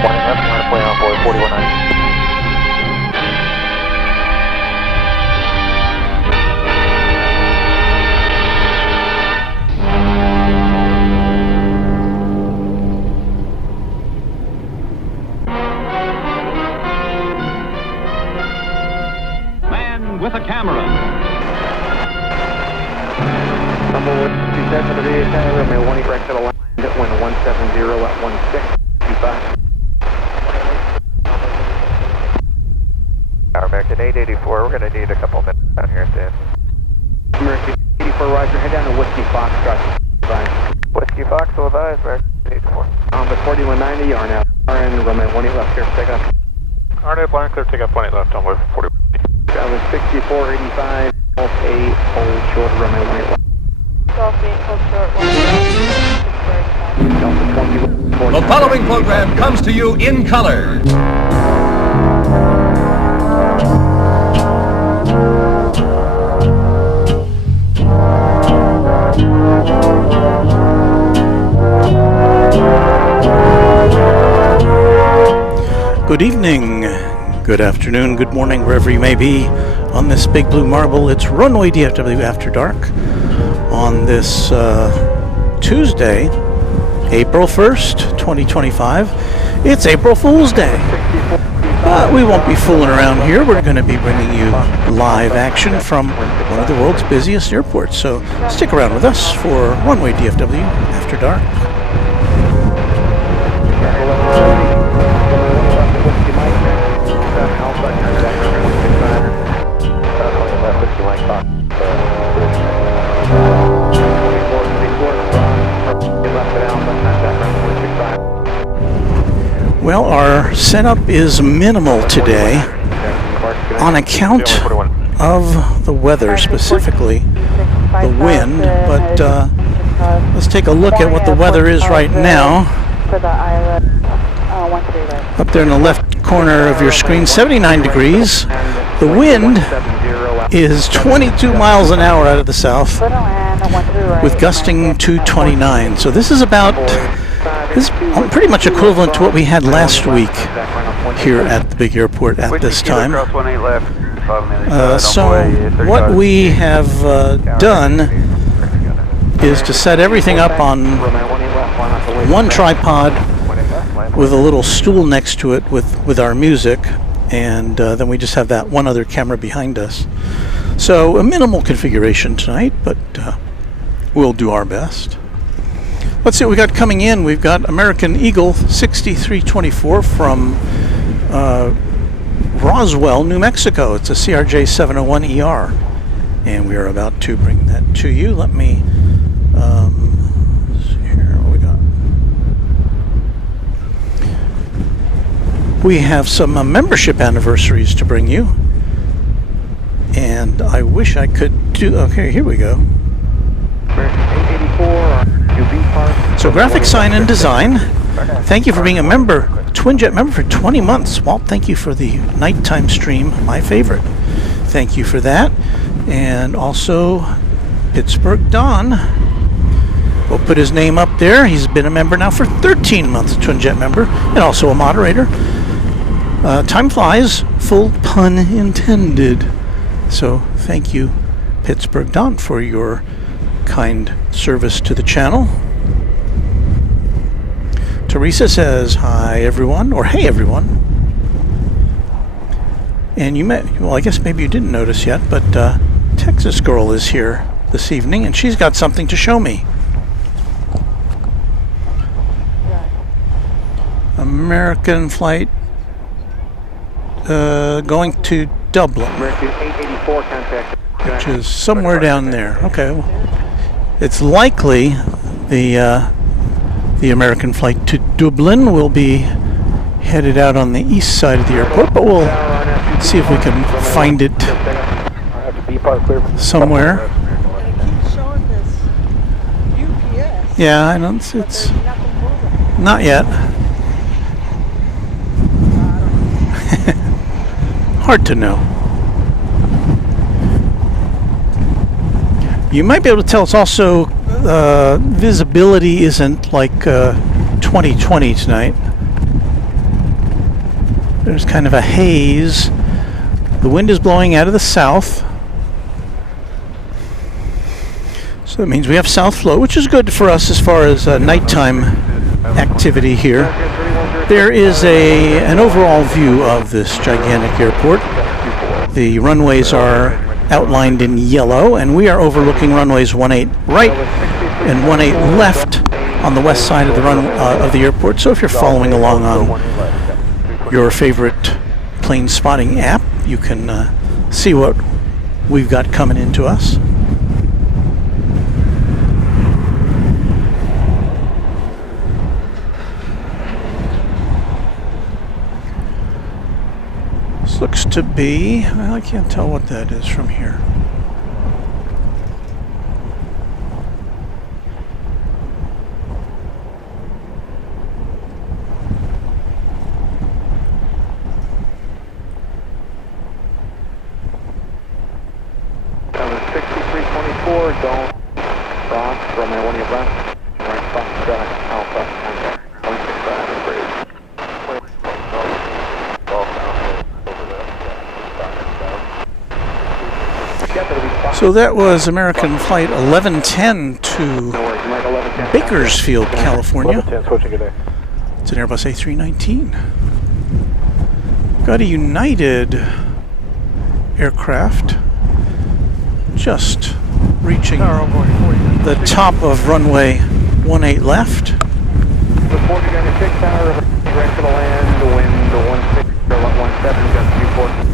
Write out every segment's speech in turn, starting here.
Point left, line of play on board 4190. With a camera. Number 27 to the Center, Romeo 1 Rex at a line, wind 170 at 1625. Our American 884, we're going to need a couple minutes down here at the end. American 84, Roger, head down to Whiskey Fox, Scott. Whiskey Fox, will advise, American 84. But 4190, are now RN, Romeo 1 left here, take off. RN, blind clear, take off 1 left on with 40. That was 6485, Golf 8, hold short, Romeo 1 left. Golf 8, hold short, 1 The following program comes to you in color. Good evening, good afternoon, good morning, wherever you may be on this big blue marble. It's Runway DFW After Dark on this Tuesday, April 1st, 2025. It's April Fool's Day. But we won't be fooling around here. We're going to be bringing you live action from one of the world's busiest airports. So stick around with us for Runway DFW After Dark. Well, our setup is minimal today on account of the weather, specifically the wind, but let's take a look at what the weather is right now. Up there in the left corner of your screen, 79 degrees. The wind is 22 miles an hour out of the south with gusting to 29. So this is pretty much equivalent to what we had last week here at the big airport at this time. So what we have done is to set everything up on one tripod with a little stool next to it with our music, and then we just have that one other camera behind us. So a minimal configuration tonight, but we'll do our best. Let's see what we got coming in. We've got American Eagle 6324 from Roswell, New Mexico. It's a CRJ 701ER, and we are about to bring that to you. Let me see here what we got. We have some membership anniversaries to bring you, and I wish I could do. Okay, here we go. So Graphic Sign and Design, thank you for being a member, Twinjet member for 20 months. Walt, thank you for the nighttime stream, my favorite. Thank you for that. And also Pittsburgh Don, we'll put his name up there. He's been a member now for 13 months, Twinjet member, and also a moderator. Time flies, full pun intended. So thank you, Pittsburgh Don, for your kind service to the channel. Teresa says, hi everyone, or hey everyone. And you well, I guess maybe you didn't notice yet, but Texas Girl is here this evening, and she's got something to show me. American flight going to Dublin, which is somewhere down there. Okay, well, it's likely the American flight to Dublin will be headed out on the east side of the airport, but we'll see if we can find it somewhere. It keeps showing this UPS. Yeah, I know it's not yet. Hard to know. You might be able to tell us also visibility isn't like 2020 tonight. There's kind of a haze. The wind is blowing out of the south. So that means we have south flow, which is good for us as far as nighttime activity here. There is an overall view of this gigantic airport. The runways are outlined in yellow, and we are overlooking runways 18 right and 18 left on the west side of the airport. So if you're following along on your favorite plane spotting app, you can see what we've got coming into us. This looks to be, well, I can't tell what that is from here. Don't cross from my 1 left, right Fox Alpha, hangar, 165 bridge. So that was American Flight 1110 to Bakersfield, California. It's an Airbus A319. Got a United aircraft just reaching the top of runway 18 left. The 4096 tower, direct to the land, the wind, the 16 just 240.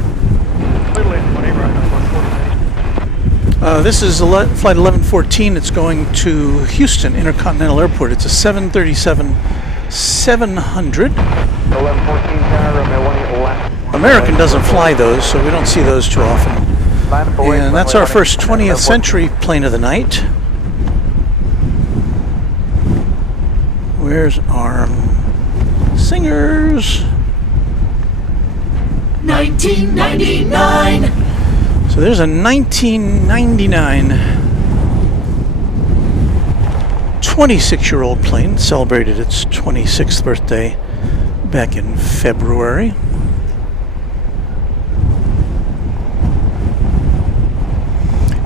This is flight 1114. It's going to Houston Intercontinental Airport. It's a 737-700. 1114 tower, runway 18 left. American doesn't fly those, so we don't see those too often. And that's our first 20th century plane of the night. Where's our singers? 1999. So there's a 1999 26-year-old plane. Celebrated its 26th birthday back in February.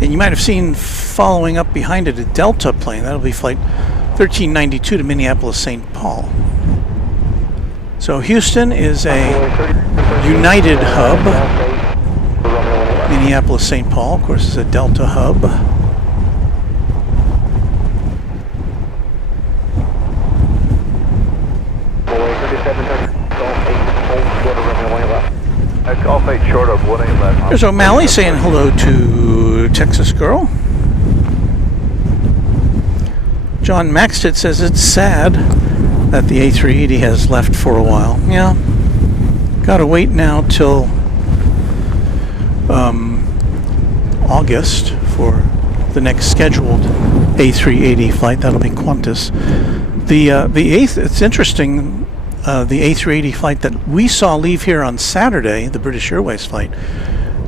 And you might have seen following up behind it a Delta plane. That'll be flight 1392 to Minneapolis-St. Paul. So Houston is a United hub. Minneapolis-St. Paul, of course, is a Delta hub. There's O'Malley saying hello to Texas Girl. John Maxted says it's sad that the A380 has left for a while. Yeah, gotta wait now till August for the next scheduled A380 flight. That'll be Qantas. It's interesting. The A380 flight that we saw leave here on Saturday, the British Airways flight,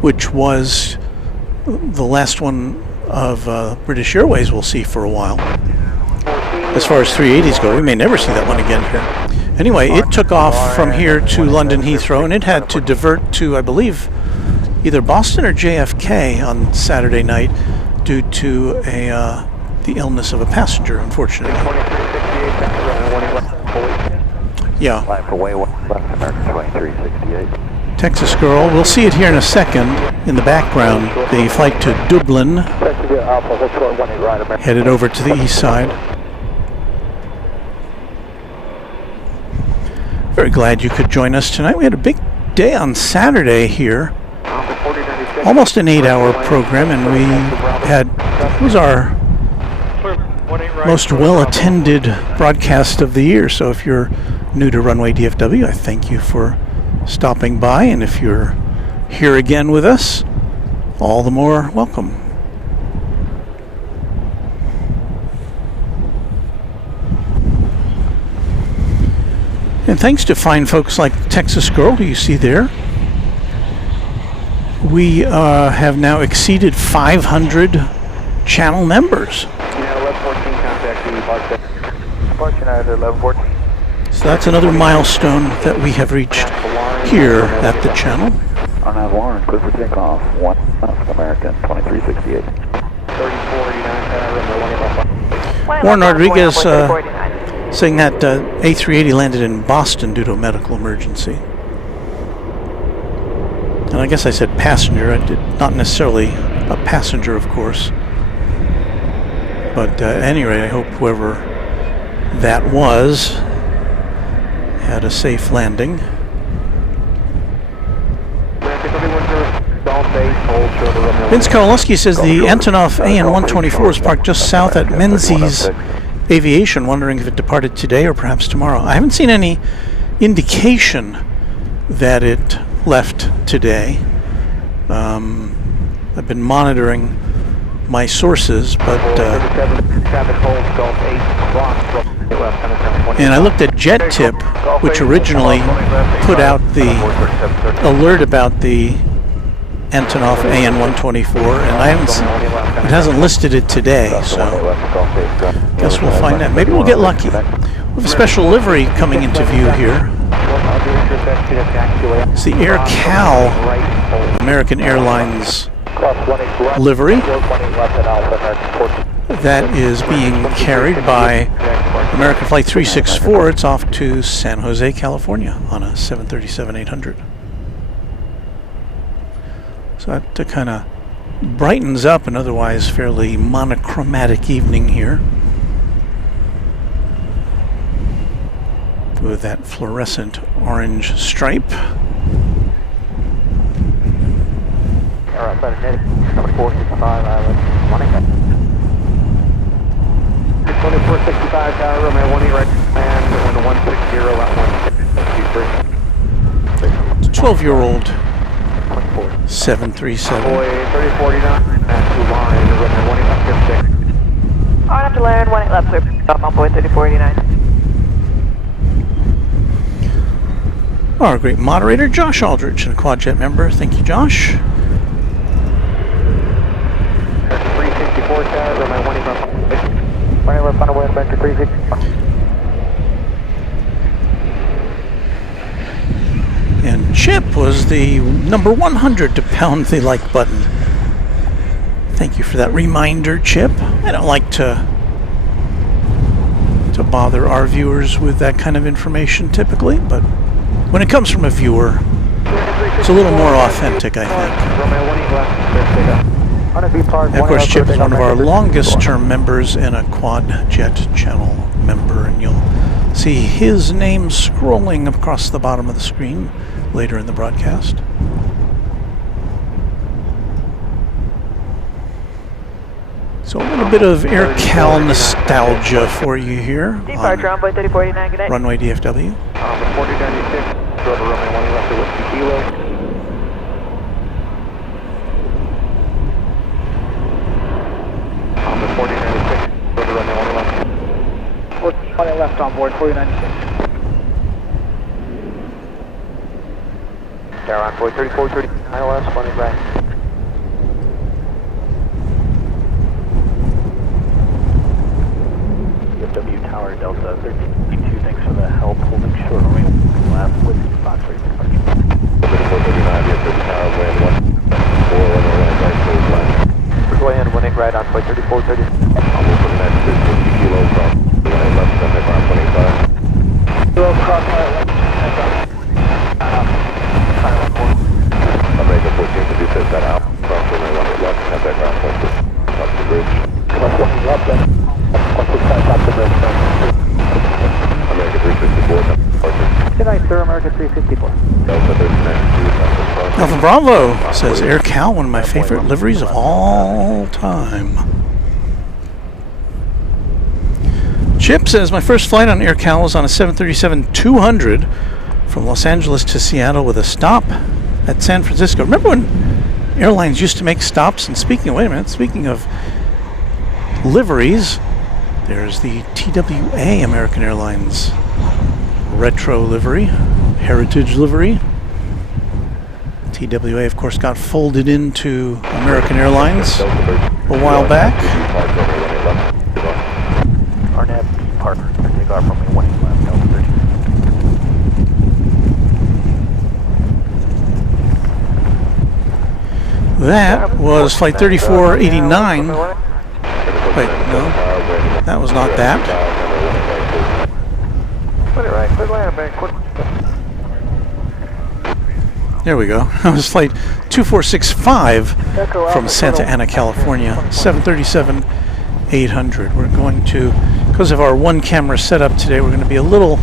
which was the last one of British Airways we'll see for a while. As far as 380s go, we may never see that one again here. Anyway, it took off from here to London Heathrow, and it had to divert to, I believe, either Boston or JFK on Saturday night due to the illness of a passenger, unfortunately. Yeah. Texas Girl. We'll see it here in a second in the background. The flight to Dublin, headed over to the east side. Very glad you could join us tonight. We had a big day on Saturday here. Almost an 8-hour program, and we had, it was our most well-attended broadcast of the year. So if you're new to Runway DFW, I thank you for stopping by, and if you're here again with us, all the more welcome. And thanks to fine folks like Texas Girl, who you see there, we have now exceeded 500 channel members. So that's another milestone that we have reached here at the channel. Arnav Warren, clear for takeoff. 1 American 2368. 3489, Warren Rodriguez saying that A380 landed in Boston due to a medical emergency. And I guess I said passenger. I did not necessarily a passenger, of course. But at any rate, I hope whoever that was had a safe landing. Vince Kowalewski says the Antonov AN-124 is parked just south at Menzies Aviation, wondering if it departed today or perhaps tomorrow. I haven't seen any indication that it left today. I've been monitoring my sources, but and I looked at Jet Tip, which originally put out the alert about the Antonov AN-124, and I haven't it hasn't listed it today, so guess we'll find out. Maybe we'll get lucky. We have a special livery coming into view here. It's the Air Cal American Airlines livery that is being carried by American Flight 364. It's off to San Jose, California on a 737-800. So that kind of brightens up an otherwise fairly monochromatic evening here with that fluorescent orange stripe. Number 465, 2465, tower, room at 18 right, and wind 160 at 123. It's a 12-year-old 737. Boy, 3049, and 2 line, room at 1856. On up to land, 18 left, clear. Off on boy 3489. Our great moderator, Josh Aldrich, and a Quadjet member. Thank you, Josh. 364, tower, room at 1856. 20 left on the way back to 364. And Chip was the number 100 to pound the like button. Thank you for that reminder, Chip. I don't like to bother our viewers with that kind of information typically, but when it comes from a viewer, it's a little more authentic, I think. And of course, Chip is one of our longest-term members and a Quadjet channel member, and you'll see his name scrolling across the bottom of the screen later in the broadcast. So a little bit of Air Cal nostalgia for you here Departure on boy 3489, good night. Runway DFW. 4096, go to runway 1 left to Whiskey Kilo. On the 4096, go to runway 1 left. 20 left on board 4096. Tower on board 3439, ILS, 20 back. DFW Tower Delta 1382, thanks for the help holding short runway left with Fox 3 departure. 3439, DFW Tower, land 1, 4, right, close left. First way in, 18 right on flight 3430. I'll move for the next 50 kilos from the right left, center ground 25. Kilo cross right left, I'll make a 14 to do set that out. Cross the right left, center ground 26. Up the bridge. Cross 1 left, then. America 364, good night, sir. America 364. Alpha Bravo says Air Cal, one of my favorite liveries of all time. Chip says my first flight on Air Cal was on a 737-200 from Los Angeles to Seattle with a stop at San Francisco. Remember when airlines used to make stops? And speaking of liveries, there's the TWA American Airlines retro livery, heritage livery. TWA, of course, got folded into American Airlines a while back. RNAV partner, take off from me 1 left, Delta 13. was flight 3489. Wait, no, that was not that. There we go. That was flight 2465 from Santa Ana, California, 737-800. We're going to, because of our one camera setup today, we're going to be a little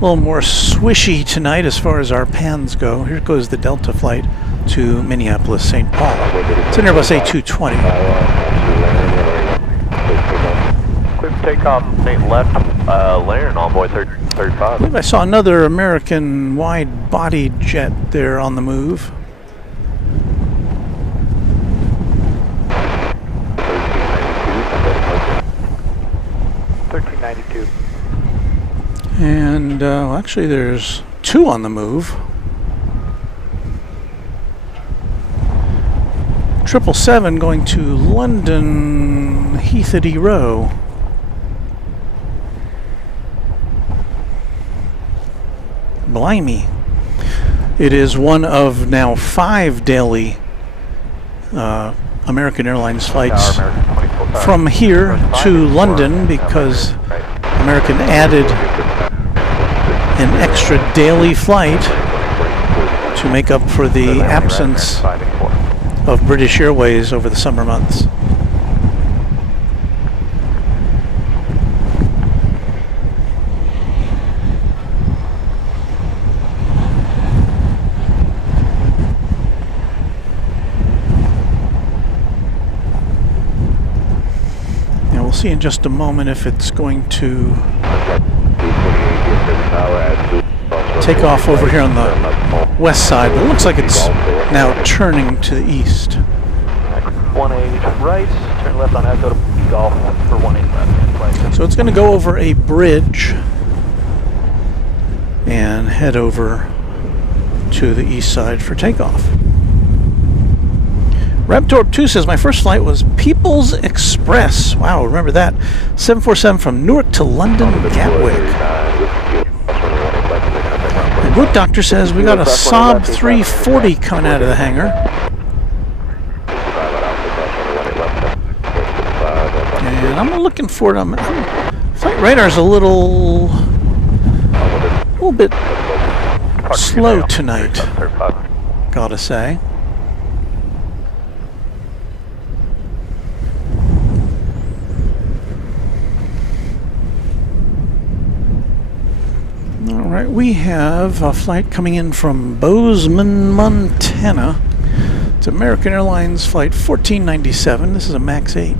more swishy tonight as far as our pans go. Here goes the Delta flight to Minneapolis, St. Paul. It's an Airbus A220. Quick takeoff, left, layering on board 35. I believe I saw another American wide-body jet there on the move. And actually there's two on the move. 777 going to London Heathrow. Blimey. It is one of now 5 daily American Airlines flights from here to London because American added an extra daily flight to make up for the absence of British Airways over the summer months. Now we'll see in just a moment if it's going to take off over here on the west side, but it looks like it's now turning to the east. 180 right, turn left on Echo to Golf for 180 left. So it's going to go over a bridge and head over to the east side for takeoff. Raptor2 says, my first flight was People's Express. Wow, remember that. 747 from Newark to London Gatwick. The Boot Doctor says, we got a Saab 340 coming out of the hangar. And I'm looking for it. Flight radar's a little bit slow tonight, gotta say. All right, we have a flight coming in from Bozeman, Montana. It's American Airlines flight 1497. This is a MAX 8.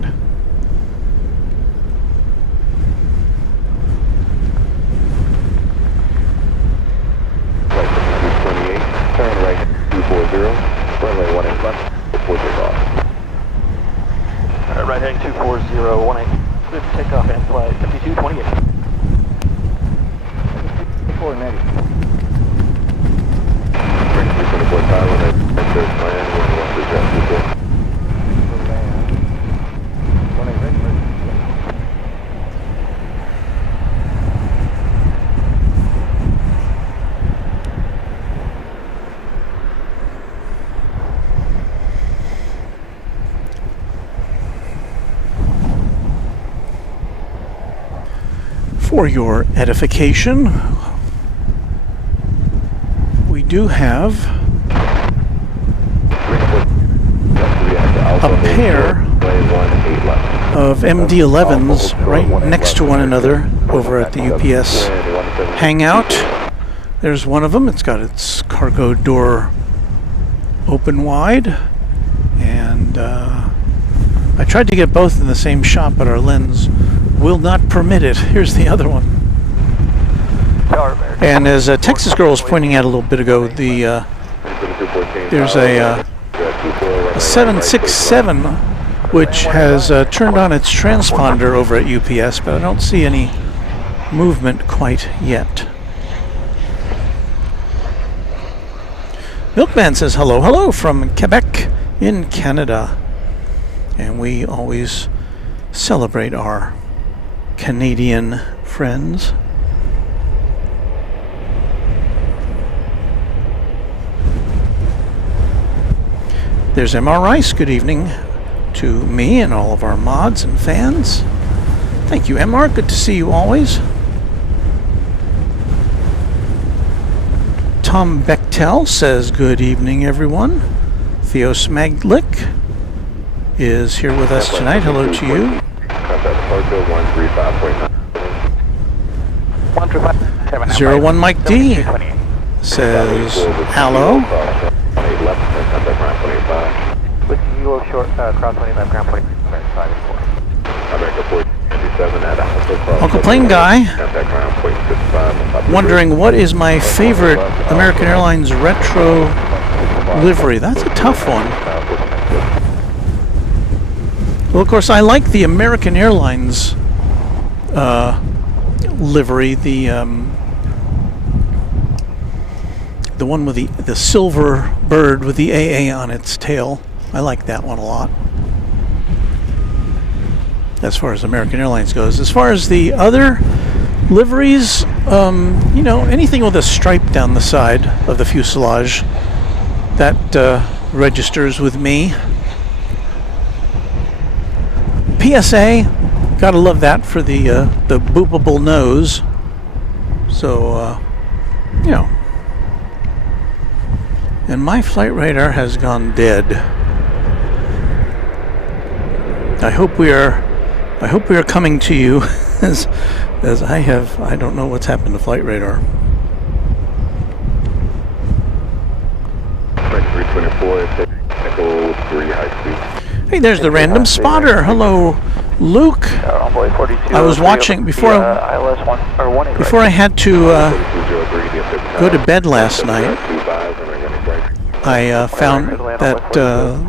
Turn right 240, runway 18 left, before takeoff. Right heading 240, 18, good takeoff and flight 5228. 490. Bring 324 tower, when I first land, when you want to adjust it there. For your edification, we do have a pair of MD-11s right next to one another over at the UPS hangout. There's one of them. It's got its cargo door open wide, and I tried to get both in the same shot, but our lens will not permit it. Here's the other one. And as Texas Girl was pointing out a little bit ago, there's a 767 which has turned on its transponder over at UPS, but I don't see any movement quite yet. Milkman says hello, hello from Quebec in Canada. And we always celebrate our Canadian friends. There's MR Rice. Good evening to me and all of our mods and fans. Thank you, MR. Good to see you always. Tom Bechtel says, good evening, everyone. Theo Smaglik is here with us tonight. Hello to you. 01 Mike D says, hello. With you short, cross 25, ground 45, 5 Uncle Plane Guy wondering what is my favorite American Airlines retro livery. That's a tough one. Well, of course, I like the American Airlines livery, the one with the silver bird with the AA on its tail. I like that one a lot, as far as American Airlines goes. As far as the other liveries, you know, anything with a stripe down the side of the fuselage, that registers with me. PSA, gotta love that for the boopable nose. So, you know. And my flight radar has gone dead. I hope we are coming to you as I don't know what's happened to flight radar. 324, Echo 3 high speed. Hey, there's the random spotter. Hello, Luke. I was watching before I had to go to bed last night. I found that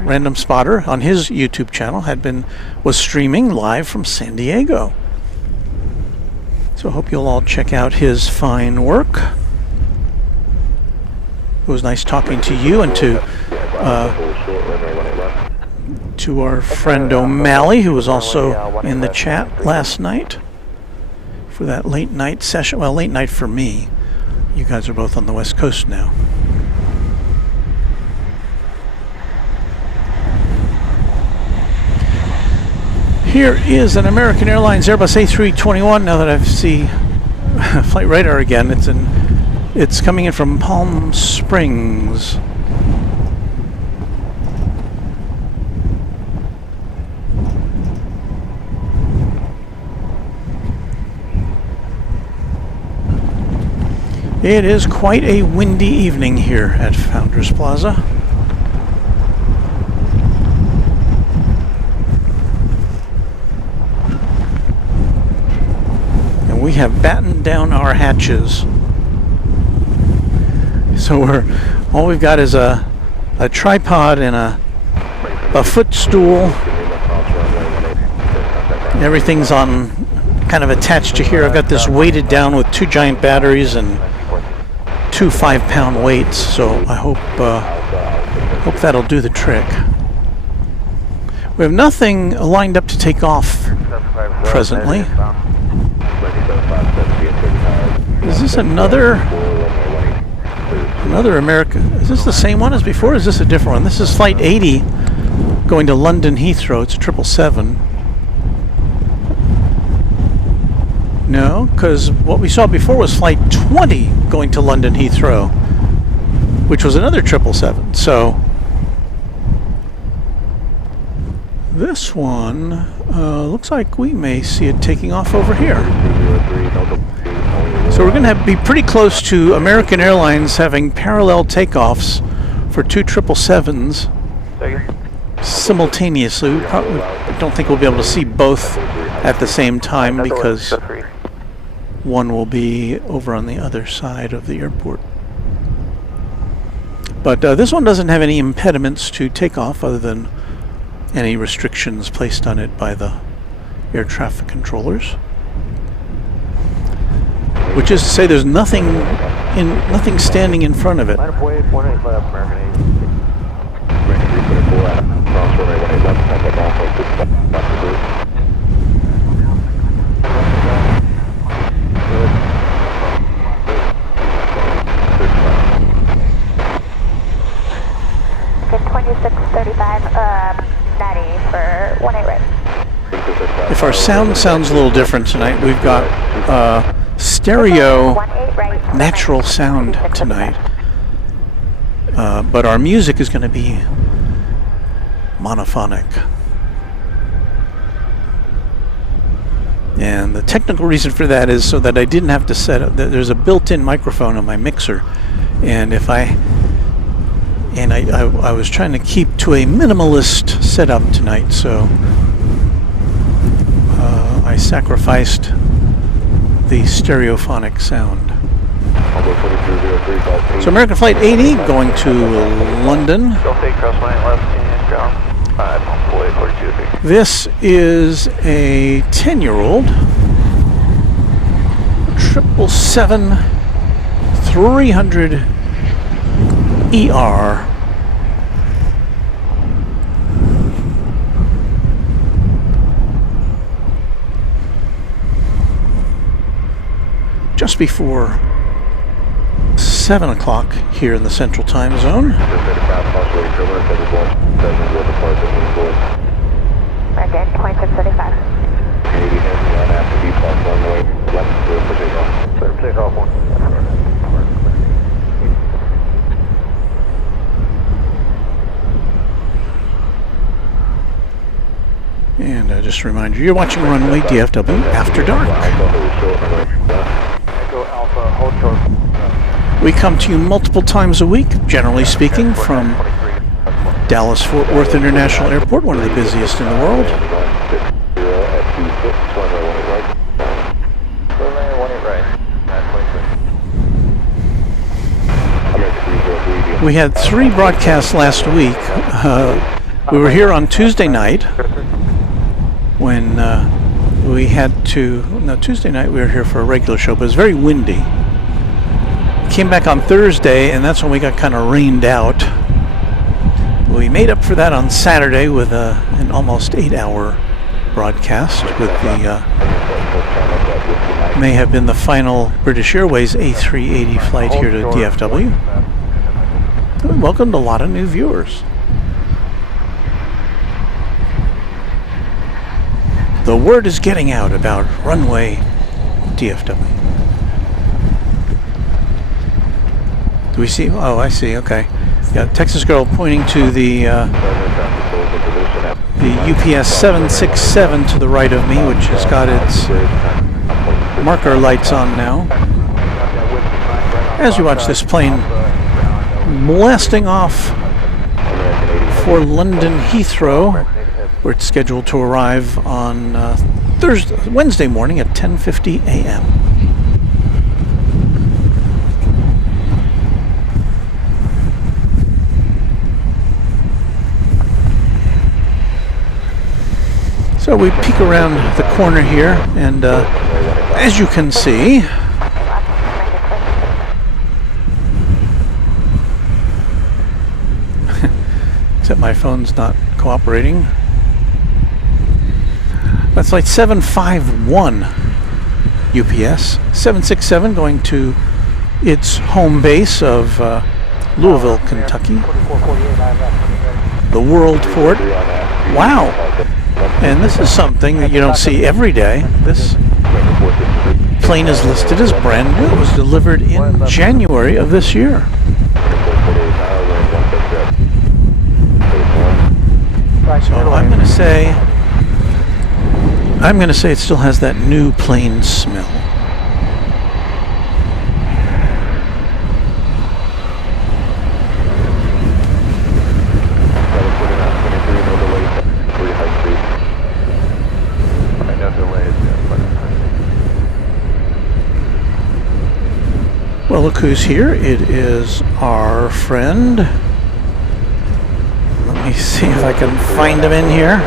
random spotter on his YouTube channel was streaming live from San Diego. So I hope you'll all check out his fine work. It was nice talking to you and to our friend O'Malley, who was also in the chat last night for that late night session. Well, late night for me. You guys are both on the West Coast now. Here is an American Airlines Airbus A321. Now that I see flight radar again, it's coming in from Palm Springs. It is quite a windy evening here at Founders Plaza. And we have battened down our hatches. So all we've got is a tripod and a footstool. Everything's on kind of attached to here. I've got this weighted down with 2 giant batteries and 2 5-pound weights, so I hope that'll do the trick. We have nothing lined up to take off presently. Is this another American? Is this the same one as before? Or is this a different one? This is Flight 80 going to London Heathrow. It's a 777. No, because what we saw before was Flight 20 going to London Heathrow, which was another 777. So this one looks like we may see it taking off over here. So we're going to be pretty close to American Airlines having parallel takeoffs for 2 777s simultaneously. We probably don't think we'll be able to see both at the same time because one will be over on the other side of the airport. But this one doesn't have any impediments to takeoff other than any restrictions placed on it by the air traffic controllers. Which is to say there's nothing standing in front of it. sound sounds a little different tonight. We've got stereo natural sound tonight. But our music is going to be monophonic. And the technical reason for that is so that I didn't have to set up. There's a built-in microphone on my mixer, and I was trying to keep to a minimalist setup tonight, so I sacrificed the stereophonic sound. So American Flight 80 going to London. This is a 10-year-old 777-300 ER. Just before 7 o'clock here in the Central Time Zone. American 2635. And just a reminder, you're watching Runway DFW After Dark. We come to you multiple times a week, generally speaking, from Dallas-Fort Worth International Airport, one of the busiest in the world. We had 3 broadcasts last week. We were here on Tuesday night when we had to... No, Tuesday night we were here for a regular show, but it was very windy. Came back on Thursday, and that's when we got kind of rained out. We made up for that on Saturday with an almost 8-hour broadcast with the may have been the final British Airways A380 flight here to DFW. We welcomed a lot of new viewers. The word is getting out about Runway DFW. Do we see? Oh, I see. Okay. Got Texas Girl pointing to the UPS 767 to the right of me, which has got its marker lights on now. As you watch this plane blasting off for London Heathrow, where it's scheduled to arrive on Wednesday morning at 10:50 a.m. So we peek around the corner here, and as you can see, except my phone's not cooperating. That's flight 751 UPS 767 going to its home base of Louisville, Kentucky. The World Fort. Wow! And this is something that you don't see every day. This plane is listed as brand new. It was delivered in January of this year. So I'm going to say it still has that new plane smell. Well, look who's here. It is our friend. Let me see if I can find him in here.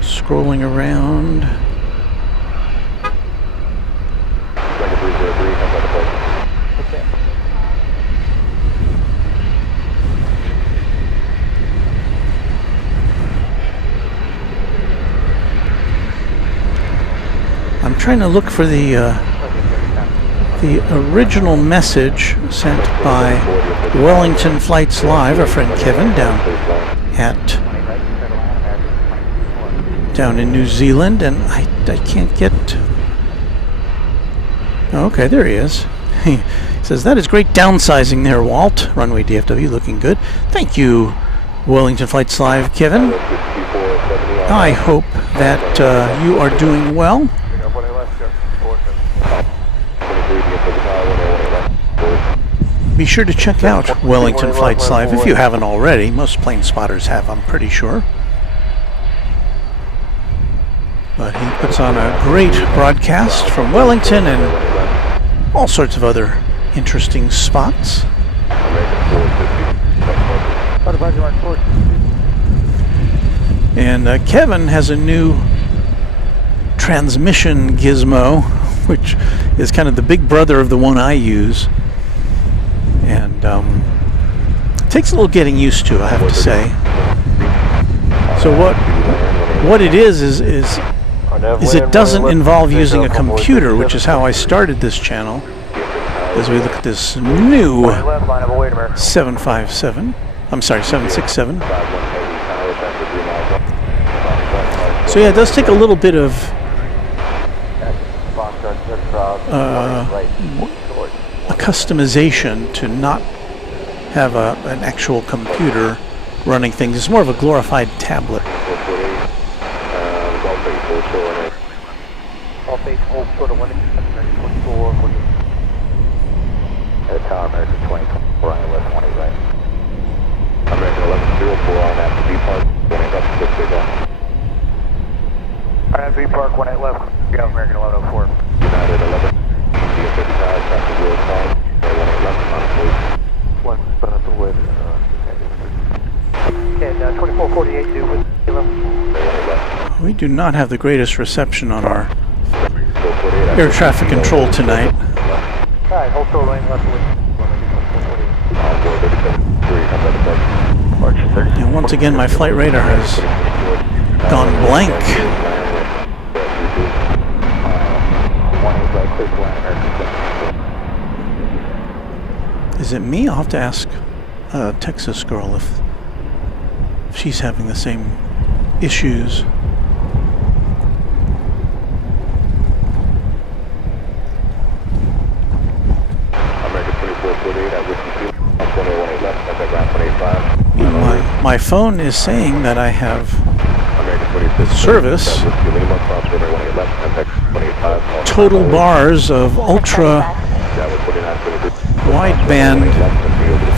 Scrolling around. I'm trying to look for the the original message sent by Wellington Flights Live, our friend Kevin down in New Zealand, and I can't get... Okay, there he is. He says, that is great downsizing there, Walt. Runway DFW looking good. Thank you, Wellington Flights Live, Kevin. I hope that you are doing well. Be sure to check out Wellington Flights Live if you haven't already. Most plane spotters have, I'm pretty sure. But he puts on a great broadcast from Wellington and all sorts of other interesting spots. And Kevin has a new transmission gizmo, which is kind of the big brother of the one I use. And it takes a little getting used to, I have to say. So what it is it doesn't involve using a computer, which is how I started this channel. As we look at this new 767. So yeah, it does take a little bit of a customization to not have an actual computer running things. It's more of a glorified tablet. Tower American 2024 on left 20 right. American 1104 on that V Park, 1 left 6 big on. Alright, V Park, 1 left, go American 1104. United 11, DFW traffic wheel time, 1 left on please. 1 spun up the way. And 2448 due with 11. We do not have the greatest reception on our air traffic control tonight. Alright, hold short lane left with. And once again, my flight radar has gone blank. Is it me? I'll have to ask a Texas girl if she's having the same issues. My phone is saying that I have service. Total bars of ultra wideband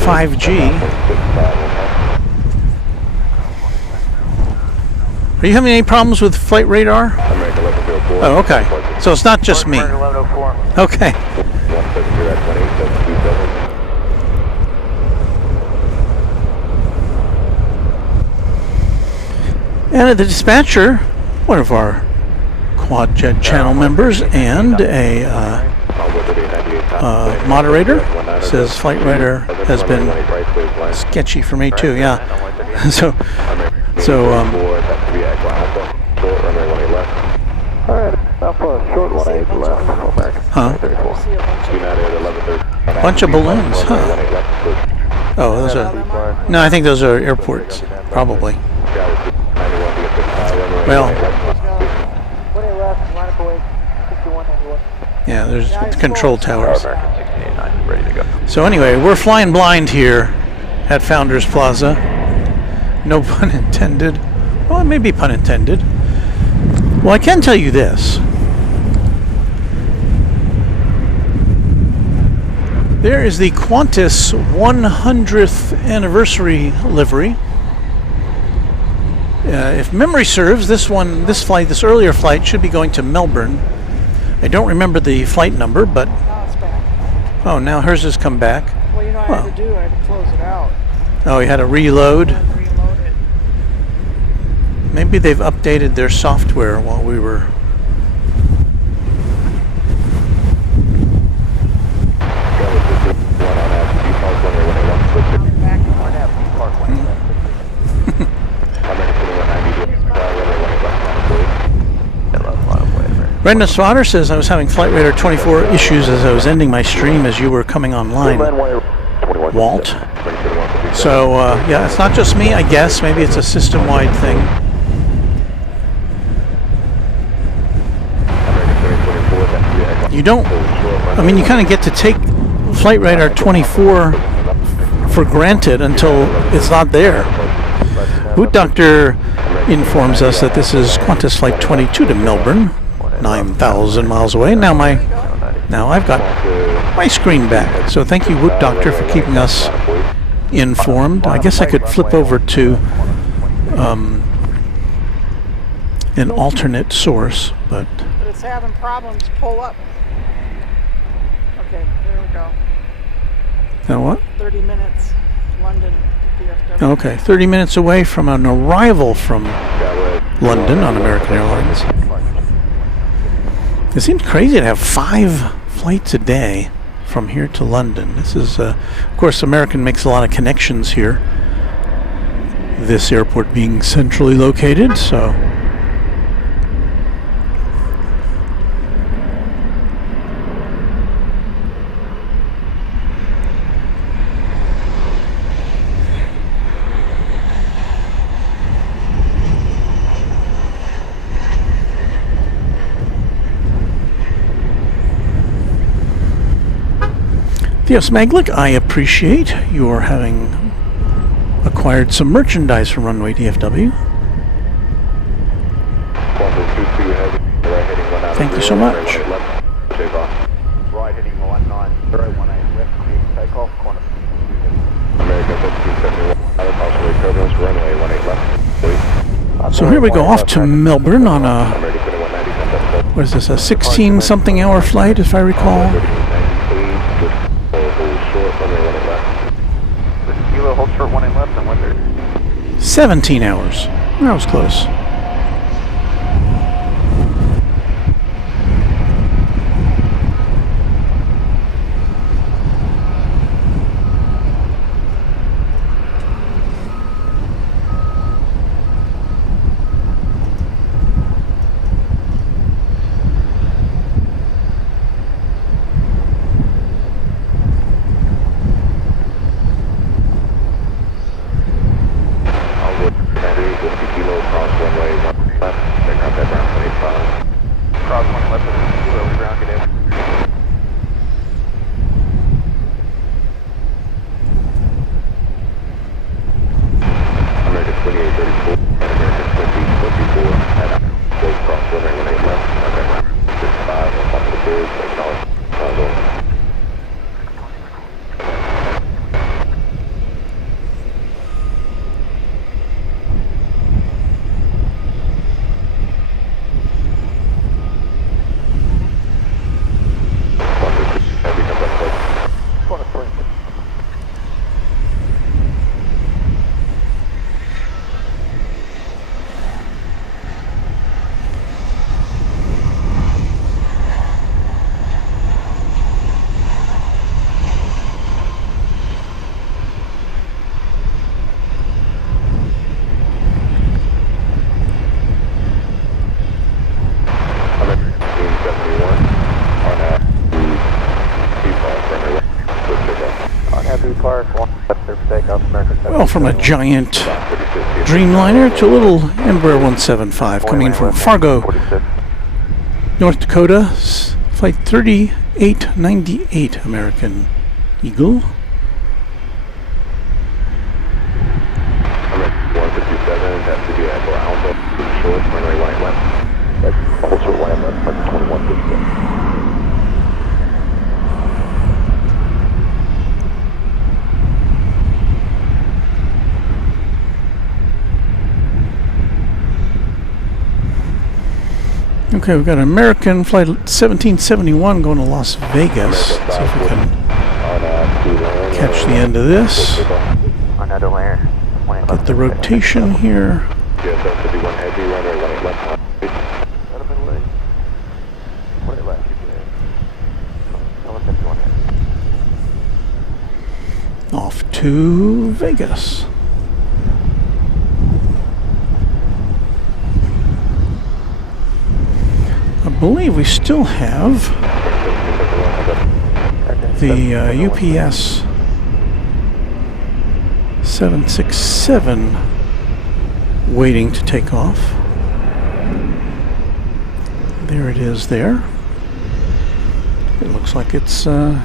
5G. Are you having any problems with flight radar? Oh, okay. So it's not just me. Okay. And at the dispatcher, one of our Quad Jet channel members and a moderator says flight radar has been sketchy for me too. Yeah. So huh? Bunch of balloons, huh? Oh, those are. No, I think those are airports, probably. Well, yeah, there's control towers. So anyway, we're flying blind here at Founders Plaza. No pun intended. Well, it may be pun intended. Well, I can tell you this. There is the Qantas 100th anniversary livery. If memory serves, this earlier flight should be going to Melbourne. I don't remember the flight number, but oh, now hers has come back. Well, you know what I had to do? I had to close it out. Oh, you had to reload. Reload it. Maybe they've updated their software while we were. Brendan Slaughter says I was having Flight Radar 24 issues as I was ending my stream as you were coming online, Walt. So, yeah, it's not just me, I guess. Maybe it's a system-wide thing. You don't... I mean, you kind of get to take Flight Radar 24 for granted until it's not there. Boot Doctor informs us that this is Qantas Flight 22 to Melbourne, 9,000 miles away. Now I've got my screen back. So thank you, Boot Doctor, for keeping us informed. I guess I could flip over to an alternate source, but it's having problems. Pull up. Okay, there we go. Now what? 30 minutes, London, DFW. Okay, 30 minutes away from an arrival from London on American Airlines. It seems crazy to have 5 flights a day from here to London. This is, of course, American makes a lot of connections here. This airport being centrally located, so. Yes, Maglik, I appreciate your having acquired some merchandise from Runway DFW. Thank you so much. Right heading 19018 left, takeoff, Qantas. America 5271, possibly turbulence, runway 18 left. So here we go, off to Melbourne on a, what is this, a 16-something hour flight, if I recall. 17 hours. That was close. Well, from a giant Dreamliner to a little Embraer 175 coming in from Fargo, North Dakota, flight 3898 American Eagle. Okay, we've got an American flight 1771 going to Las Vegas. Let's see if we can catch the end of this. Get the rotation here. Off to Vegas. believe we still have the UPS 767 waiting to take off. There it is there. It looks like it's getting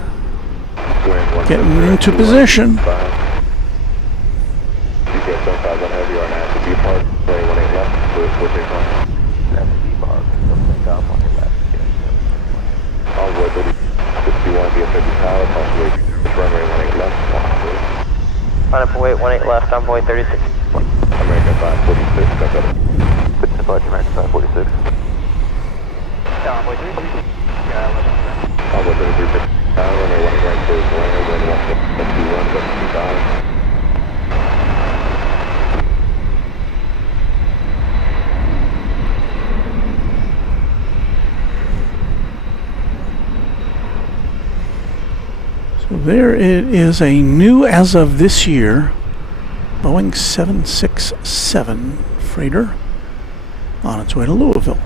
into position. Runway 18 left, envoy 36. American 546, got that. Good departure, American 546. Yeah, envoy 36. Yeah, envoy 33. Runway 18 right to Atlanta, runway 121, 25. So there it is, a new, as of this year, Boeing 767 freighter on its way to Louisville.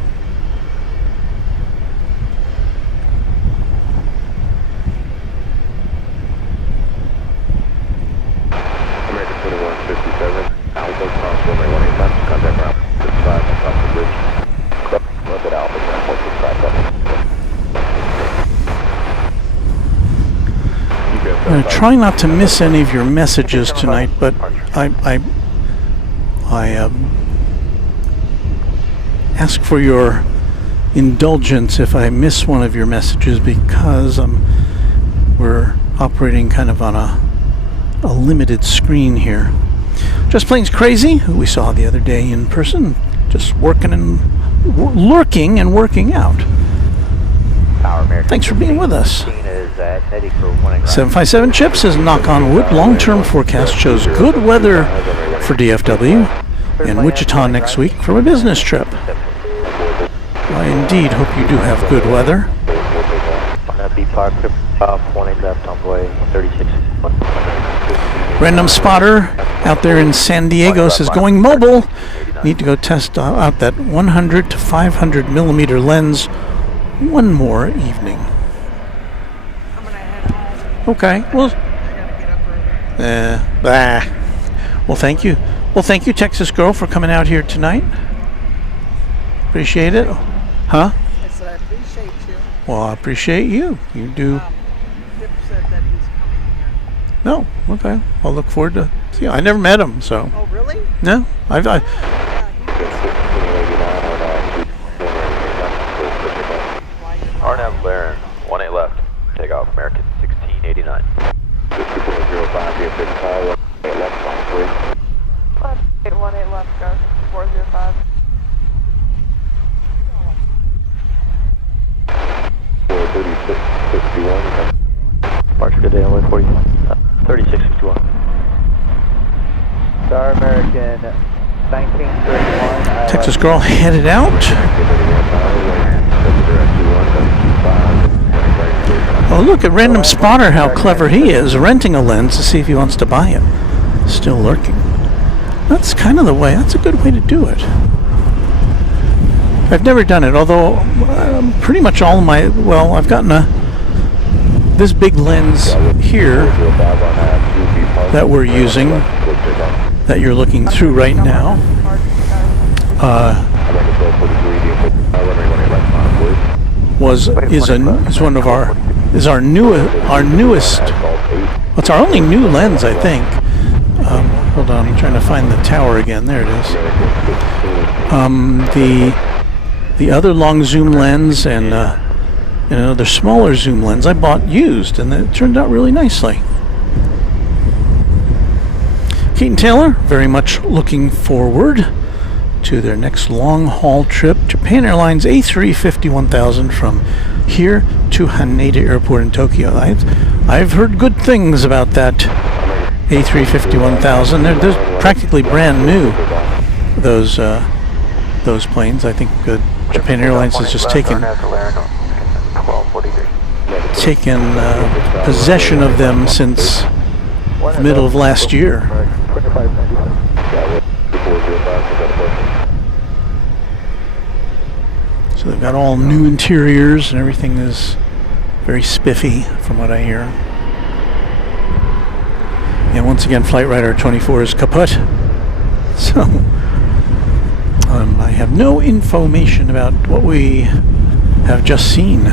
American 2157, Alpha, cross runway 18 left, contact route 65 across the bridge. Look at Alpha, ground 465. I'm going to try not to miss any of your messages tonight, but I ask for your indulgence if I miss one of your messages, because we're operating kind of on a limited screen here. Just Plains Crazy, who we saw the other day in person, just working and lurking and working out. Thanks for being with us. 757 Chip says, knock on wood, long-term forecast shows good weather for DFW and Wichita next week for a business trip. I indeed hope you do have good weather. Random Spotter out there in San Diego says, going mobile. Need to go test out that 100 to 500 millimeter lens one more evening. I'm gonna head home. Okay. Well, I gotta get up early. Well, thank you. Well, thank you, Texas Girl, for coming out here tonight. Appreciate it. Huh? I said I appreciate you. Well, I appreciate you. You do. Dip said that he's coming here. No. Okay. I'll look forward to see you. I never met him, so. Oh, really? No. Yeah, he RNAV Laren, 18 left, takeoff, American 1689. 62.05, DFW, 18 left, on 3. 18 left, go 405. 436, 61. Departure good day, only 3661. Star American 1931. Texas Girl headed out. Oh, look at Random Spotter, how clever he is, renting a lens to see if he wants to buy it. Still lurking. That's kind of the way, that's a good way to do it. I've never done it, although pretty much all of my, well, I've gotten this big lens here that we're using, that you're looking through right now. Is our newest. It's our only new lens, I think. Hold on, I'm trying to find the tower again. There it is. The other long zoom lens and another smaller zoom lens I bought used, and it turned out really nicely. Keaton Taylor, very much looking forward to their next long-haul trip. Japan Airlines A350-1000 from here to Haneda Airport in Tokyo. I've heard good things about that A350-1000. They're practically brand new, those planes. I think Japan Airlines has just taken possession of them since the middle of last year. So they've got all new interiors and everything is very spiffy from what I hear. And once again, Flight Radar 24 is kaput. So I have no information about what we have just seen.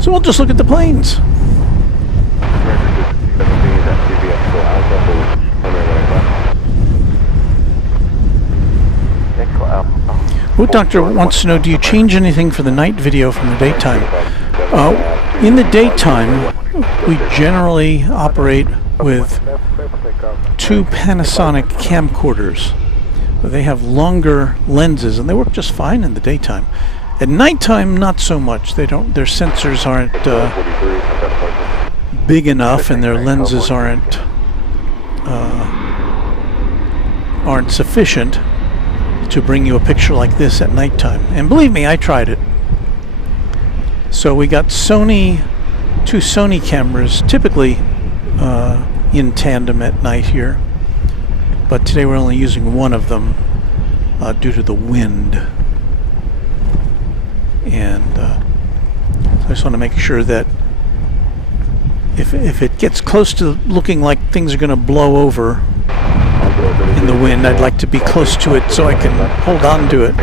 So we'll just look at the planes. Wood Doctor wants to know, do you change anything for the night video from the daytime? In the daytime, we generally operate with 2 Panasonic camcorders. They have longer lenses and they work just fine in the daytime. At nighttime, not so much. Their sensors aren't big enough and their lenses aren't sufficient to bring you a picture like this at nighttime. And believe me, I tried it. So we got 2 Sony cameras, typically in tandem at night here. But today we're only using one of them due to the wind. And so I just want to make sure that if it gets close to looking like things are going to blow over in the wind, I'd like to be close to it so I can hold on to it.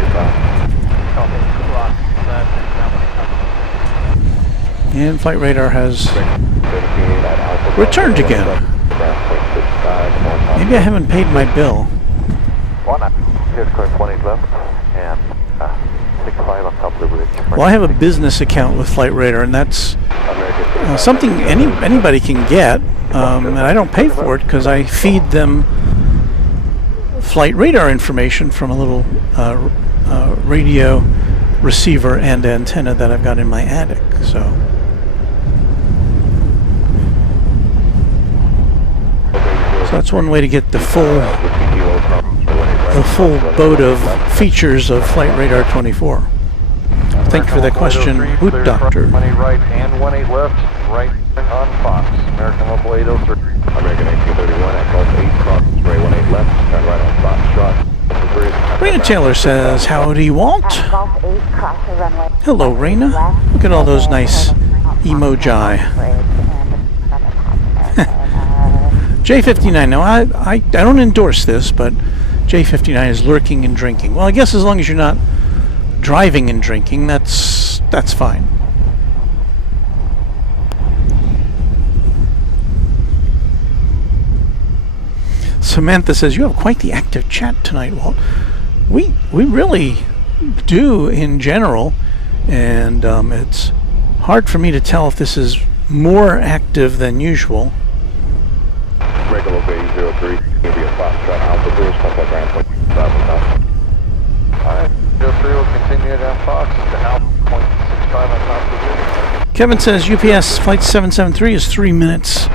And Flight Radar has returned again. Maybe I haven't paid my bill. Well, I have a business account with Flight Radar, and that's something anybody can get, and I don't pay for it because I feed them Flight Radar information from a little radio receiver and antenna that I've got in my attic. So that's one way to get the full boat of features of Flight Radar 24. Thank you for that question, Wood Doctor. 20 right and 18 left, right on Fox. American Local 803. American 1831 at Gulf 8 crosses, Ray 18 left, turn right on Fox shot. Raina Taylor says, howdy, Walt. Hello, Raina. Look at all those nice emoji. J59, now I don't endorse this, but J59 is lurking and drinking. Well, I guess as long as you're not driving and drinking, that's fine. Samantha says, you have quite the active chat tonight, Walt. We really do in general, and it's hard for me to tell if this is more active than usual. Regular 803, going to be a Foxtrot Alpha Brewers, contact ground point 5 Alright, 03 will continue down Fox to Alpha 0.65 on top of the Kevin says UPS Flight 773 is 3 minutes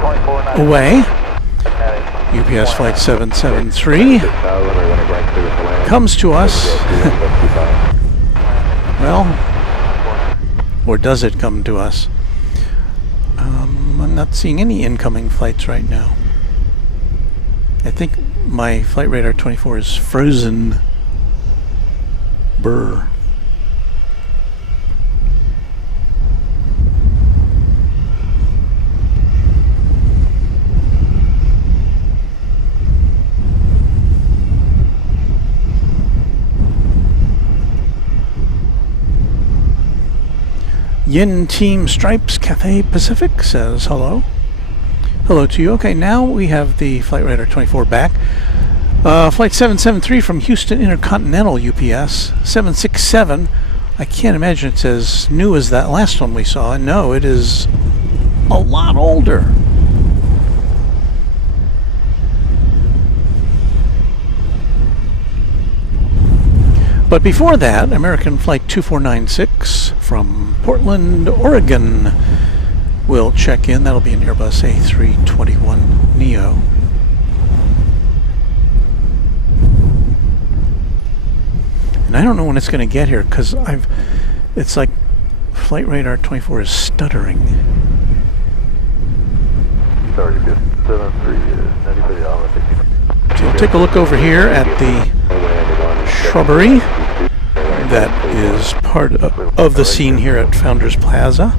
away. UPS Flight 773 comes to us. Well, or does it come to us? I'm not seeing any incoming flights right now. I think my Flight Radar 24 is frozen. Brr. Yin Team Stripes Cathay Pacific says hello. Hello to you. Okay, now we have the Flight Radar 24 back. Flight 773 from Houston Intercontinental UPS 767. I can't imagine it's as new as that last one we saw. No, it is a lot older. But before that, American Flight 2496 from Portland, Oregon will check in. That'll be an Airbus A321neo. And I don't know when it's going to get here because it's like Flight Radar 24 is stuttering. Sorry, 73 is 90 for the hour. So we'll take a look over here at the shrubbery that is part of the scene here at Founders Plaza.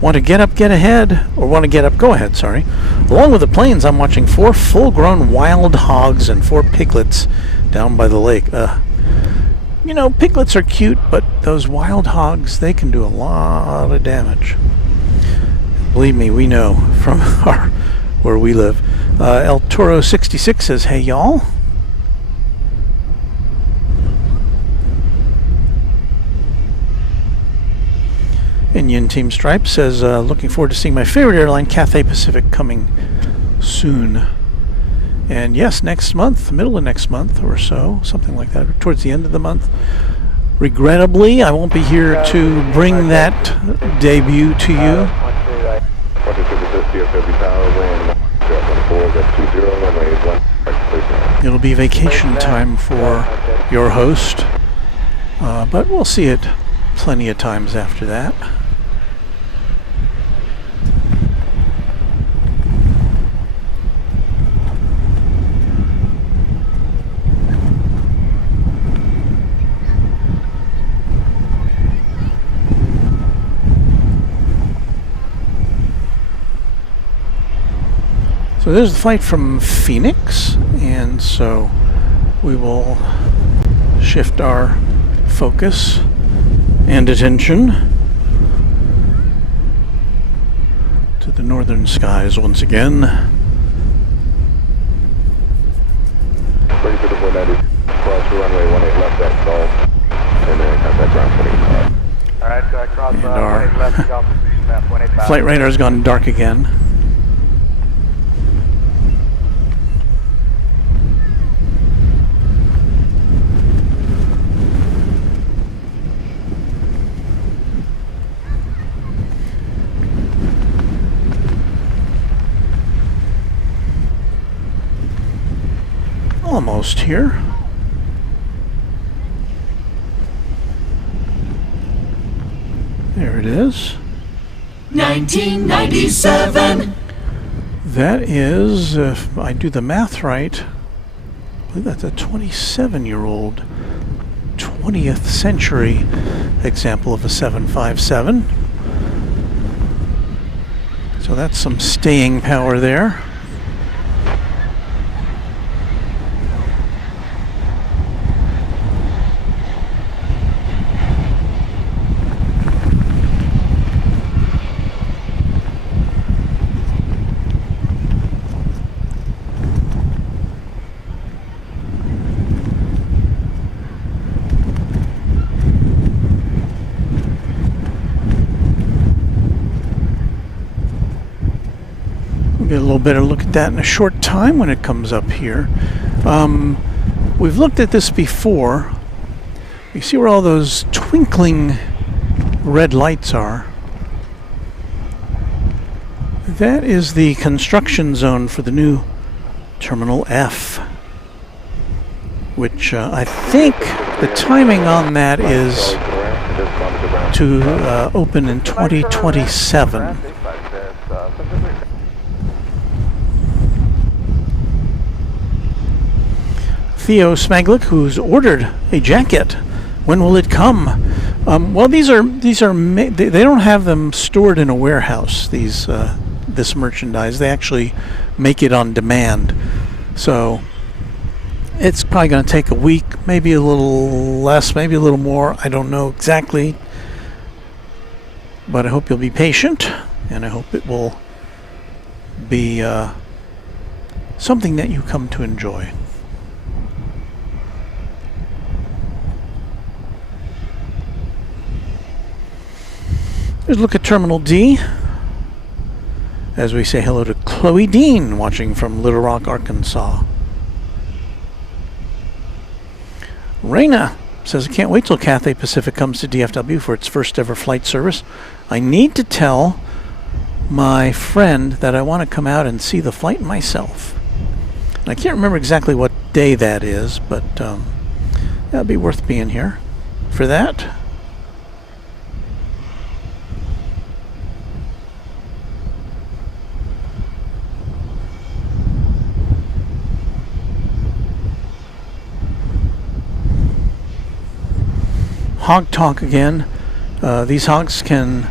Want to get up, get ahead, or want to get up, go ahead, sorry. Along with the planes, I'm watching 4 full-grown wild hogs and 4 piglets down by the lake. You know, piglets are cute, but those wild hogs, they can do a lot of damage. Believe me, we know from where we live. El Toro 66 says, hey, y'all. Indian Team Stripe says, looking forward to seeing my favorite airline, Cathay Pacific, coming soon. And yes, next month, middle of next month or so, something like that, towards the end of the month. Regrettably, I won't be here to bring that debut to you. It'll be vacation time for your host, but we'll see it plenty of times after that. So there's the flight from Phoenix, and so we will shift our focus and attention to the northern skies once again. Ready for the 490, cross runway 18 left at Gulf, and then contact ground 25. Alright, so I cross And our 18 left, Gulf, 185. flight radar has gone dark again. Almost here. There it is. 1997. That is, if I do the math right, I believe that's a 27-year-old 20th century example of a 757. So that's some staying power there. Get a little better look at that in a short time when it comes up here. We've looked at this before. You see where all those twinkling red lights are? That is the construction zone for the new Terminal F, which I think the timing on that is to open in 2027. Theo Smaglick, who's ordered a jacket. When will it come? Well, these are they don't have them stored in a warehouse. This merchandise, they actually make it on demand. So it's probably going to take a week, maybe a little less, maybe a little more. I don't know exactly, but I hope you'll be patient, and I hope it will be something that you come to enjoy. Let's look at Terminal D as we say hello to Chloe Dean, watching from Little Rock, Arkansas. Raina says, I can't wait till Cathay Pacific comes to DFW for its first ever flight service. I need to tell my friend that I want to come out and see the flight myself. And I can't remember exactly what day that is, but that'll be worth being here for that. hog talk again. These hogs can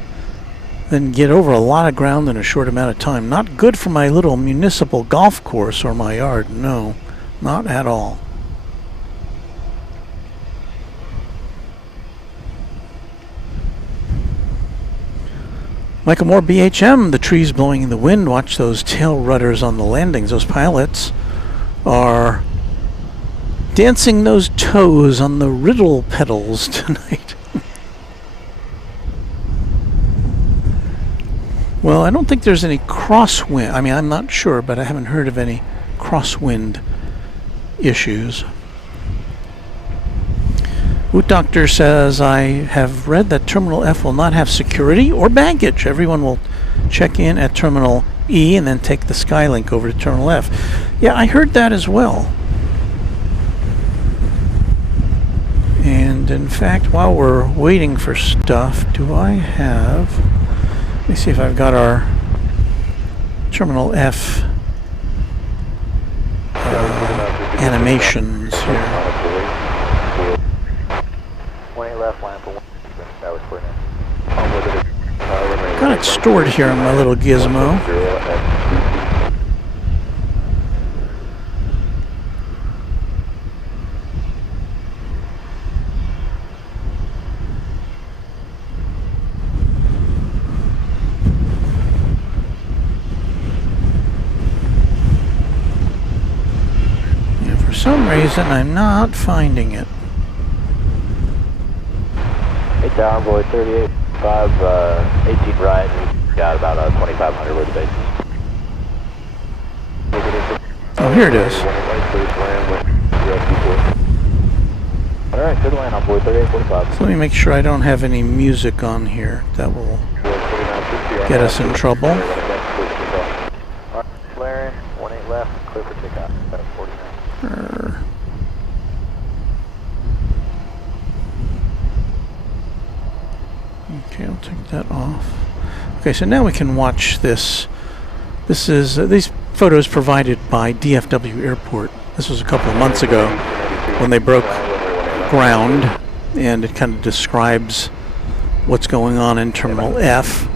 then get over a lot of ground in a short amount of time. Not good for my little municipal golf course or my yard. No, not at all. Michael Moore, BHM, the trees blowing in the wind. Watch those tail rudders on the landings. Those pilots are dancing those toes on the riddle pedals tonight. Well, I don't think there's any crosswind. I mean, I'm not sure, but I haven't heard of any crosswind issues. Woot Doctor says, I have read that Terminal F will not have security or baggage. Everyone will check in at Terminal E and then take the Skylink over to Terminal F. Yeah, I heard that as well. And in fact, while we're waiting for stuff, do I have... Let me see if I've got our Terminal F animations here. Got it stored here on my little gizmo. And for some reason, I'm not finding it. Hey, Tower Boy 38. 18 right, we've got about 2,500 where the base is. Oh, here it is. Alright, good land on board 3845. So let me make sure I don't have any music on here. That will get us in trouble. Alright, Larry, 18 left, clear for takeoff, 49. Okay, I'll take that off. Okay, so now we can watch this. This is these photos provided by DFW Airport. This was a couple of months ago when they broke ground, and it kind of describes what's going on in Terminal F.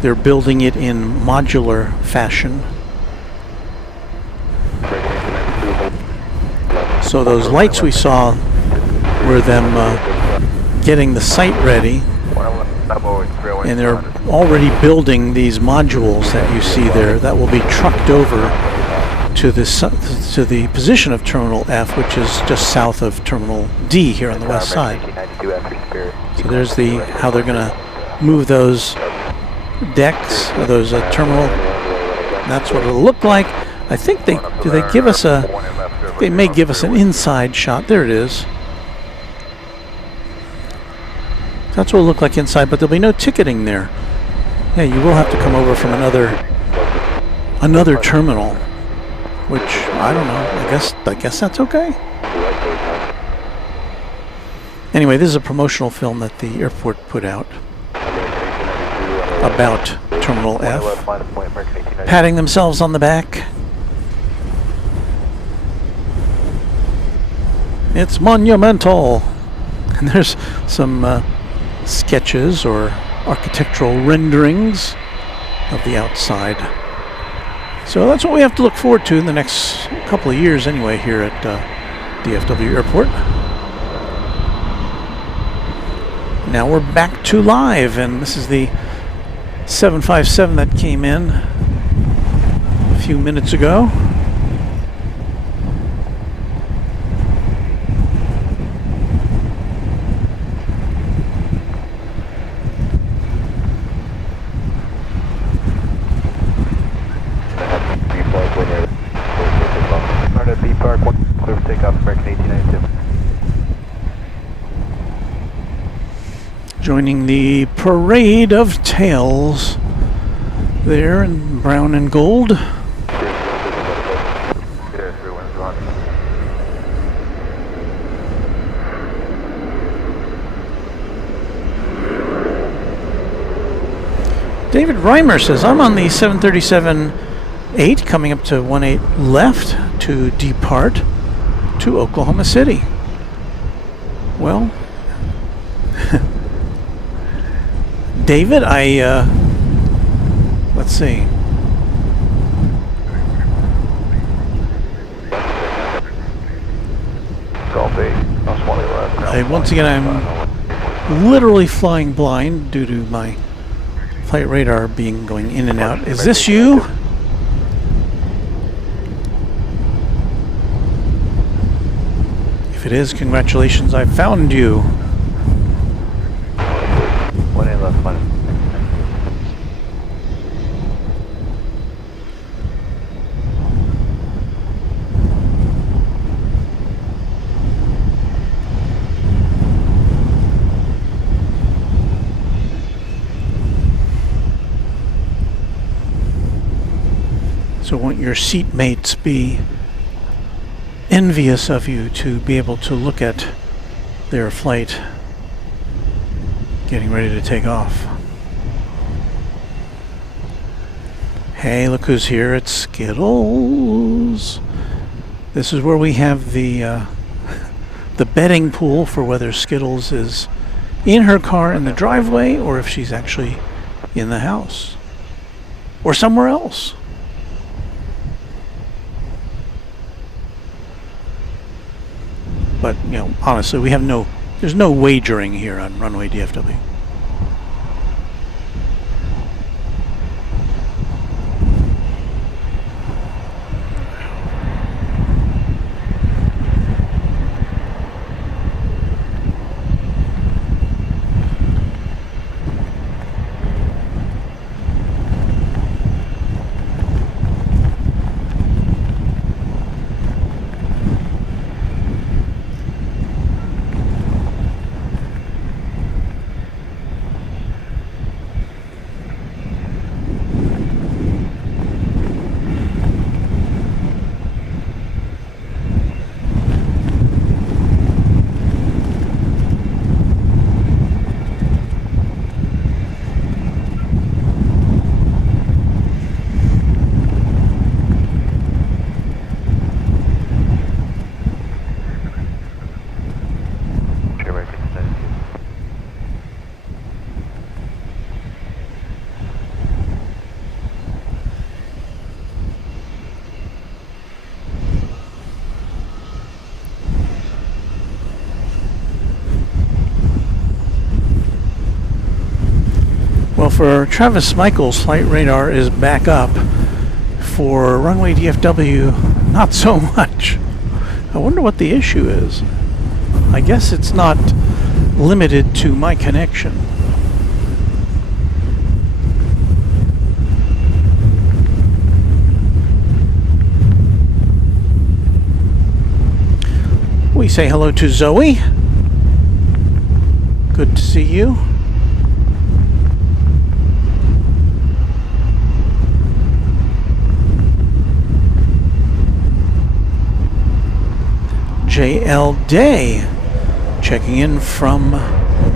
They're building it in modular fashion. So those lights we saw were them getting the site ready. And they're already building these modules that you see there that will be trucked over to the position of Terminal F, which is just south of Terminal D here on the west side. So there's how they're going to move those decks, or those terminal. That's what it'll look like. I think they give us they may give us an inside shot. There it is. That's what it'll look like inside, but there'll be no ticketing there. Yeah, you will have to come over from another terminal, which I don't know. I guess that's okay. Anyway, this is a promotional film that the airport put out about Terminal F, patting themselves on the back. It's monumental, and there's some sketches or architectural renderings of the outside. So that's what we have to look forward to in the next couple of years anyway here at DFW Airport. Now we're back to live, and this is the 757 that came in a few minutes ago. Joining the parade of tails there in brown and gold. David Reimer says, I'm on the 737-8 coming up to 18 left to depart to Oklahoma City. Well, David, let's see. Once again, I'm literally flying blind due to my flight radar going in and out. Is this you? If it is, congratulations, I found you. So won't your seatmates be envious of you to be able to look at their flight getting ready to take off? Hey, look who's here. It's Skittles. This is where we have the betting pool for whether Skittles is in her car in the driveway or if she's actually in the house or somewhere else. But, you know, honestly, there's no wagering here on Runway DFW. Well, for Travis Michaels, flight radar is back up. For Runway DFW, not so much. I wonder what the issue is. I guess it's not limited to my connection. We say hello to Zoe. Good to see you. JL Day, checking in from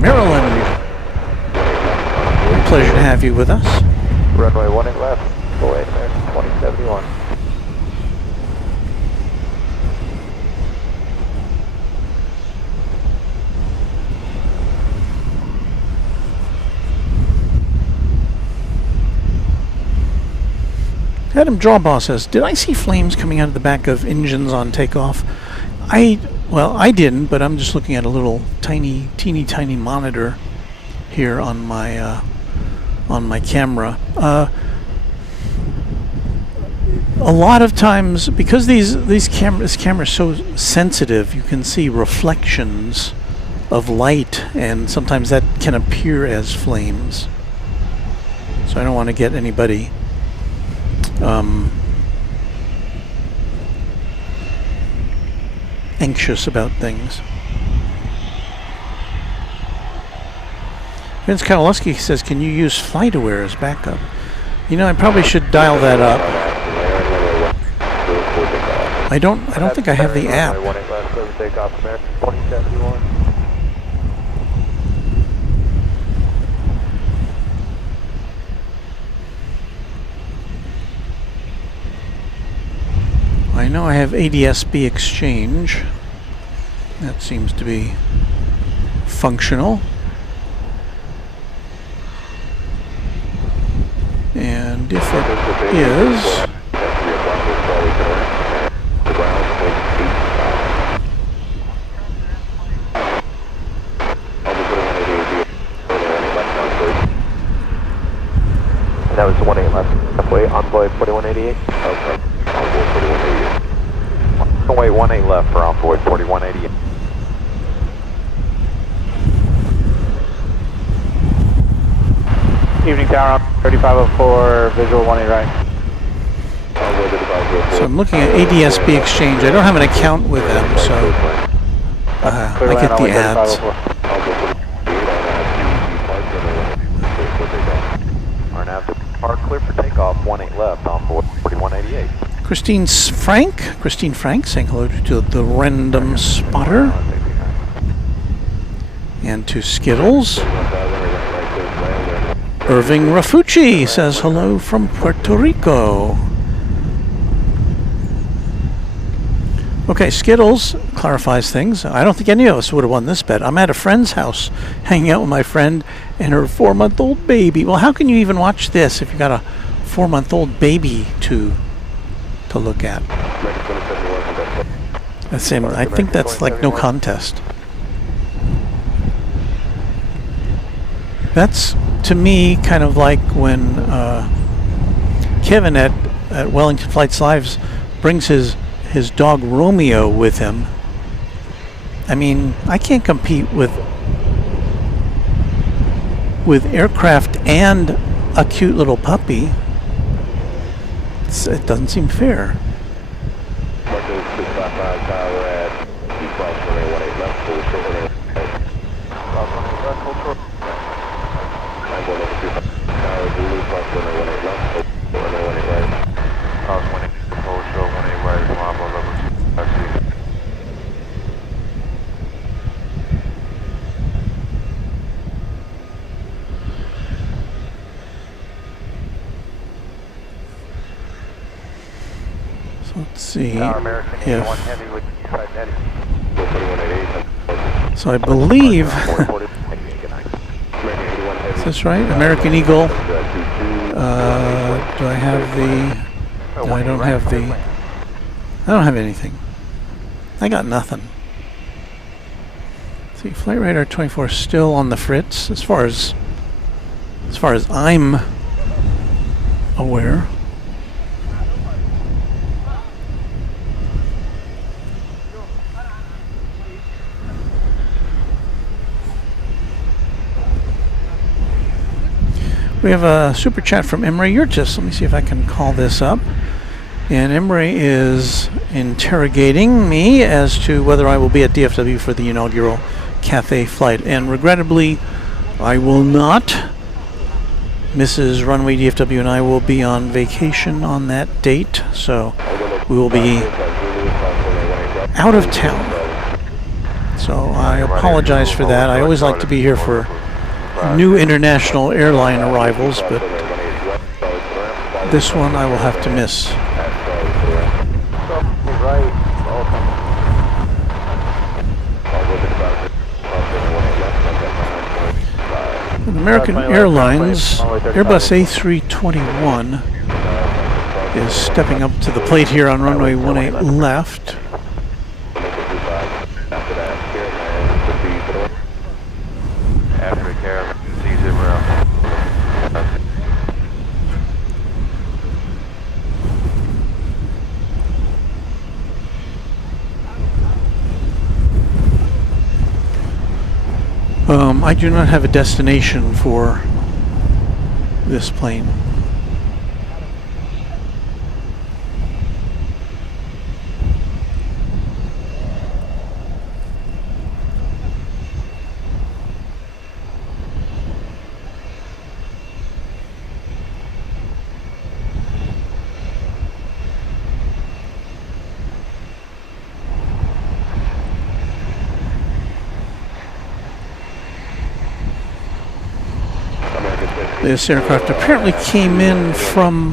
Maryland. Pleasure to have you with us. Runway 18 left, full 8 there, 2071. Adam Drawbaugh says, did I see flames coming out of the back of engines on takeoff? Well, I didn't, but I'm just looking at a little teeny tiny monitor here on my camera. A lot of times, because this camera is so sensitive, you can see reflections of light, and sometimes that can appear as flames. So I don't want to get anybody anxious about things. Vince Kowalski says, can you use FlightAware as backup? You know, I probably should dial that up. I don't think I have the app. I know I have ADSB Exchange. That seems to be functional. And if it is, That was 18 left. Halfway, envoy 4188. Okay. Envoy 4188. Runway 18 left for envoy 4188. Evening tower, 3504, visual 18 right. so I'm looking at ADSB Exchange. I don't have an account with them, so I get the ads. Park clear for takeoff, 18 left, envoy 4188. Christine Frank saying hello to the random spotter. And to Skittles. Irving Rafucci says hello from Puerto Rico. Okay, Skittles clarifies things. I don't think any of us would have won this bet. I'm at a friend's house hanging out with my friend and her 4-month-old baby. Well, how can you even watch this if you got a 4-month-old baby to look at? I think that's like no contest. That's, to me, kind of like when Kevin at Wellington Flights Lives brings his dog Romeo with him. I mean, I can't compete with aircraft and a cute little puppy. It doesn't seem fair. Let's see if, so I believe, is this right? American Eagle, do I have the, no, I don't have anything. I got nothing. See, Flight Radar 24 is still on the fritz as far as I'm aware. We have a super chat from Emery Yurtis. Let me see if I can call this up. And Emery is interrogating me as to whether I will be at DFW for the inaugural Cathay flight. And regrettably, I will not. Mrs. Runway DFW and I will be on vacation on that date, so we will be out of town. So I apologize for that. I always like to be here for new international airline arrivals, but this one I will have to miss. American Airlines Airbus A321 is stepping up to the plate here on runway 18 left. I do not have a destination for this plane. This aircraft apparently came in from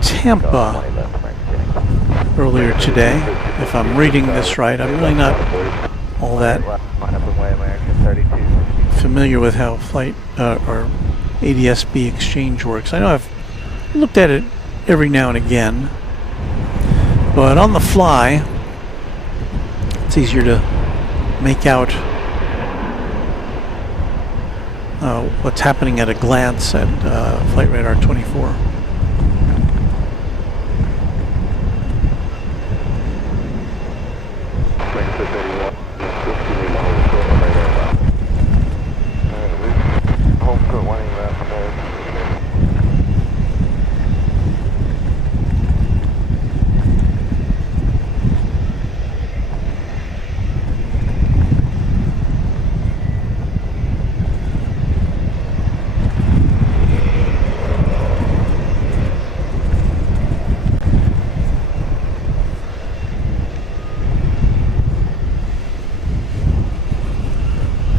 Tampa earlier today, if I'm reading this right. I'm really not all that familiar with how flight or ADS-B exchange works. I know I've looked at it every now and again, but on the fly, it's easier to make out what's happening at a glance at Flight Radar 24.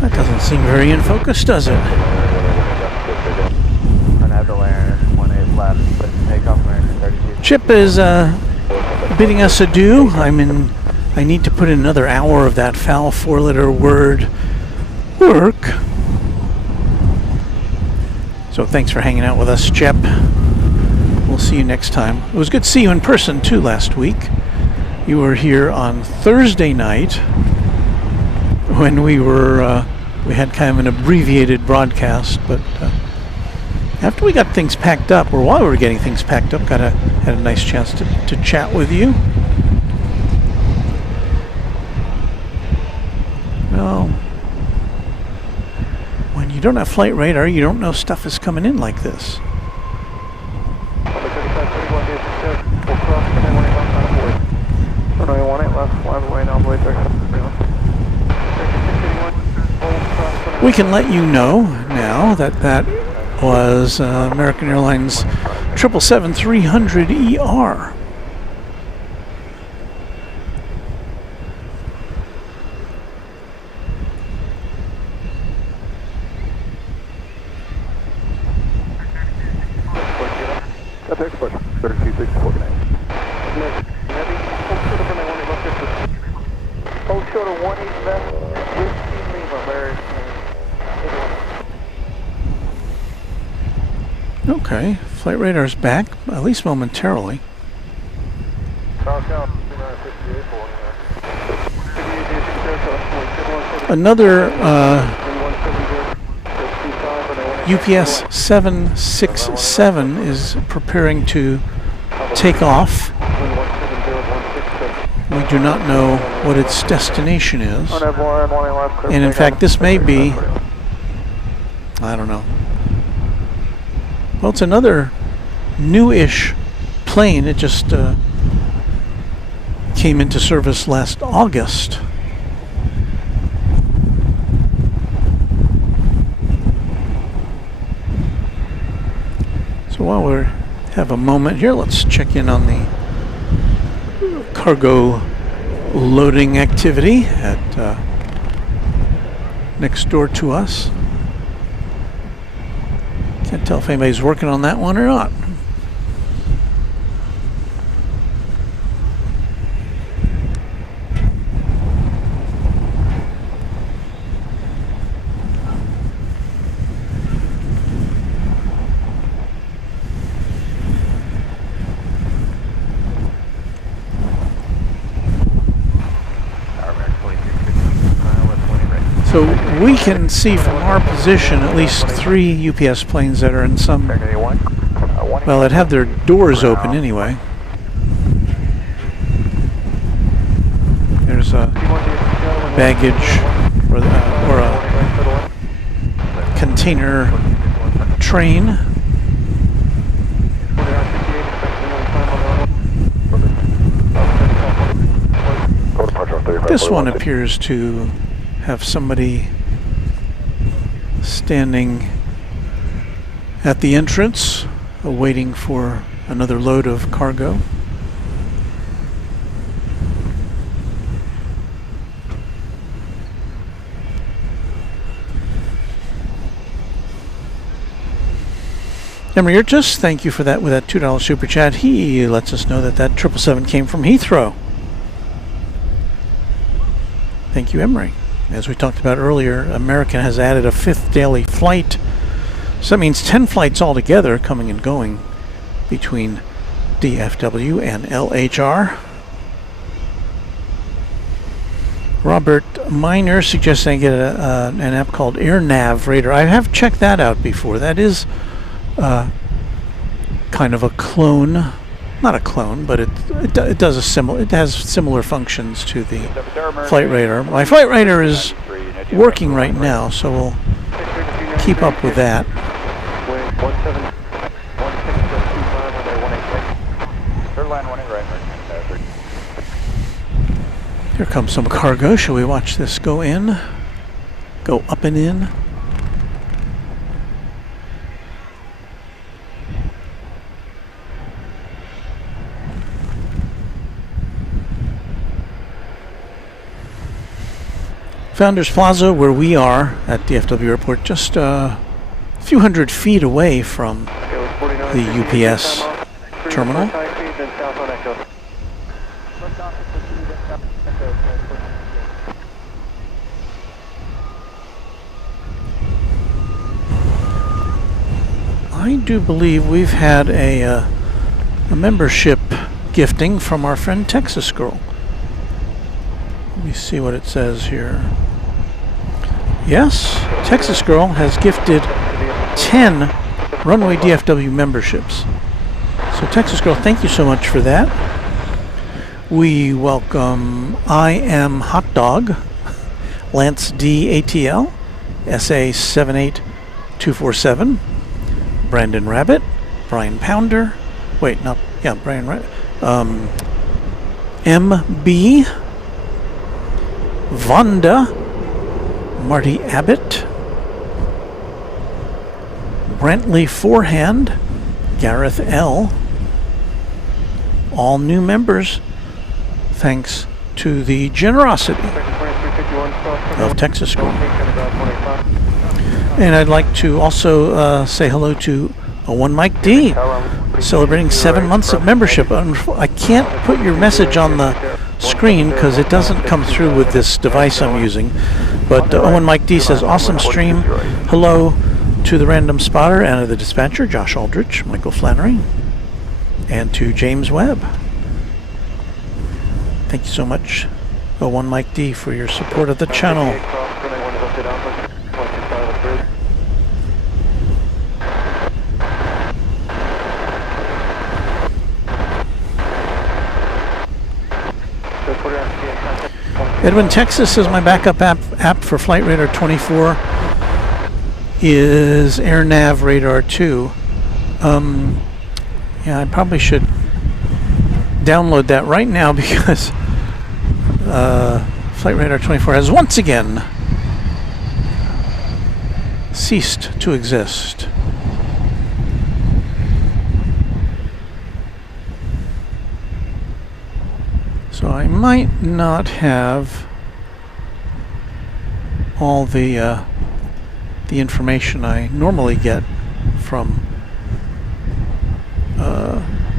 That doesn't seem very in focus, does it? Chip is bidding us adieu. I need to put in another hour of that foul 4-letter word work. So thanks for hanging out with us, Chip. We'll see you next time. It was good to see you in person too last week. You were here on Thursday night when we had kind of an abbreviated broadcast, but after we got things packed up, or while we were getting things packed up, had a nice chance to chat with you. Well, when you don't have flight radar, you don't know stuff is coming in like this. We can let you know now that was American Airlines 777-300ER. Okay, flight radar's back, at least momentarily. Another UPS 767 is preparing to take off. We do not know what its destination is. And in fact, this may be, I don't know. Well, it's another new-ish plane. It just came into service last August. So while we have a moment here, let's check in on the cargo loading activity at next door to us. Can't tell if anybody's working on that one or not. So we can see from our position at least 3 UPS planes that are in some, well, that have their doors open anyway. There's a baggage or a container train. This one appears to have somebody standing at the entrance waiting for another load of cargo. Emery, thank you for that with that $2 super chat. He lets us know that 777 came from Heathrow. Thank you, Emery. As we talked about earlier, American has added a 5th daily flight So that means 10 flights altogether coming and going between DFW and LHR. Robert Miner suggests I get an app called AirNav Radar. I have checked that out before. That is kind of a clone. Not a clone, but it does a similar. It has similar functions to the Flight Radar. My Flight Radar is working right now, so we'll keep up with that. Here comes some cargo. Shall we watch this go in? Go up and in? Founders Plaza, where we are at DFW Airport, just a few hundred feet away from the UPS terminal. I do believe we've had a membership gifting from our friend Texas Girl. Let me see what it says here. Yes, Texas Girl has gifted 10 Runway DFW memberships. So Texas Girl, thank you so much for that. We welcome I Am Hot Dog, Lance D ATL, SA 78247, Brandon Rabbit, Brian Pounder, Brian Rabbit, MB, Vonda, Marty Abbott, Brentley Forehand, Gareth L. All new members, thanks to the generosity of Texas School. And I'd like to also say hello to One Mike D, celebrating 7 months of membership. I can't put your message on the screen because it doesn't come through with this device I'm using. But Owen Mike D says, awesome stream. Hello to the Random Spotter and the Dispatcher, Josh Aldrich, Michael Flannery, and to James Webb. Thank you so much, Owen Mike D, for your support of the channel. Edwin, Texas says my backup app for Flight Radar 24 is AirNav Radar 2. Yeah, I probably should download that right now because Flight Radar 24 has once again ceased to exist. So I might not have all the information I normally get from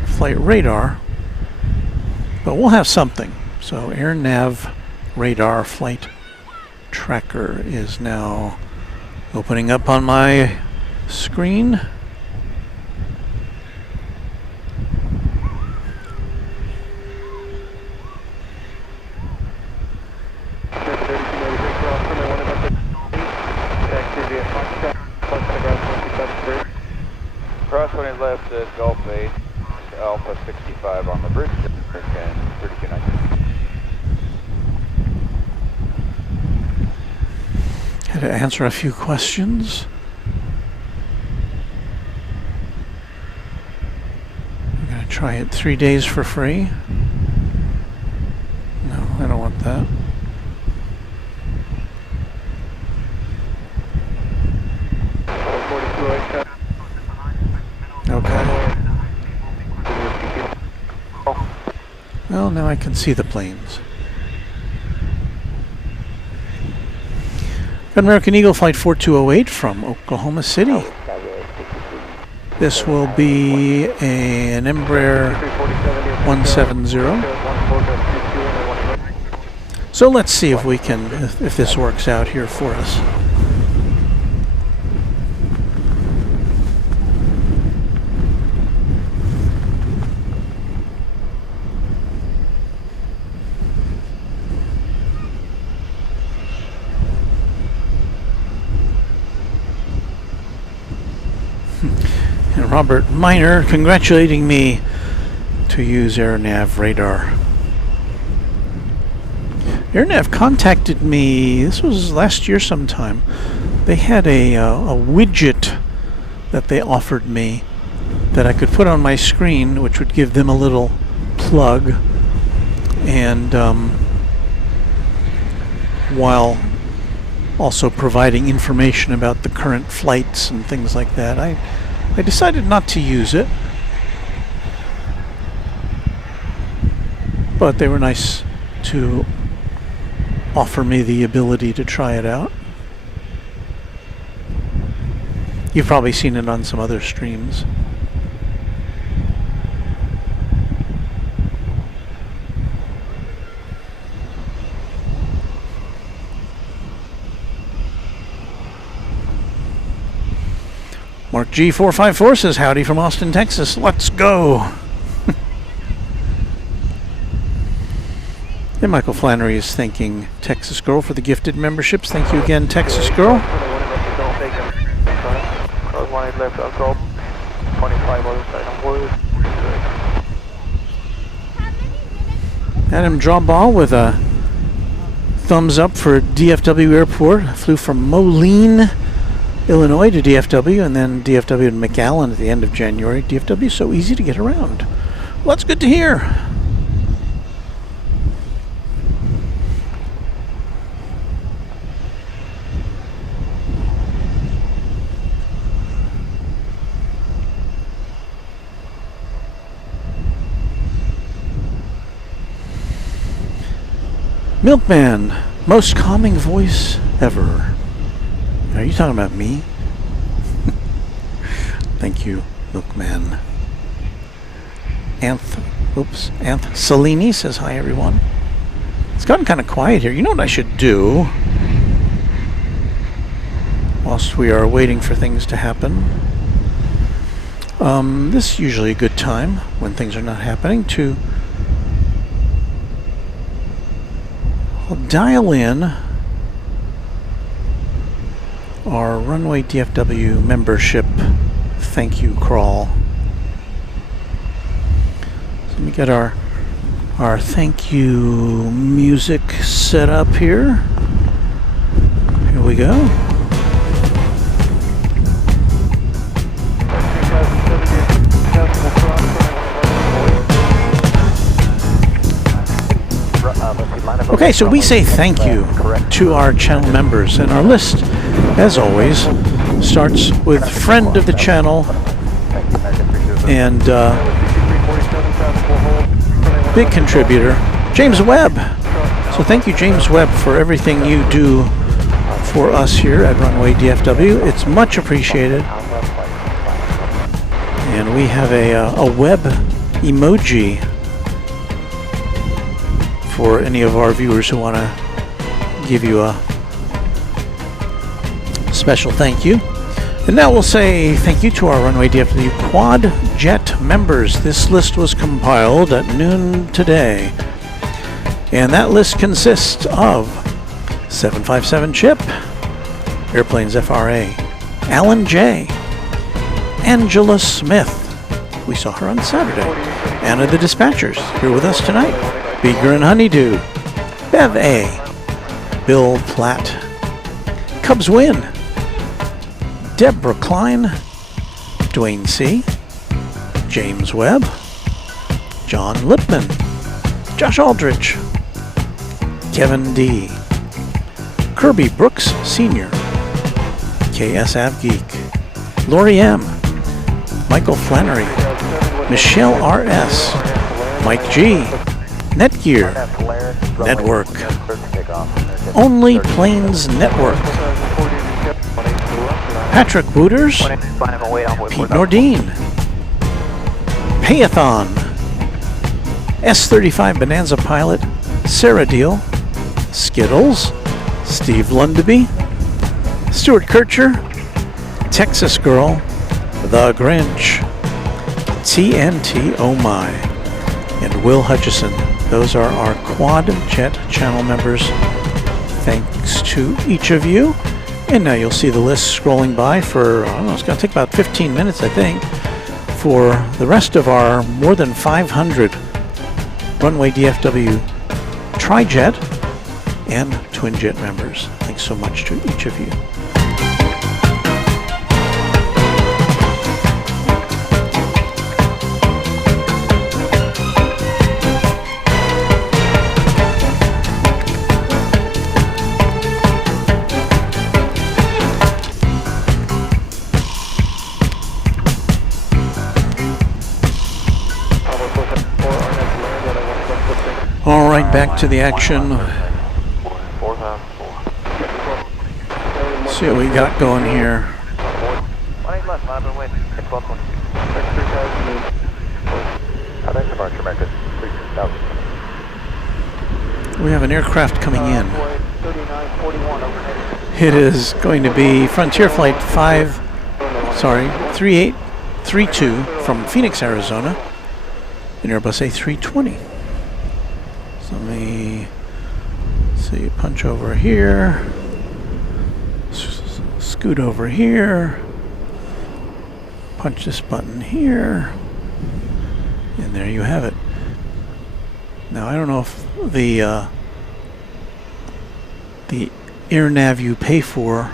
Flight Radar, but we'll have something. So AirNav Radar Flight Tracker is now opening up on my screen. Cross 20 left at Gulf 8, Alpha 65 on the bridge, and 3290. Had to answer a few questions. I'm going to try it 3 days for free. No, I don't want that. Okay. Well, now I can see the planes. Got American Eagle Flight 4208 from Oklahoma City. This will be an Embraer 170. So let's see if we can, if this works out here for us. And Robert Miner congratulating me to use AirNav radar. AirNav contacted me, this was last year sometime. They had a widget that they offered me that I could put on my screen, which would give them a little plug, and while also providing information about the current flights and things like that. I decided not to use it, but they were nice to offer me the ability to try it out. You've probably seen it on some other streams. Mark G454 says, howdy from Austin, Texas. Let's go. And Michael Flannery is thanking Texas Girl for the gifted memberships. Thank you again, Texas Girl. Adam Drawball with a thumbs up for DFW Airport. Flew from Moline, Illinois to DFW, and then DFW to McAllen at the end of January. DFW is so easy to get around. Well, that's good to hear. Milkman, most calming voice ever. Are you talking about me? Thank you, Milkman. Anth Salini says hi, everyone. It's gotten kind of quiet here. You know what I should do whilst we are waiting for things to happen? This is usually a good time when things are not happening to dial in our Runway DFW membership thank you crawl. So let me get our thank you music set up here. Here we go. Okay, so we say thank you to our channel members, and our list, as always, starts with friend of the channel and big contributor, James Webb. So thank you, James Webb, for everything you do for us here at Runway DFW. It's much appreciated. And we have a web emoji for any of our viewers who want to give you a special thank you. And now we'll say thank you to our Runway DFW Quad Jet members. This list was compiled at noon today. And that list consists of 757 Chip, Airplanes FRA, Alan J, Angela Smith. We saw her on Saturday. Anna the Dispatchers, here with us tonight. Beaker and Honeydew, Bev A, Bill Platt, Cubs Win, Deborah Klein, Dwayne C, James Webb, John Lipman, Josh Aldrich, Kevin D, Kirby Brooks Sr., KS Av Geek, Lori M, Michael Flannery, Michelle R.S., Mike G, Netgear Network, Only Planes Network, Patrick Wooters, Pete Nordine, Payathon, S35 Bonanza Pilot, Sarah Deal, Skittles, Steve Lundaby, Stuart Kircher, Texas Girl, The Grinch, TNT Oh My, and Will Hutchison. Those are our Quad Jet channel members. Thanks to each of you. And now you'll see the list scrolling by for, I don't know, it's going to take about 15 minutes, I think, for the rest of our more than 500 Runway DFW Tri-Jet and Twin Jet members. Thanks so much to each of you. All right, back to the action. See what we got going here. We have an aircraft coming in. It is going to be Frontier Flight 3832 from Phoenix, Arizona, an Airbus A320. So let me see, punch over here, scoot over here, punch this button here, and there you have it. Now I don't know if the AirNav you pay for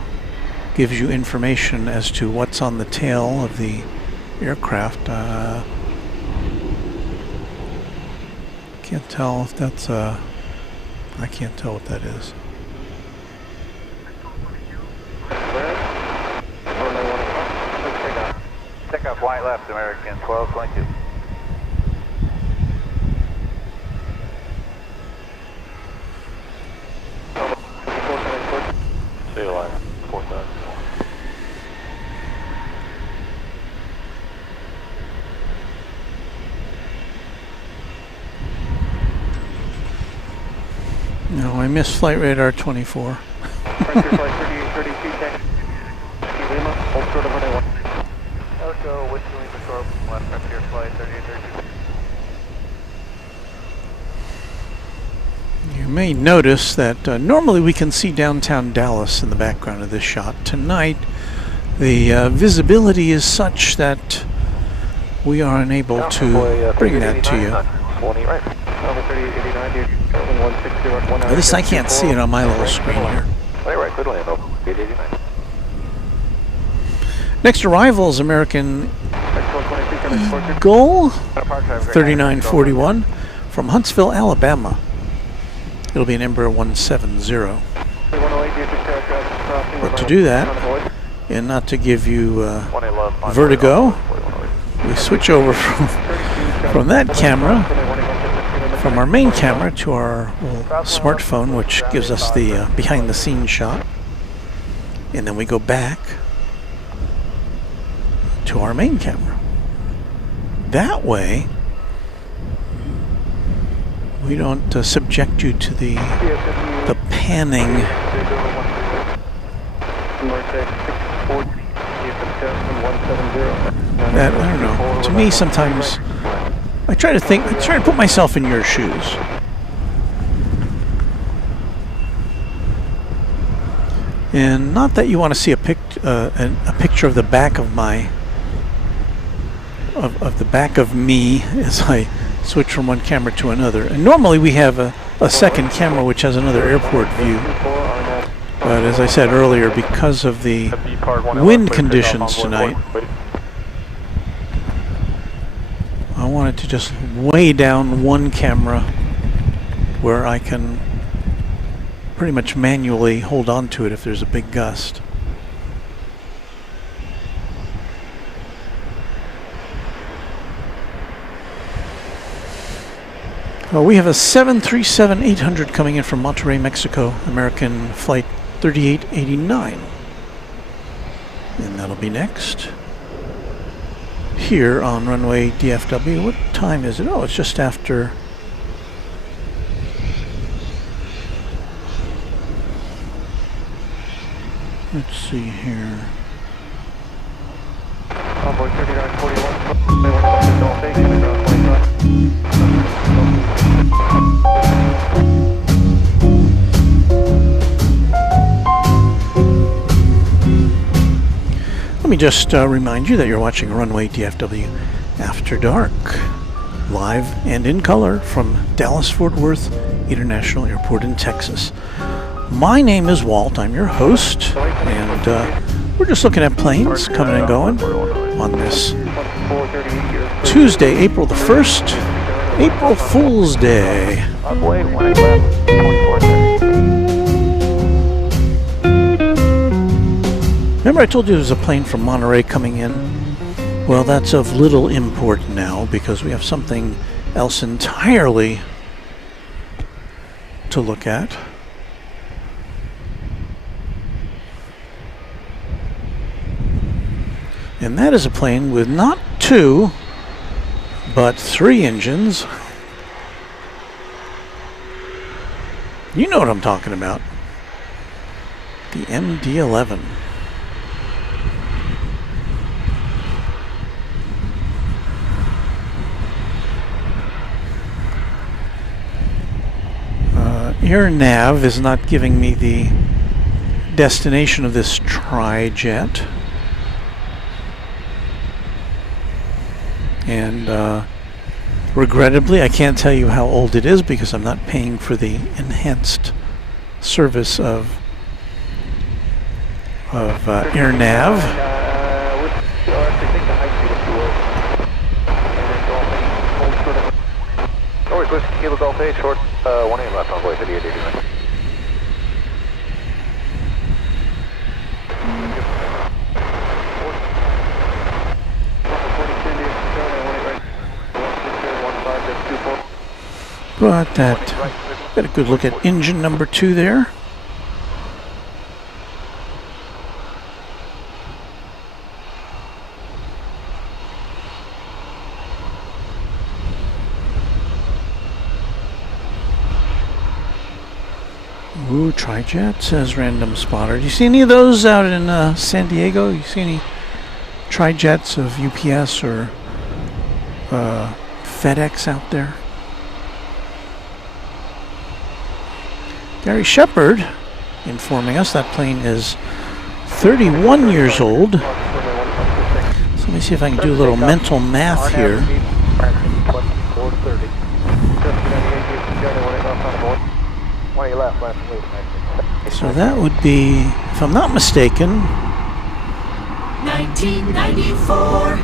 gives you information as to what's on the tail of the aircraft. Can't tell if that's I can't tell what that is. Takeoff white left, American 1222. See you later. 4,000. No, I missed flight radar 24. Frontier Flight 3832, check. Lima, hold short of 181. Elko, Whiskey Lima Short, left Frontier Flight 3832. You may notice that normally we can see downtown Dallas in the background of this shot. Tonight, the visibility is such that we are unable to bring that to you. 20 right. At least I can't see it on my little screen here. Right, good land, 889. Next arrival is American Eagle 3941 from Huntsville, Alabama. It'll be an Embraer 170. But to do that, and not to give you vertigo, we switch over from that camera, from our main camera to our little smartphone, which gives us the behind the scenes shot, and then we go back to our main camera. That way we don't subject you to the panning. That, I don't know, to me sometimes I try to put myself in your shoes. And not that you want to see a picture of the back of my of the back of me as I switch from one camera to another. And normally we have a second camera which has another airport view. But as I said earlier, because of the wind conditions tonight, I wanted to just weigh down one camera where I can pretty much manually hold on to it if there's a big gust. We have a 737-800 coming in from Monterrey, Mexico, American Flight 3889. And that'll be next. Here on Runway DFW. What time is it? Oh, it's just after. Let's see here. Convoy 3941, they want to the North Station, around 25. Let me just remind you that you're watching Runway DFW After Dark, live and in color from Dallas-Fort Worth International Airport in Texas. My name is Walt, I'm your host, and we're just looking at planes coming and going on this Tuesday, April the 1st, April Fool's Day. Remember I told you there was a plane from Monterey coming in? Well, that's of little import now because we have something else entirely to look at. And that is a plane with not 2, but 3 engines. You know what I'm talking about. The MD-11. AirNav is not giving me the destination of this tri-jet. And regrettably, I can't tell you how old it is because I'm not paying for the enhanced service of AirNav. Kilo Golf 8, short 1 left on voice 8889. But that, got a good look at engine number 2 there. Ooh, tri-jet, says Random Spotter. Do you see any of those out in San Diego? You see any tri-jets of UPS or FedEx out there? Gary Shepard informing us that plane is 31 years old. So let me see if I can do a little mental math here. So that would be, if I'm not mistaken, 1994.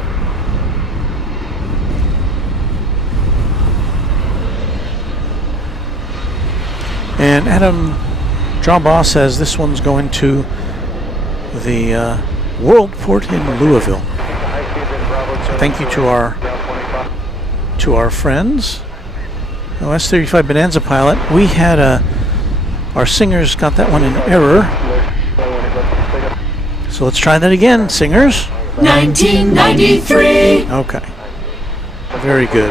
And Adam Jawbaugh says this one's going to the World Port in Louisville. So thank you to our friends. Oh, S35 Bonanza pilot. We had our singers got that one in error. So let's try that again, singers. 1993. Okay. Very good.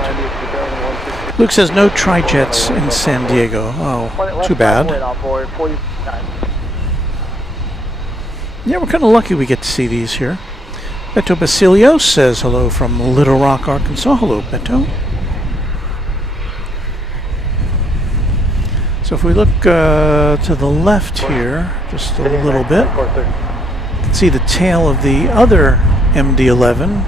Luke says no tri-jets in San Diego. Oh, too bad. Yeah, we're kind of lucky we get to see these here. Beto Basilio says hello from Little Rock, Arkansas. Hello, Beto. So if we look to the left here, just a little bit, you can see the tail of the other MD-11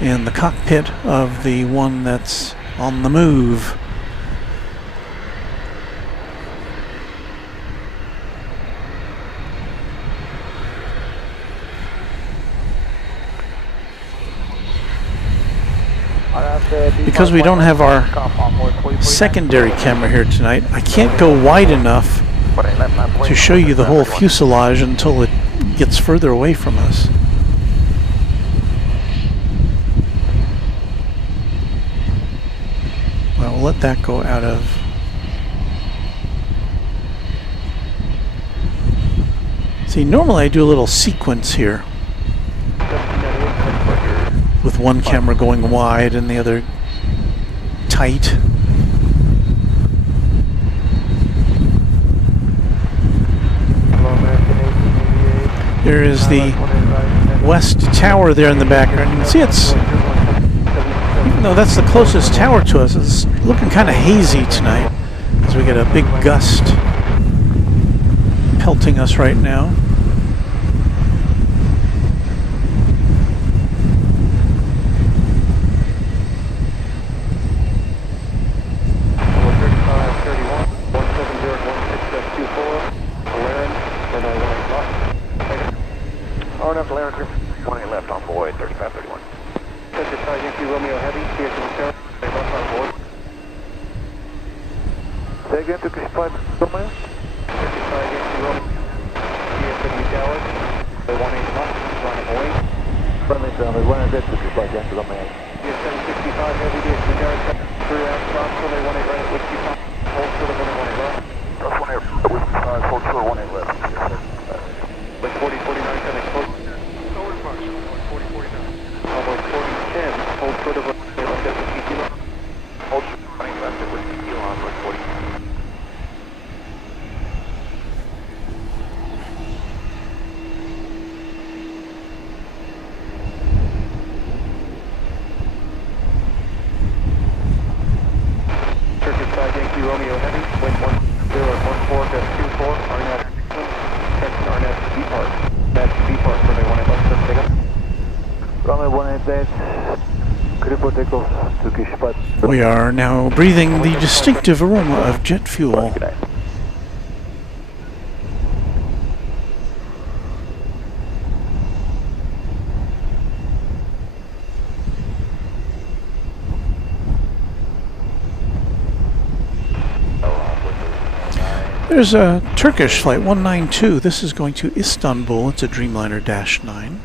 and the cockpit of the one that's on the move. Because we don't have our secondary camera here tonight, I can't go wide enough to show you the whole fuselage until it gets further away from us. Well, we'll let that go out of... See, normally I do a little sequence here, with one camera going wide and the other tight. There is the West Tower there in the background. You can see it's, even though that's the closest tower to us, it's looking kind of hazy tonight as we get a big gust pelting us right now. RNF Land Group, 18 left on board, 3531. Turkish Flight Yankee Romeo Heavy, DFW left on board. Say again, Turkish Flight Romeo? Turkish Flight Yankee Romeo, DFW Dallas, 18 left, running away. Friendly family, 100 Turkish Flight Yankee Romeo. DF765 Heavy, DFW Dallas, 3 out stop, runway 18 right at Whiskey 5, hold short of runway 18 left. Cross 18, Whiskey 5, hold short 18 left. Like 4049, kind of close. Forward function, 4049. Almost 4010, hold short of runway left at Whiskey Kilo. Hold short 20 left at Whiskey Kilo on 40. Turkish 5 Yankee Romeo Heavy, wind 1014.24, RNF, Texas RNF B Park. That's B Park, runway 18 left, start takeoff. Runway 18 clear for takeoff, Turkish Flight. We are now breathing the distinctive aroma of jet fuel. Good day. There's a Turkish flight 192. This is going to Istanbul. It's a Dreamliner -9.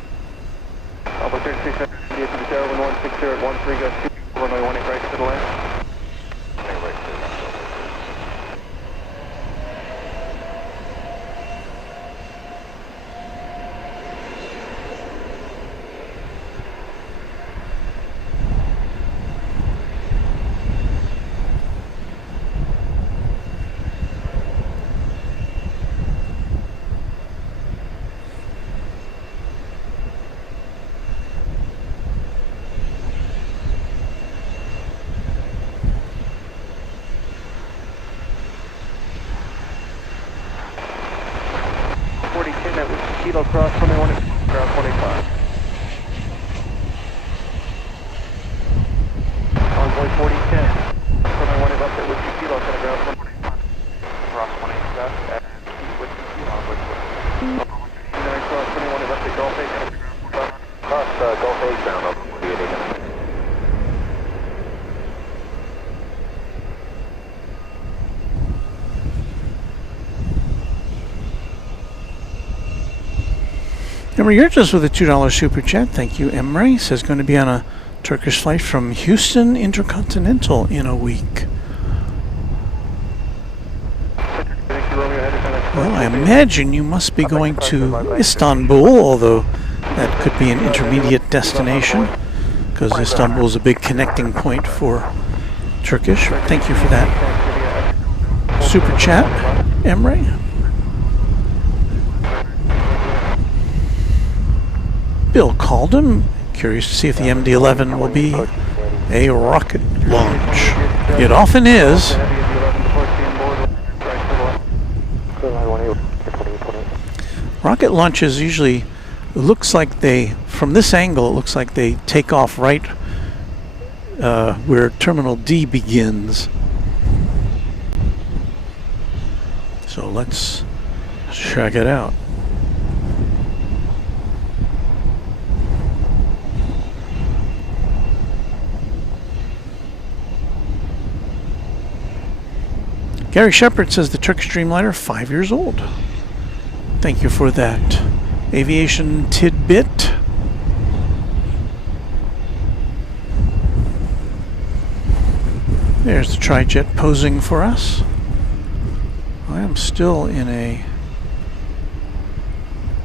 Alpha 36, DFW Tower 1160 at 13, go 2, runway 18 right to the left. That was Kilo Cross, runway 18, ground 25. Envoy 4010, runway 18 left at Whiskey Kilo, kind of ground 25. Cross 18 left at Whiskey Kilo on 40. 9 cross, runway 18 left at Gulf 8, kind of ground 25. Cross Gulf 8 down up, 48. Emre, you're just with a $2 super chat. Thank you, Emre. Says going to be on a Turkish flight from Houston Intercontinental in a week. Well, I imagine you must be going to Istanbul, although that could be an intermediate destination, because Istanbul is a big connecting point for Turkish. Thank you for that super chat, Emre. Bill called him. Curious to see if the MD-11 will be a rocket launch. It often is. Rocket launches usually looks like they, from this angle, it looks like they take off right where Terminal D begins. So let's check it out. Gary Shepard says the Turkish Dreamliner 5 years old. Thank you for that aviation tidbit. There's the tri-jet posing for us. I am still in a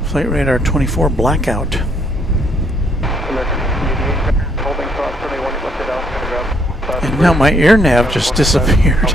Flight Radar 24 blackout. And now my air nav just disappeared.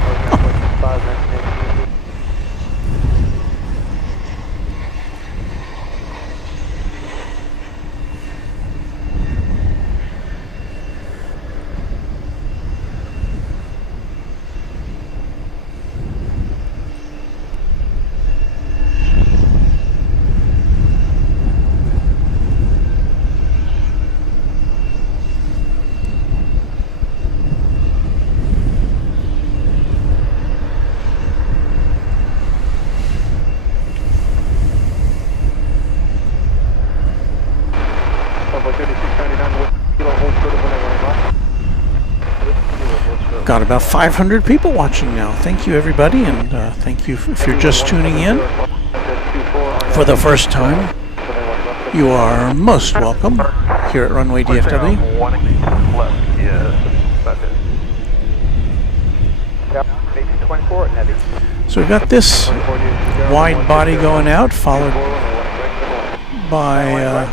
runway 3699 with kilo hold short of 181. Got about 500 people watching now. Thank you, everybody, and thank you if you're just tuning in for the first time. You are most welcome here at Runway DFW. So we've got this wide body going out, followed by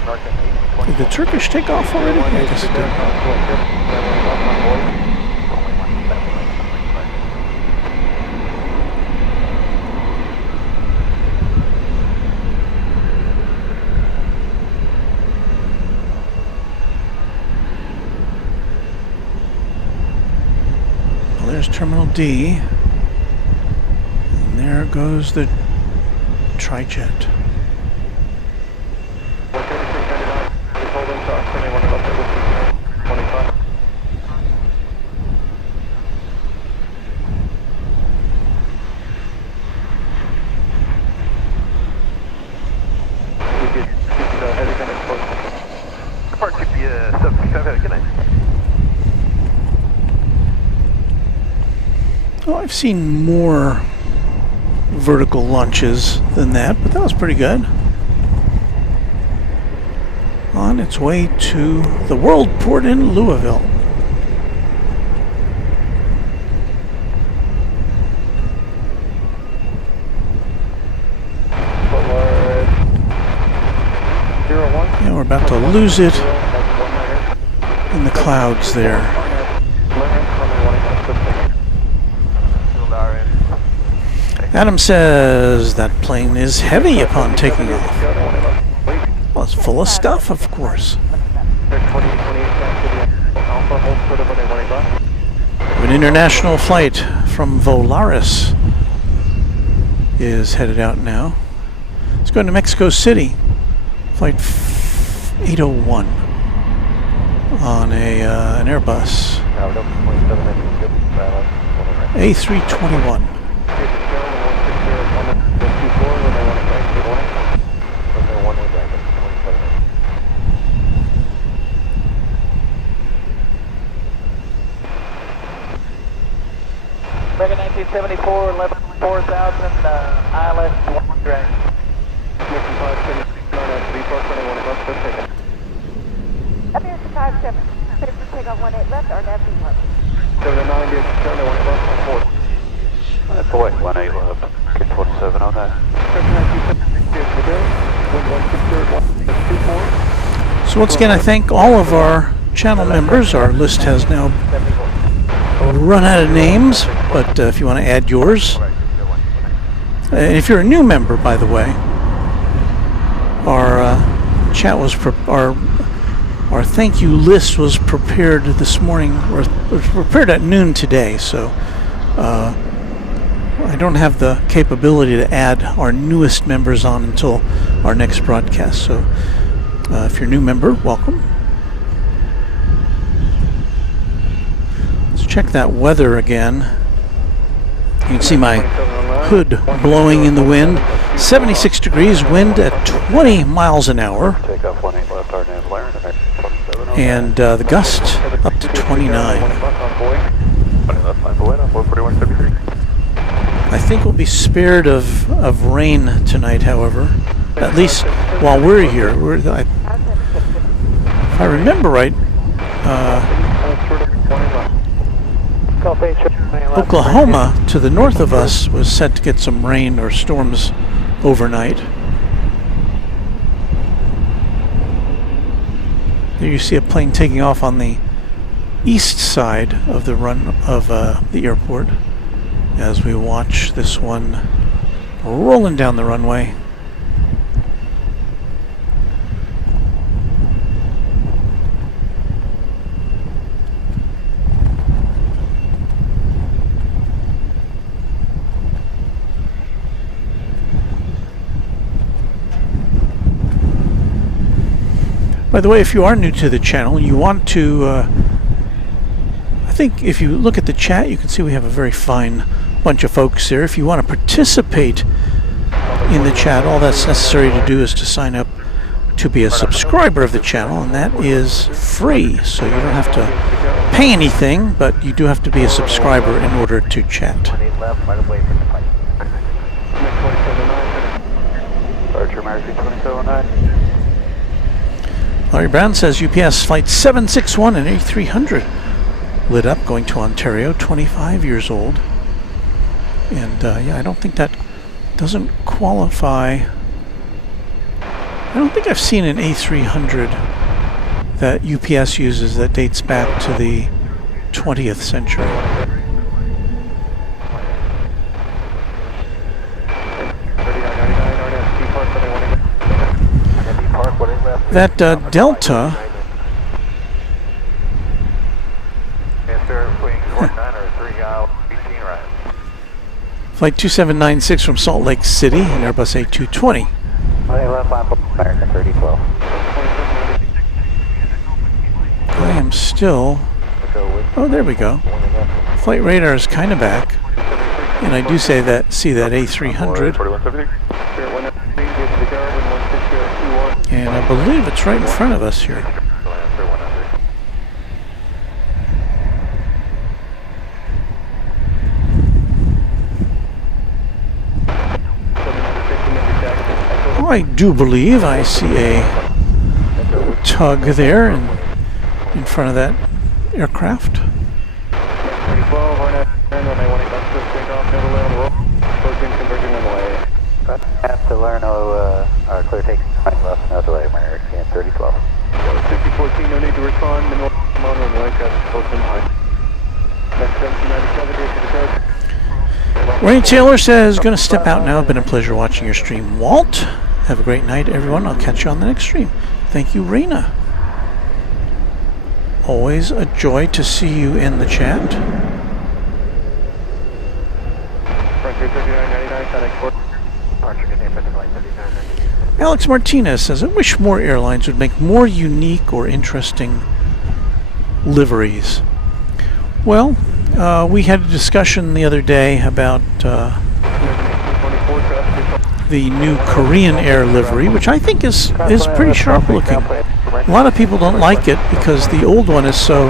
did the Turkish take off already? I guess it did. Well, there's Terminal D. And there goes the tri-jet. Oh, I've seen more vertical launches than that, but that was pretty good. On its way to the World Port in Louisville. Yeah, we're about to lose it in the clouds there. Adam says that plane is heavy upon taking off. Well, it's full of stuff, of course. An international flight from Volaris is headed out now. It's going to Mexico City. Flight 801 on an Airbus A321. American 1974, 11,4000, ILS 1 drag. American 57, clear for takeoff 18 left or nav 1. 790 is currently 1 left on 4. Boy, 18 left. Get 27 on that. So once again, I thank all of our channel members. Our list has now run out of names, but if you want to add yours, and if you're a new member, by the way, our chat was our thank you list was prepared this morning, or was prepared at noon today. So I don't have the capability to add our newest members on until our next broadcast. So if you're a new member, welcome. Check that weather again. You can see my hood blowing in the wind. 76 degrees, wind at 20 miles an hour. And the gust up to 29. I think we'll be spared of rain tonight, however. At least while we're here. If I remember right, Oklahoma, to the north of us, was set to get some rain or storms overnight. There you see a plane taking off on the east side of the the airport as we watch this one rolling down the runway. By the way, if you are new to the channel, you want to, I think if you look at the chat, you can see we have a very fine bunch of folks there. If you want to participate in the chat, all that's necessary to do is to sign up to be a subscriber of the channel, and that is free, so you don't have to pay anything, but you do have to be a subscriber in order to chat. Larry Brown says UPS Flight 761 and A300 lit up going to Ontario, 25 years old. And yeah, I don't think that doesn't qualify. I don't think I've seen an A300 that UPS uses that dates back to the 20th century. That Delta Flight 2796 from Salt Lake City, an Airbus A220. I am still... Oh, there we go. Flight radar is kind of back. And I do see that A300. And I believe it's right in front of us here. I do believe I see a tug there in front of that aircraft. Have to learn clear take left, no delay, American 3012. 5014, no need to respond, Ray Taylor says, gonna step out now. Been a pleasure watching your stream, Walt. Have a great night, everyone. I'll catch you on the next stream. Thank you, Raina. Always a joy to see you in the chat. Alex Martinez says, I wish more airlines would make more unique or interesting liveries. Well, we had a discussion the other day about the new Korean Air livery, which I think is pretty sharp looking. A lot of people don't like it because the old one is so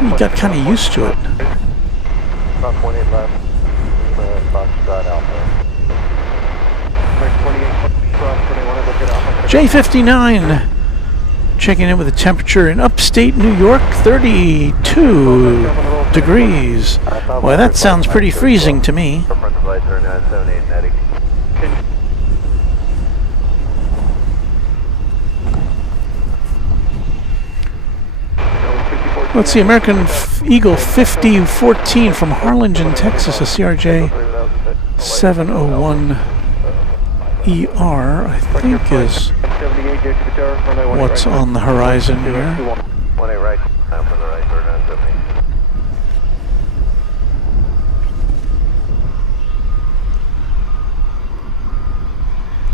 you got kind of used to it. J59 checking in with the temperature in upstate New York, 32 degrees. Boy, that sounds pretty freezing to me. Let's see, American Eagle 5014 from Harlingen, Texas, a CRJ 701 ER, I think is what's on the horizon here.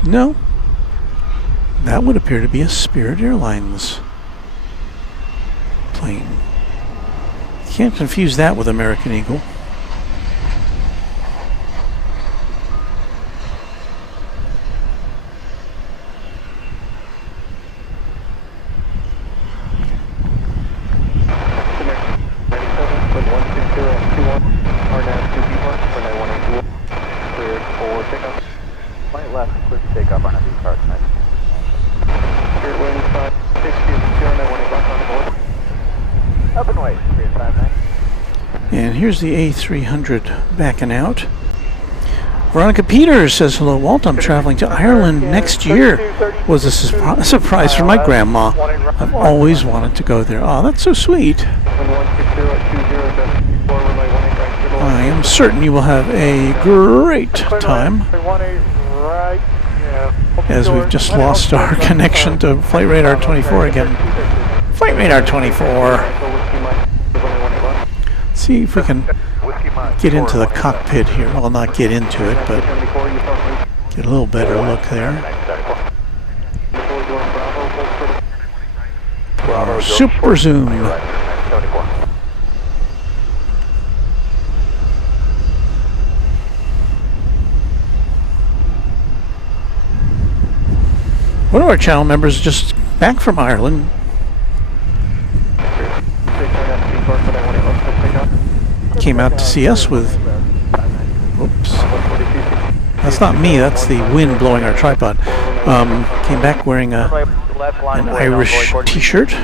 No, that would appear to be a Spirit Airlines plane. Can't confuse that with American Eagle. And here's the A300 backing out. Veronica Peters says, hello, Walt. I'm traveling to Ireland next year. Was a surprise for my grandma. I've always wanted to go there. Oh, that's so sweet. I am certain you will have a great time, as we've just lost our connection to Flight Radar 24 again. Flight Radar 24. See if we can get into the cockpit here. Well, not get into it, but get a little better look there. Our super zoom. One of our channel members just back from Ireland. Came out to see us with... Oops. That's not me, that's the wind blowing our tripod. Came back wearing an Irish t-shirt.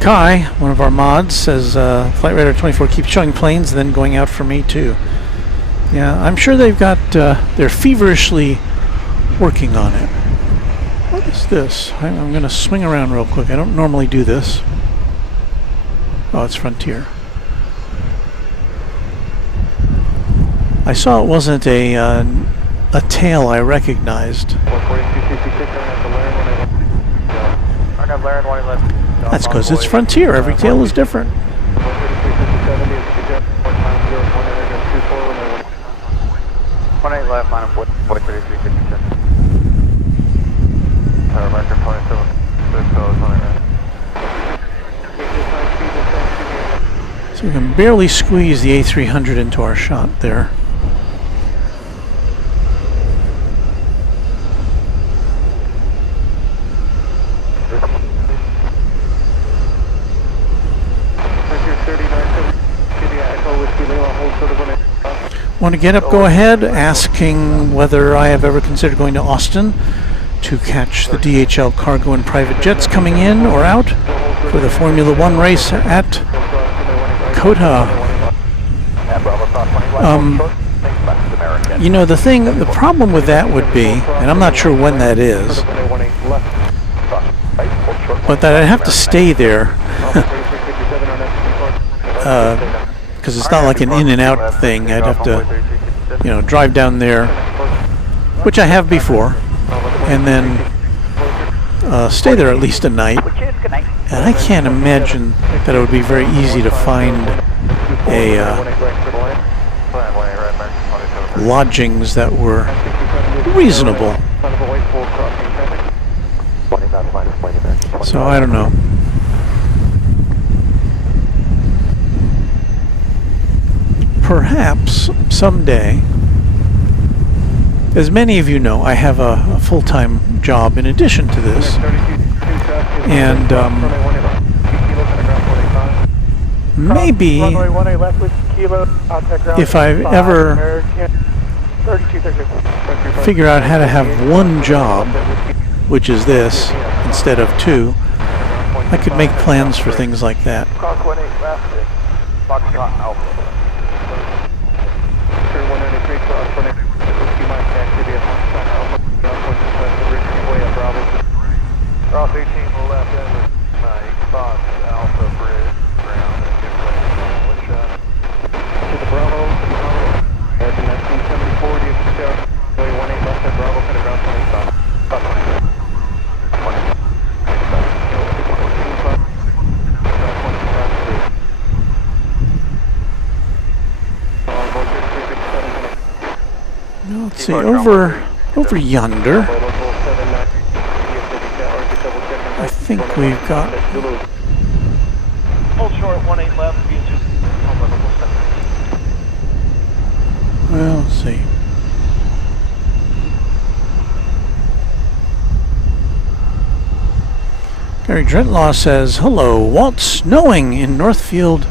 Kai, one of our mods, says Flight Radar 24 keeps showing planes, then going out for me too. Yeah, I'm sure they've got, they're feverishly working on it. What is this? I'm going to swing around real quick. I don't normally do this. Oh, it's Frontier. I saw it wasn't a tail I recognized. That's because it's Frontier. Every tail is different. So we can barely squeeze the A300 into our shot there. Want to get up, go ahead, asking whether I have ever considered going to Austin to catch the DHL cargo and private jets coming in or out for the Formula One race at COTA. You know, the problem with that would be, and I'm not sure when that is, but that I'd have to stay there. Because it's not like an in and out thing. I'd have to, you know, drive down there, which I have before, and then stay there at least a night. And I can't imagine that it would be very easy to find a lodgings that were reasonable. So I don't know. Perhaps someday, as many of you know, I have a full-time job in addition to this, and maybe if I ever figure out how to have one job, which is this, instead of two, I could make plans for things like that. Cross 18 left end Fox Alpha Bridge ground and give way to the Bravo. American 1974 DFW 18 left at Bravo, kind of ground 25. Let's see, over yonder, I think we've got... Hold short, 18 left, well, let's see. Gary Drentlaw says, hello, Walt, snowing in Northfield,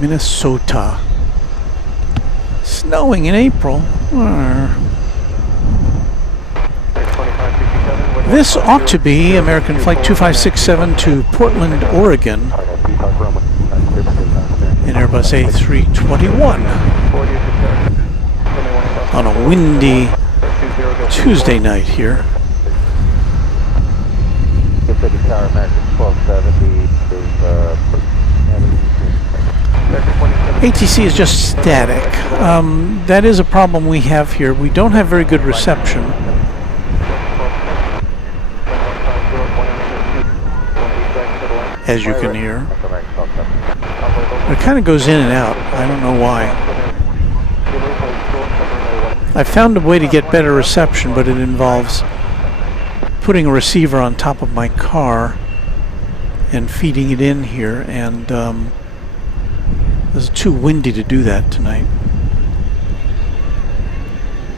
Minnesota. Snowing in April. This ought to be American Flight 2567 to Portland, Oregon in Airbus A321 on a windy Tuesday night here. ATC is just static. That is a problem we have here. We don't have very good reception. As you can hear. It kind of goes in and out. I don't know why. I found a way to get better reception, but it involves putting a receiver on top of my car and feeding it in here, and It's too windy to do that tonight.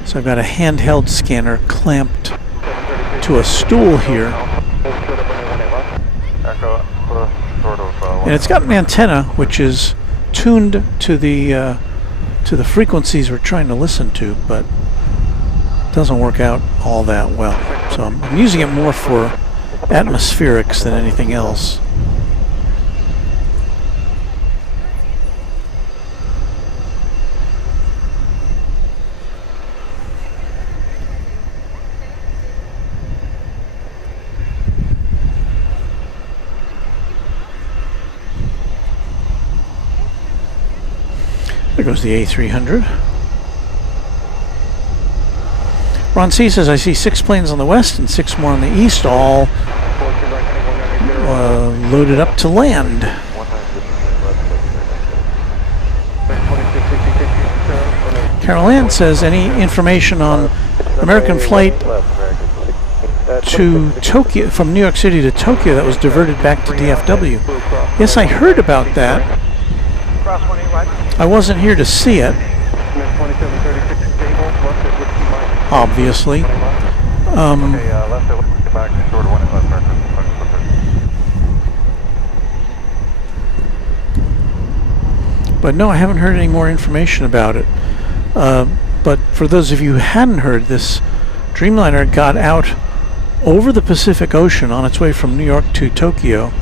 So I've got a handheld scanner clamped to a stool here. And it's got an antenna which is tuned to the frequencies we're trying to listen to, but it doesn't work out all that well. So I'm using it more for atmospherics than anything else. There goes the A300. Ron C says, I see 6 planes on the west and 6 more on the east, all loaded up to land. Carol Ann says, any information on American flight to Tokyo, from New York City to Tokyo, that was diverted back to DFW? Yes, I heard about that. I wasn't here to see it, obviously. But no, I haven't heard any more information about it. But for those of you who hadn't heard, this Dreamliner got out over the Pacific Ocean on its way from New York to Tokyo,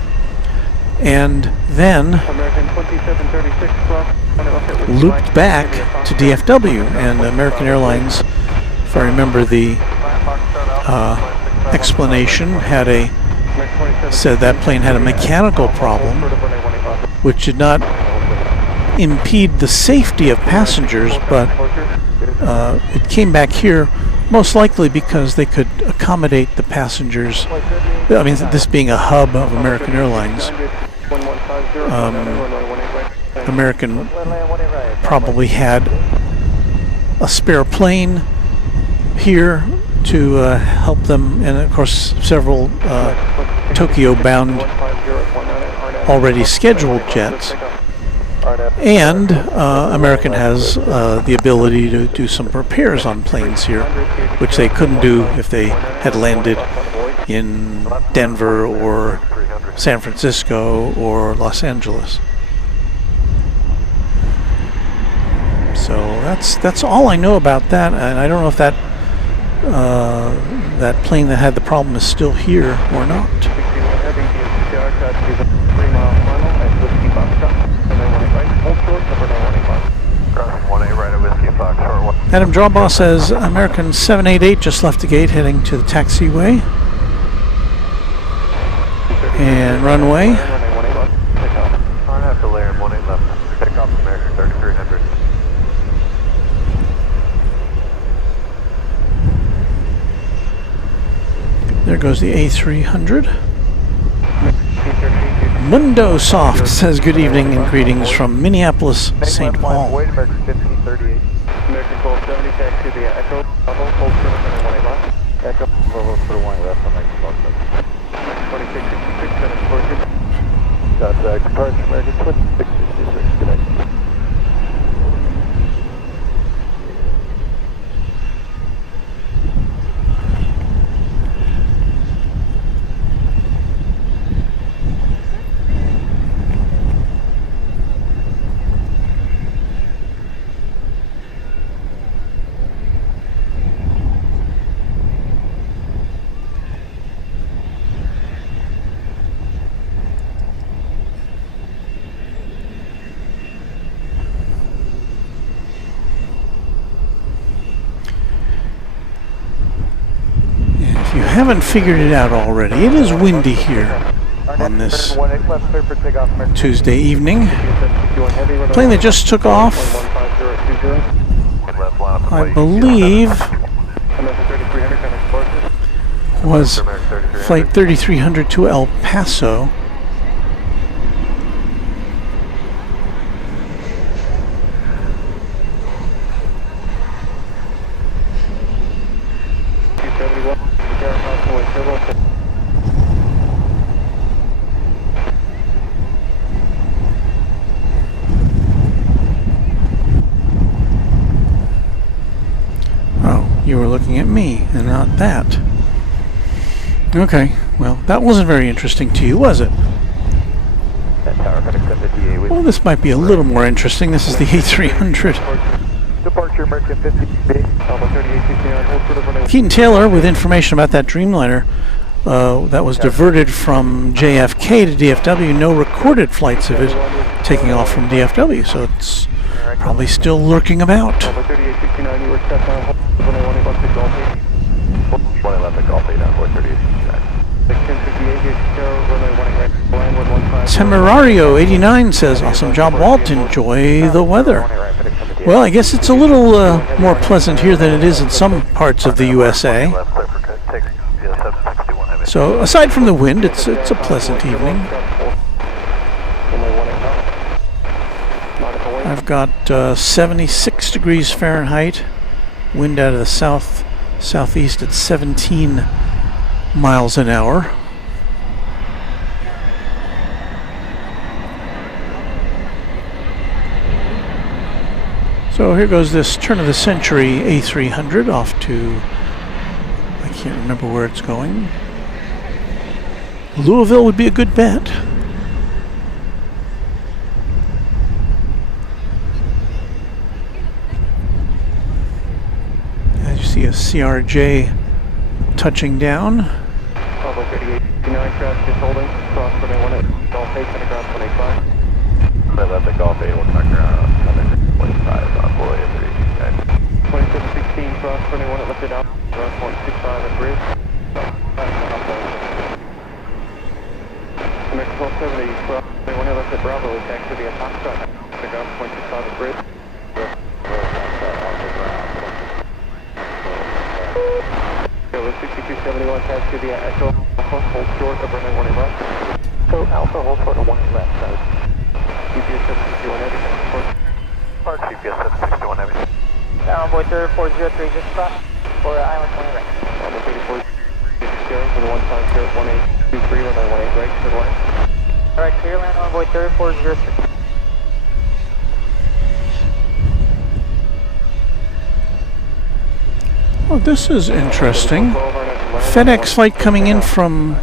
and then looped back to DFW. And American Airlines, if I remember the explanation, said that plane had a mechanical problem which did not impede the safety of passengers, but it came back here most likely because they could accommodate the passengers. I mean, this being a hub of American Airlines, American probably had a spare plane here to help them, and of course several Tokyo-bound already scheduled jets. And American has the ability to do some repairs on planes here, which they couldn't do if they had landed in Denver or San Francisco or Los Angeles. So that's all I know about that, and I don't know if that that plane that had the problem is still here or not. Adam Drawbaugh says American 788 just left the gate heading to the taxiway and runway. There goes the A300. Mundo Soft says good evening and greetings from Minneapolis, St. Paul. American 1270, taxi to the Echo, level, hold for the 1 left. Echo, level for the 1 left on American 1270. 2666, Center Fortune. Contact departure, American 2666, good night. Haven't figured it out already. It is windy here on this Tuesday evening. Plane that just took off, I believe, was Flight 3300 to El Paso. you were looking at me and not that. Okay, well, that wasn't very interesting to you, was it? Well, this might be a little more interesting. This is the A300. Departure American 50B, Alpha 3869, hold for the runway. Keaton Taylor with information about that Dreamliner that was diverted from JFK to DFW. No recorded flights of it taking off from DFW, so it's probably still lurking about. Alpha 3869, you were set down, hold for the runway 16 Golf 8. 111 Golf 8 on board 3869. 1058 here, runway 18 right, land 115. Temerario 89 says, awesome job, Walt. Enjoy the weather. Well, I guess it's a little more pleasant here than it is in some parts of the USA. So, aside from the wind, it's a pleasant evening. I've got 76 degrees Fahrenheit, wind out of the southeast at 17 miles an hour. So here goes this turn-of-the-century A300 off to, I can't remember where it's going. Louisville would be a good bet. As you see a CRJ touching down. Alpha 3869, traffic is holding, cross runway 18, Golf 8, center ground 185. They left the Golf 8, we'll back around 125 on board 2716, cross runway 1 lifted out, ground 0.65 at bridge. American 1270, cross runway 1 lifted Bravo, taxi via Foxtrot, center ground 0.65 at bridge. Kilo 6271, taxi via Echo, Alpha, hold short of runway 18 left. So Alpha, hold short of 1 left, GPS 761 heavy, Park GPS 761 heavy. Down boy 3403, just cross for Island 20 right. Alpha 34, for the 150, 1823, runway 18 right, clear line. Alright, clear land on boy 3403. Oh, this is interesting. FedEx flight coming in from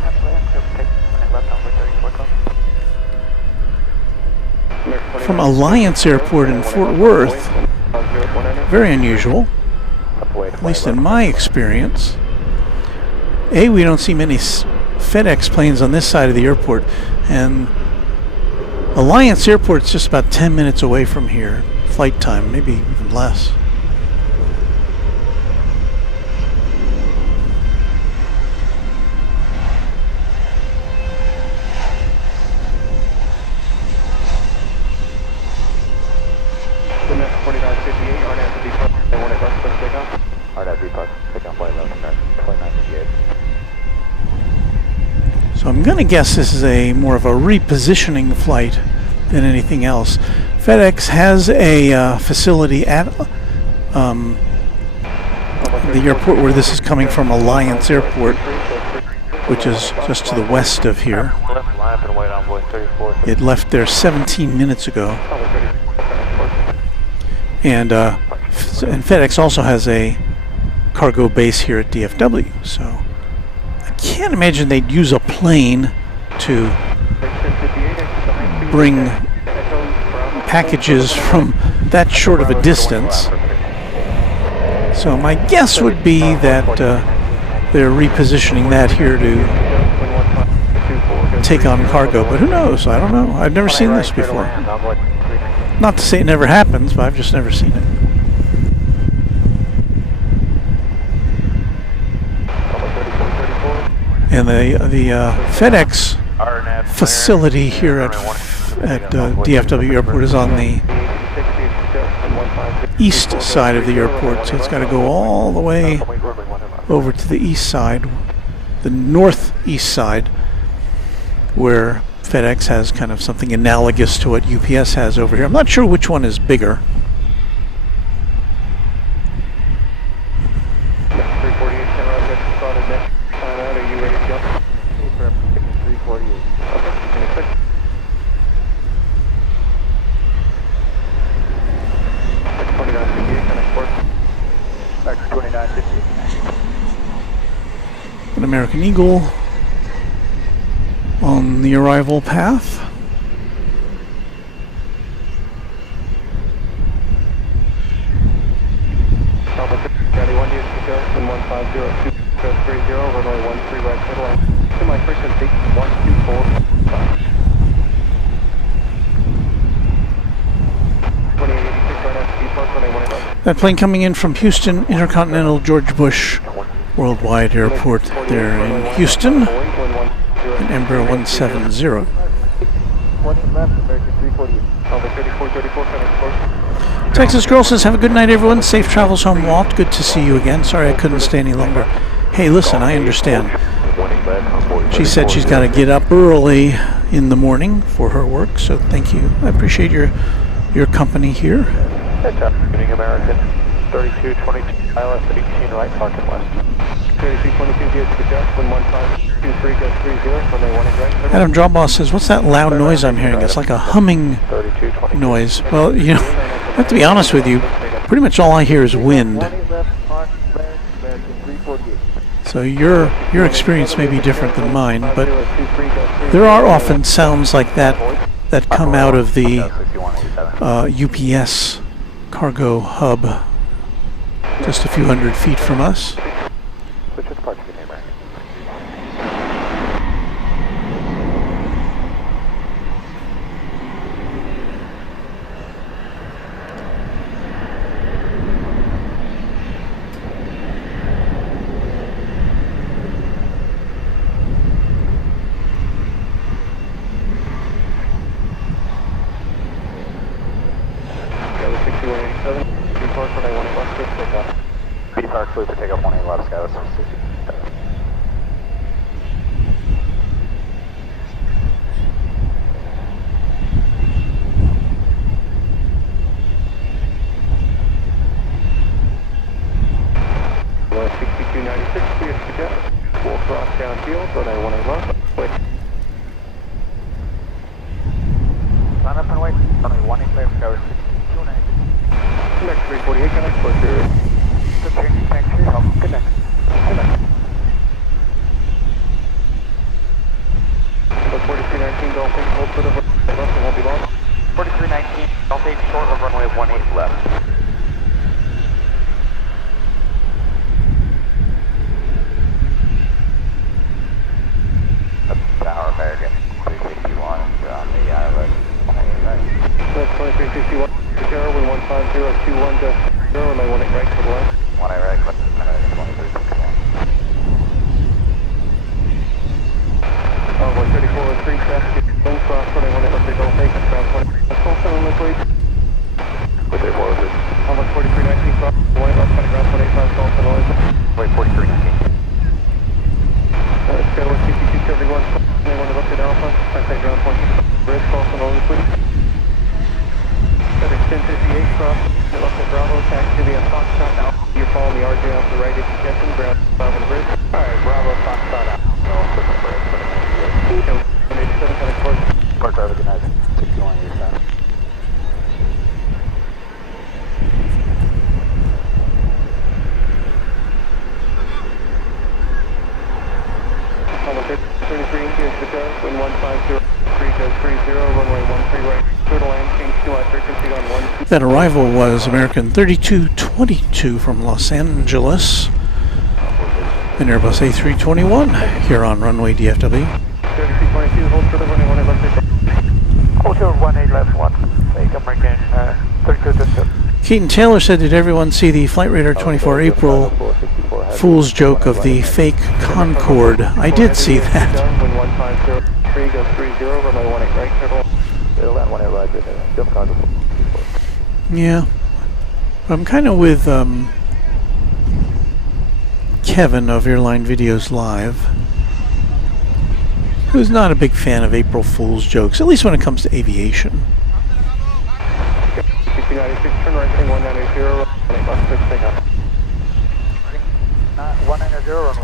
Alliance Airport in Fort Worth. Very unusual, at least in my experience. We don't see many FedEx planes on this side of the airport, and Alliance Airport's just about 10 minutes away from here, flight time, maybe even less. So I'm going to guess this is a more of a repositioning flight than anything else. FedEx has a facility at the airport where this is coming from, Alliance Airport, which is just to the west of here. It left there 17 minutes ago. And FedEx also has a cargo base here at DFW, so I can't imagine they'd use a plane to bring packages from that short of a distance. So my guess would be that they're repositioning that here to take on cargo, but who knows? I don't know. I've never seen this before. Not to say it never happens, but I've just never seen it. And the FedEx facility here at DFW Airport is on the east side of the airport, so it's got to go all the way over to the east side, the northeast side, where FedEx has kind of something analogous to what UPS has over here. I'm not sure which one is bigger. American Eagle on the arrival path. That plane coming in from Houston Intercontinental George Bush Worldwide Airport there in Houston, an Embraer 170. Texas Girl says, have a good night, everyone. Safe travels home, Walt. Good to see you again. Sorry I couldn't stay any longer. Hey, listen, I understand. She said she's got to get up early in the morning for her work, so thank you. I appreciate your company here. American 3222 ILS 18 right, parking west. 3222 1523 goes 30 Adam Drawboss says, what's that loud noise I'm hearing? It's like a humming noise. Well, you know, I have to be honest with you, pretty much all I hear is wind. So your experience may be different than mine, but there are often sounds like that that come out of the UPS cargo hub just a few hundred feet from us. That arrival was American 3222 from Los Angeles, an Airbus A321 here on Runway DFW. 3222, hold for the runway 18 hold to 18 left 1, take American 3222. Keaton Taylor said, did everyone see the Flight Radar 24 April fool's joke of the fake Concorde? I did see that. Yeah, I'm kind of with Kevin of Airline Videos Live, who's not a big fan of April Fool's jokes, at least when it comes to aviation.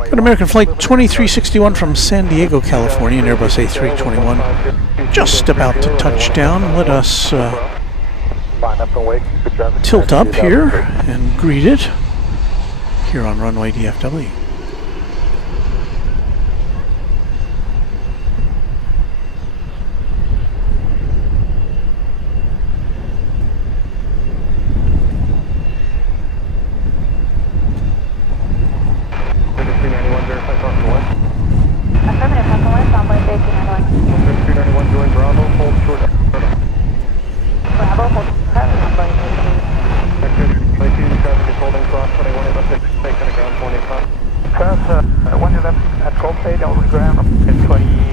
An American Flight 2361 from San Diego, California, an Airbus A321, just about to touch down. Let us tilt up here and greet it here on Runway DFW.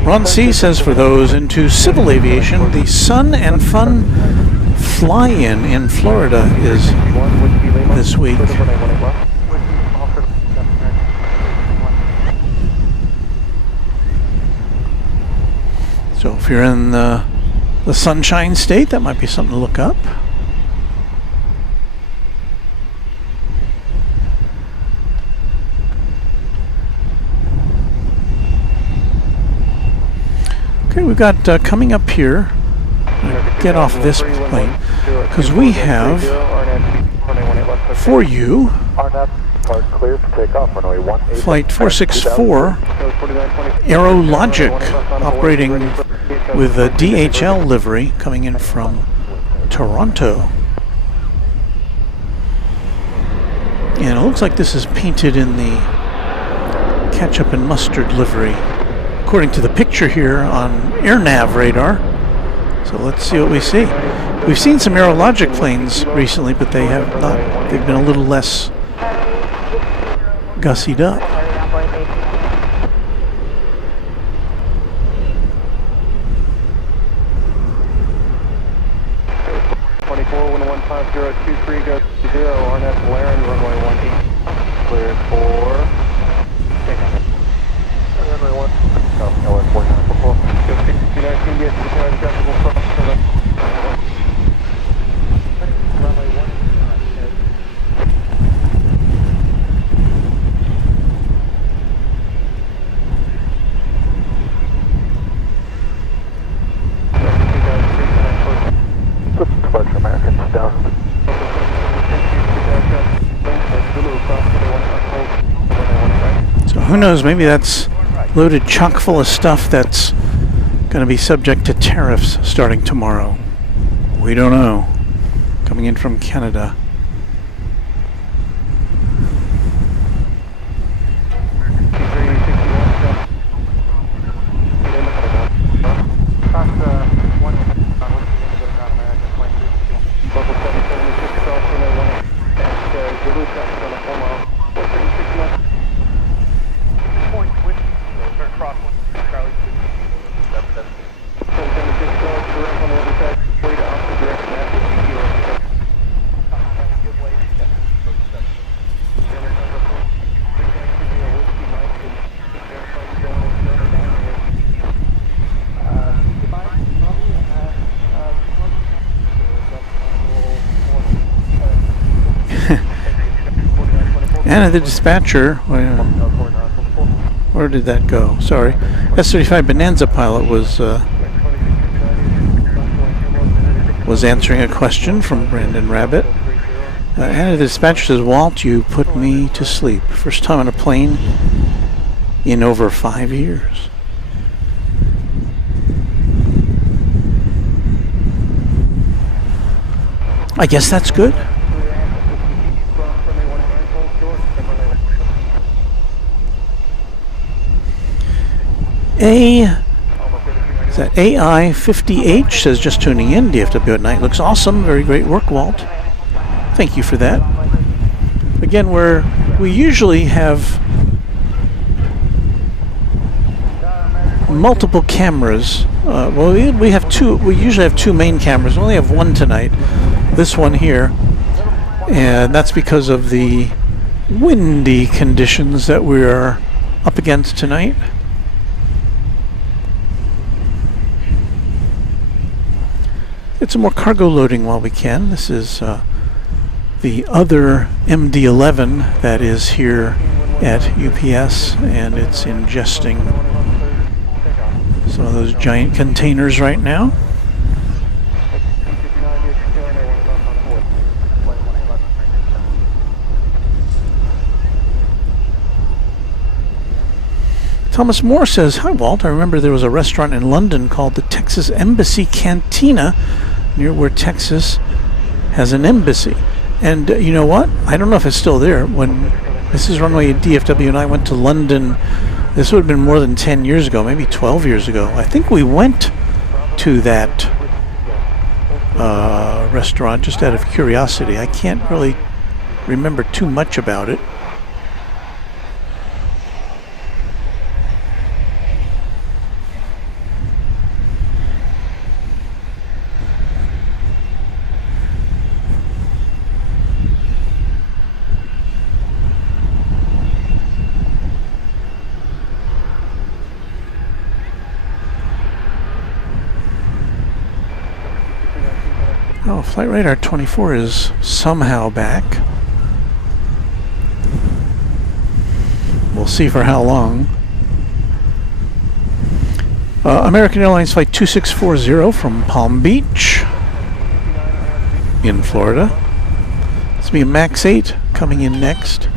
Ron C says for those into civil aviation, the Sun and Fun fly-in in Florida is this week. So if you're in the Sunshine State, that might be something to look up. Okay, we've got coming up here, get off this plane, because we have, for you, Flight 464, Aerologic, operating with a DHL livery coming in from Toronto. And it looks like this is painted in the ketchup and mustard livery, according to the picture here on AirNav radar. So let's see what we see. We've seen some Aerologic planes recently, but they have not, they've been a little less gussied up. Who knows, maybe that's loaded chock full of stuff that's going to be subject to tariffs starting tomorrow. We don't know. Coming in from Canada. And the dispatcher, where did that go? Sorry. S-35 Bonanza pilot was answering a question from Brandon Rabbit. And the dispatcher says, Walt, you put me to sleep. First time on a plane in over 5 years. I guess that's good. Is that AI50H says just tuning in. DFW at night looks awesome. Very great work, Walt. Thank you for that. Again, we usually have multiple cameras. Well, we have two. We usually have two main cameras. We only have one tonight. This one here, and that's because of the windy conditions that we are up against tonight. Get some more cargo loading while we can. This is the other MD-11 that is here at UPS, and it's ingesting some of those giant containers right now. Thomas Moore says, hi Walt, I remember there was a restaurant in London called the Texas Embassy Cantina near where Texas has an embassy. And you know what? I don't know if it's still there. When this is Runway DFW and I went to London, this would have been more than 10 years ago, maybe 12 years ago. I think we went to that restaurant just out of curiosity. I can't really remember too much about it. Oh, Flight Radar 24 is somehow back. We'll see for how long. American Airlines Flight 2640 from Palm Beach in Florida. This will be a MAX 8 coming in next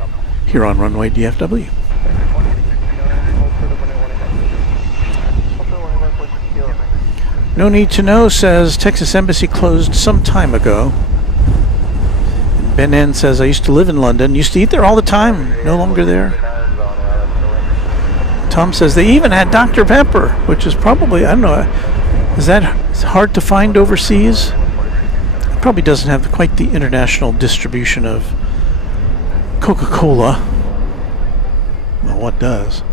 here on Runway DFW. No need to know says Texas Embassy closed some time ago. And Ben N says I used to live in London, used to eat there all the time, no longer there. Tom says they even had Dr. Pepper, which is probably, I don't know, is that hard to find overseas? It probably doesn't have quite the international distribution of Coca-Cola. Well, what does?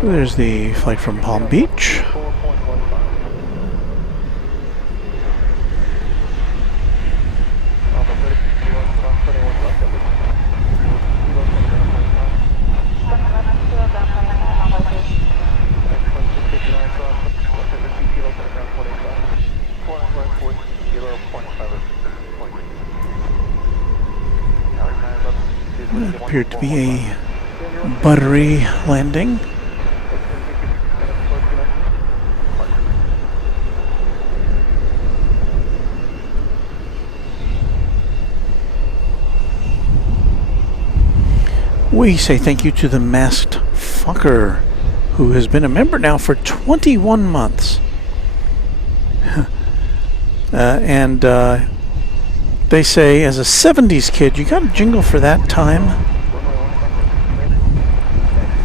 So there's the flight from Palm Beach. It appeared to be a buttery landing. We say thank you to the masked fucker, who has been a member now for 21 months. They say, as a 70s kid, you got a jingle for that time.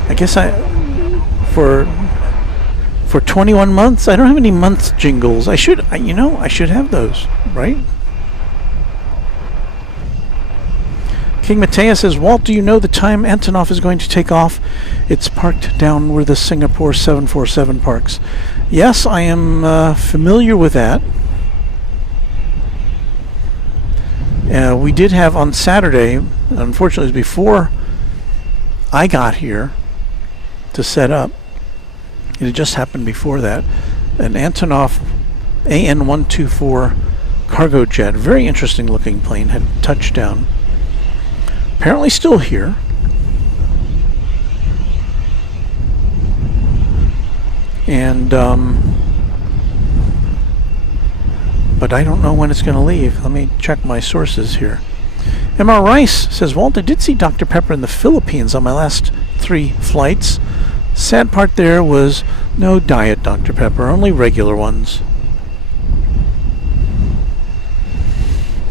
I guess for 21 months, I don't have any month jingles. I should have those, right? King Mateus says, Walt, do you know the time Antonov is going to take off? It's parked down where the Singapore 747 parks. Yes, I am familiar with that. We did have on Saturday, unfortunately it was before I got here to set up, it had just happened before that, an Antonov AN-124 cargo jet, very interesting looking plane, had touchdown. Apparently still here. And but I don't know when it's going to leave. Let me check my sources here. M.R. Rice says, Walt, I did see Dr. Pepper in the Philippines on my last 3 flights. Sad part there was no diet Dr. Pepper, only regular ones.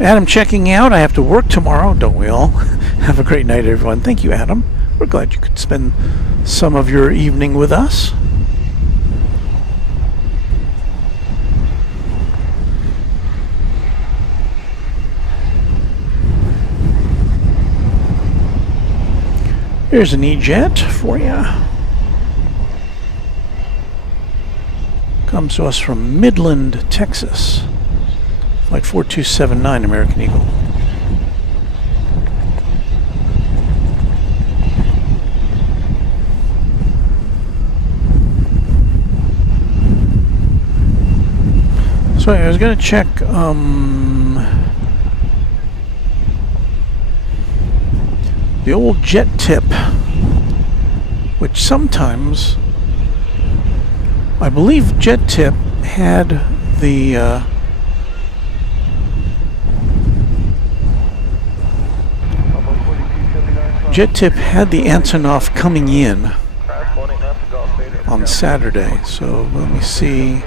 Adam checking out. I have to work tomorrow, don't we all? Have a great night, everyone. Thank you, Adam. We're glad you could spend some of your evening with us. Here's an E-Jet for you. Comes to us from Midland, Texas. Flight 4279, American Eagle. So I was going to check the old jet tip, which sometimes, I believe jet tip had the jet tip had the Antonov coming in on Saturday. So let me see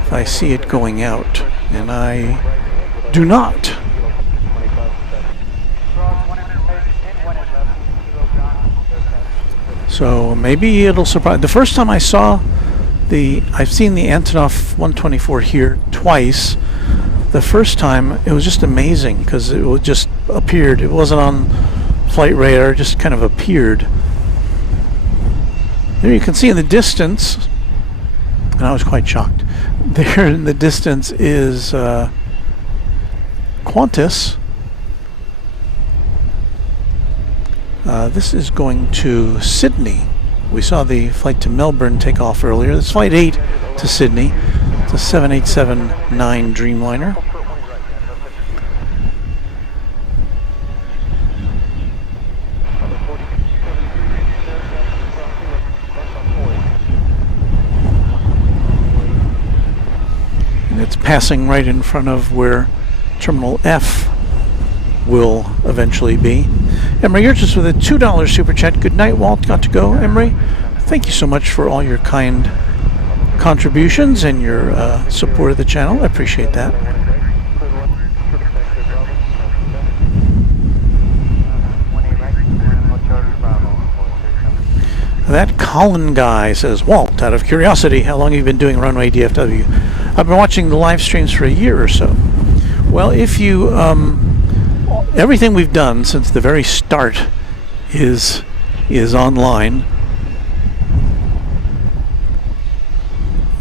if I see it going out, and I do not. So maybe it'll surprise. The first time I saw I've seen the Antonov 124 here twice. The first time it was just amazing because it just appeared. It wasn't on flight radar, it just kind of appeared. There you can see in the distance, and I was quite shocked. There in the distance is Qantas. This is going to Sydney. We saw the flight to Melbourne take off earlier. This flight 8 to Sydney. It's a 7879 Dreamliner. And it's passing right in front of where Terminal F will eventually be. Emery Urchis with a $2 super chat. Good night, Walt. Got to go, Emery. Thank you so much for all your kind contributions and your support of the channel. I appreciate that. That Colin guy says, Walt, out of curiosity, how long have you been doing Runway DFW? I've been watching the live streams for a year or so. Well, if you, everything we've done since the very start is online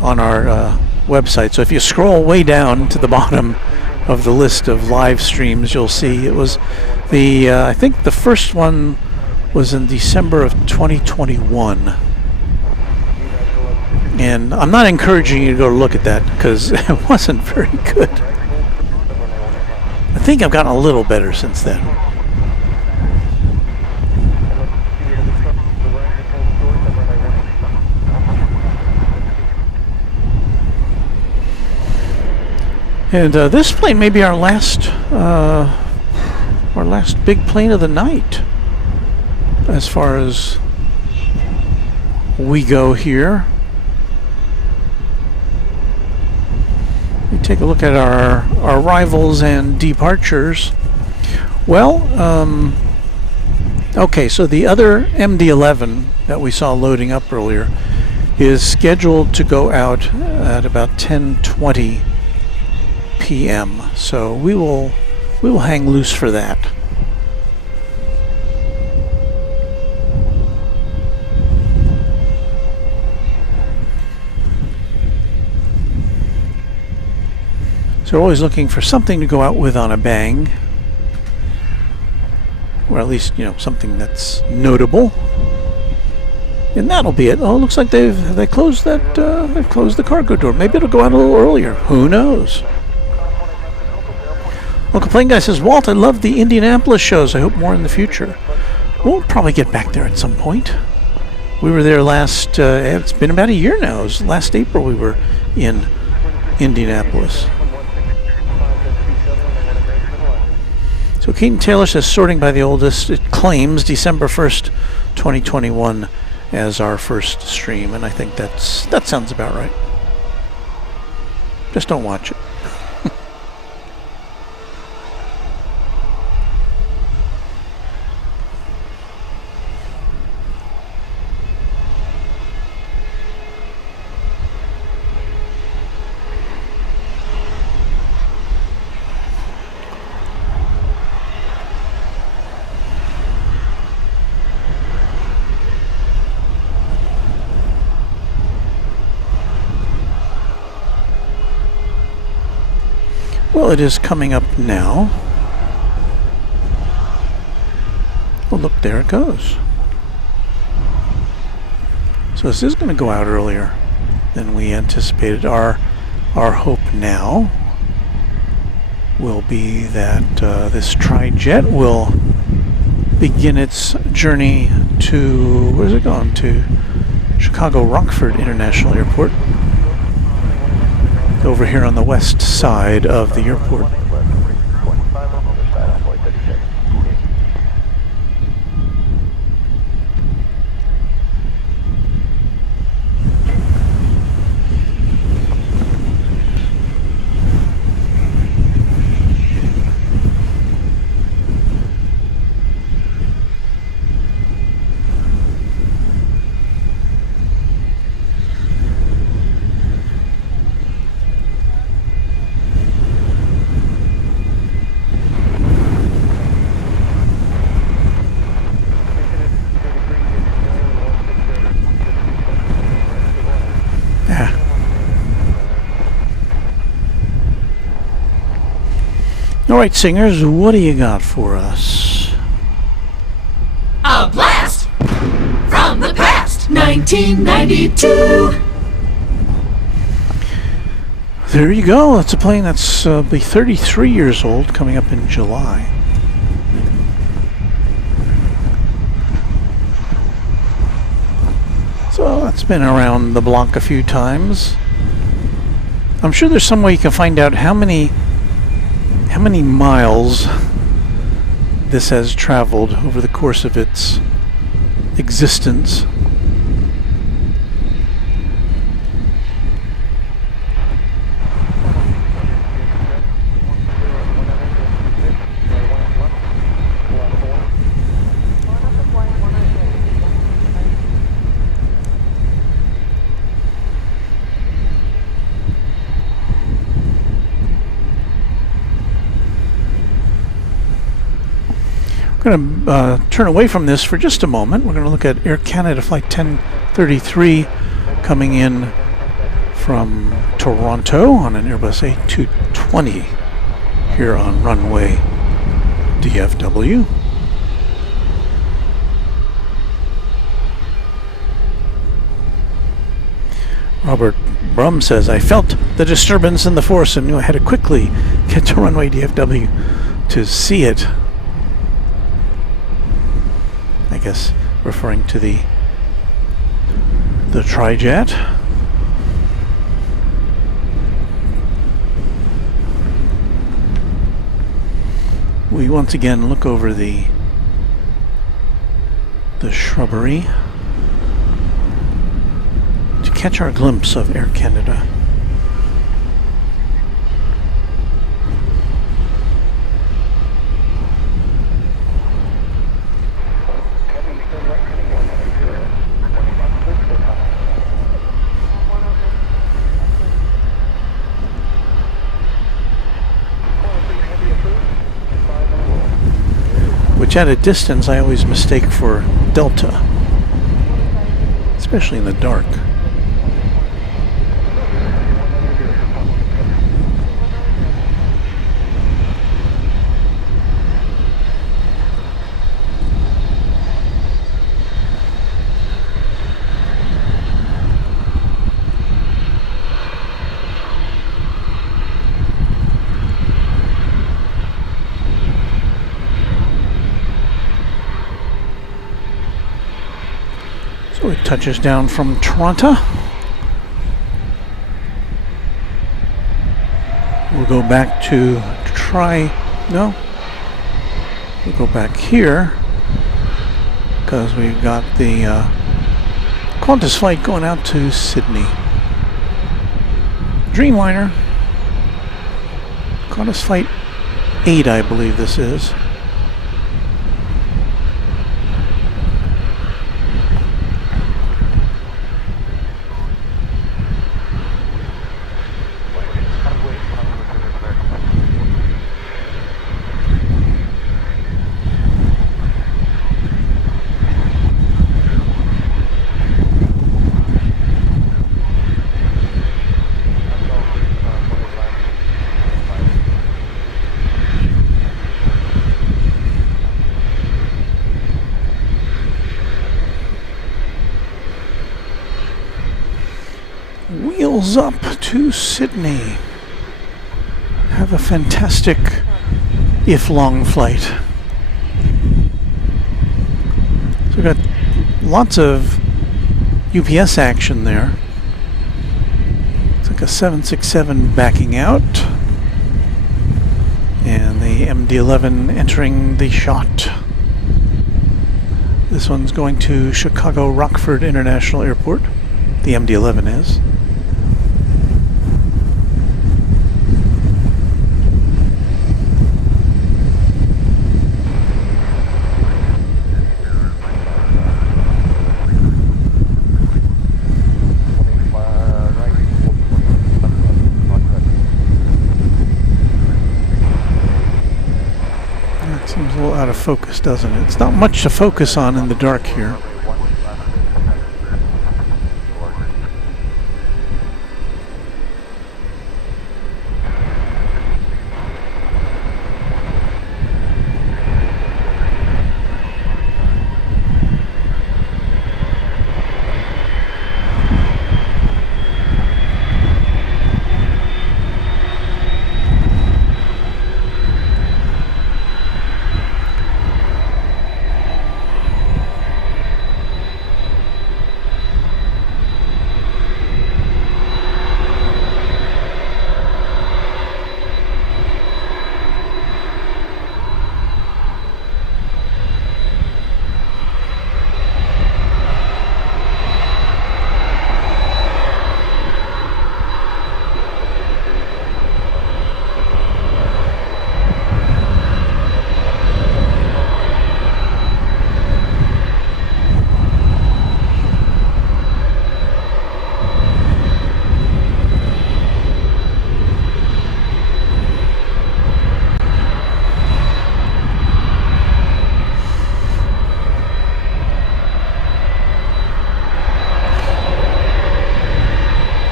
on our website. So if you scroll way down to the bottom of the list of live streams, you'll see it was the, I think the first one was in December of 2021. And I'm not encouraging you to go look at that because it wasn't very good. I think I've gotten a little better since then. And this plane may be our last big plane of the night, as far as we go here. We take a look at our arrivals and departures. Well, okay, so the other MD-11 that we saw loading up earlier is scheduled to go out at about 10:20 p.m. So we will hang loose for that. So we're always looking for something to go out with on a bang, or at least, you know, something that's notable. And that'll be it. Oh, it looks like they closed that. They've closed the cargo door. Maybe it'll go out a little earlier. Who knows? Uncle Plane Guy says, Walt, I love the Indianapolis shows. I hope more in the future. We'll probably get back there at some point. We were there last. It's been about a year now. It was last April we were in Indianapolis. So Keaton Taylor says, sorting by the oldest, it claims December 1st, 2021 as our first stream, and I think that sounds about right. Just don't watch it. Well, it is coming up now. Well, look, there it goes. So this is going to go out earlier than we anticipated. Our hope now will be that this tri-jet will begin its journey to, where's it going? To Chicago Rockford International Airport, over here on the west side of the airport. Alright, singers, what do you got for us? A blast from the past. 1992. There you go. That's a plane that's be 33 years old coming up in July. So that's been around the block a few times. I'm sure there's some way you can find out how many miles this has traveled over the course of its existence. We're going to turn away from this for just a moment. We're going to look at Air Canada Flight 1033 coming in from Toronto on an Airbus A220 here on runway DFW. Robert Brum says, I felt the disturbance in the force and knew I had to quickly get to runway DFW to see it. I guess referring to the trijet. We once again look over the shrubbery to catch our glimpse of Air Canada. Which at a distance I always mistake for Delta, especially in the dark. So it touches down from Toronto. We'll go back to we'll go back here because we've got the Qantas flight going out to Sydney. Dreamliner. Qantas flight 8, I believe this is. Wheels up to Sydney. Have a fantastic, if long, flight. So we've got lots of UPS action there. It's like a 767 backing out. And the MD-11 entering the shot. This one's going to Chicago Rockford International Airport. The MD-11 is. That seems a little out of focus, doesn't it? It's not much to focus on in the dark here.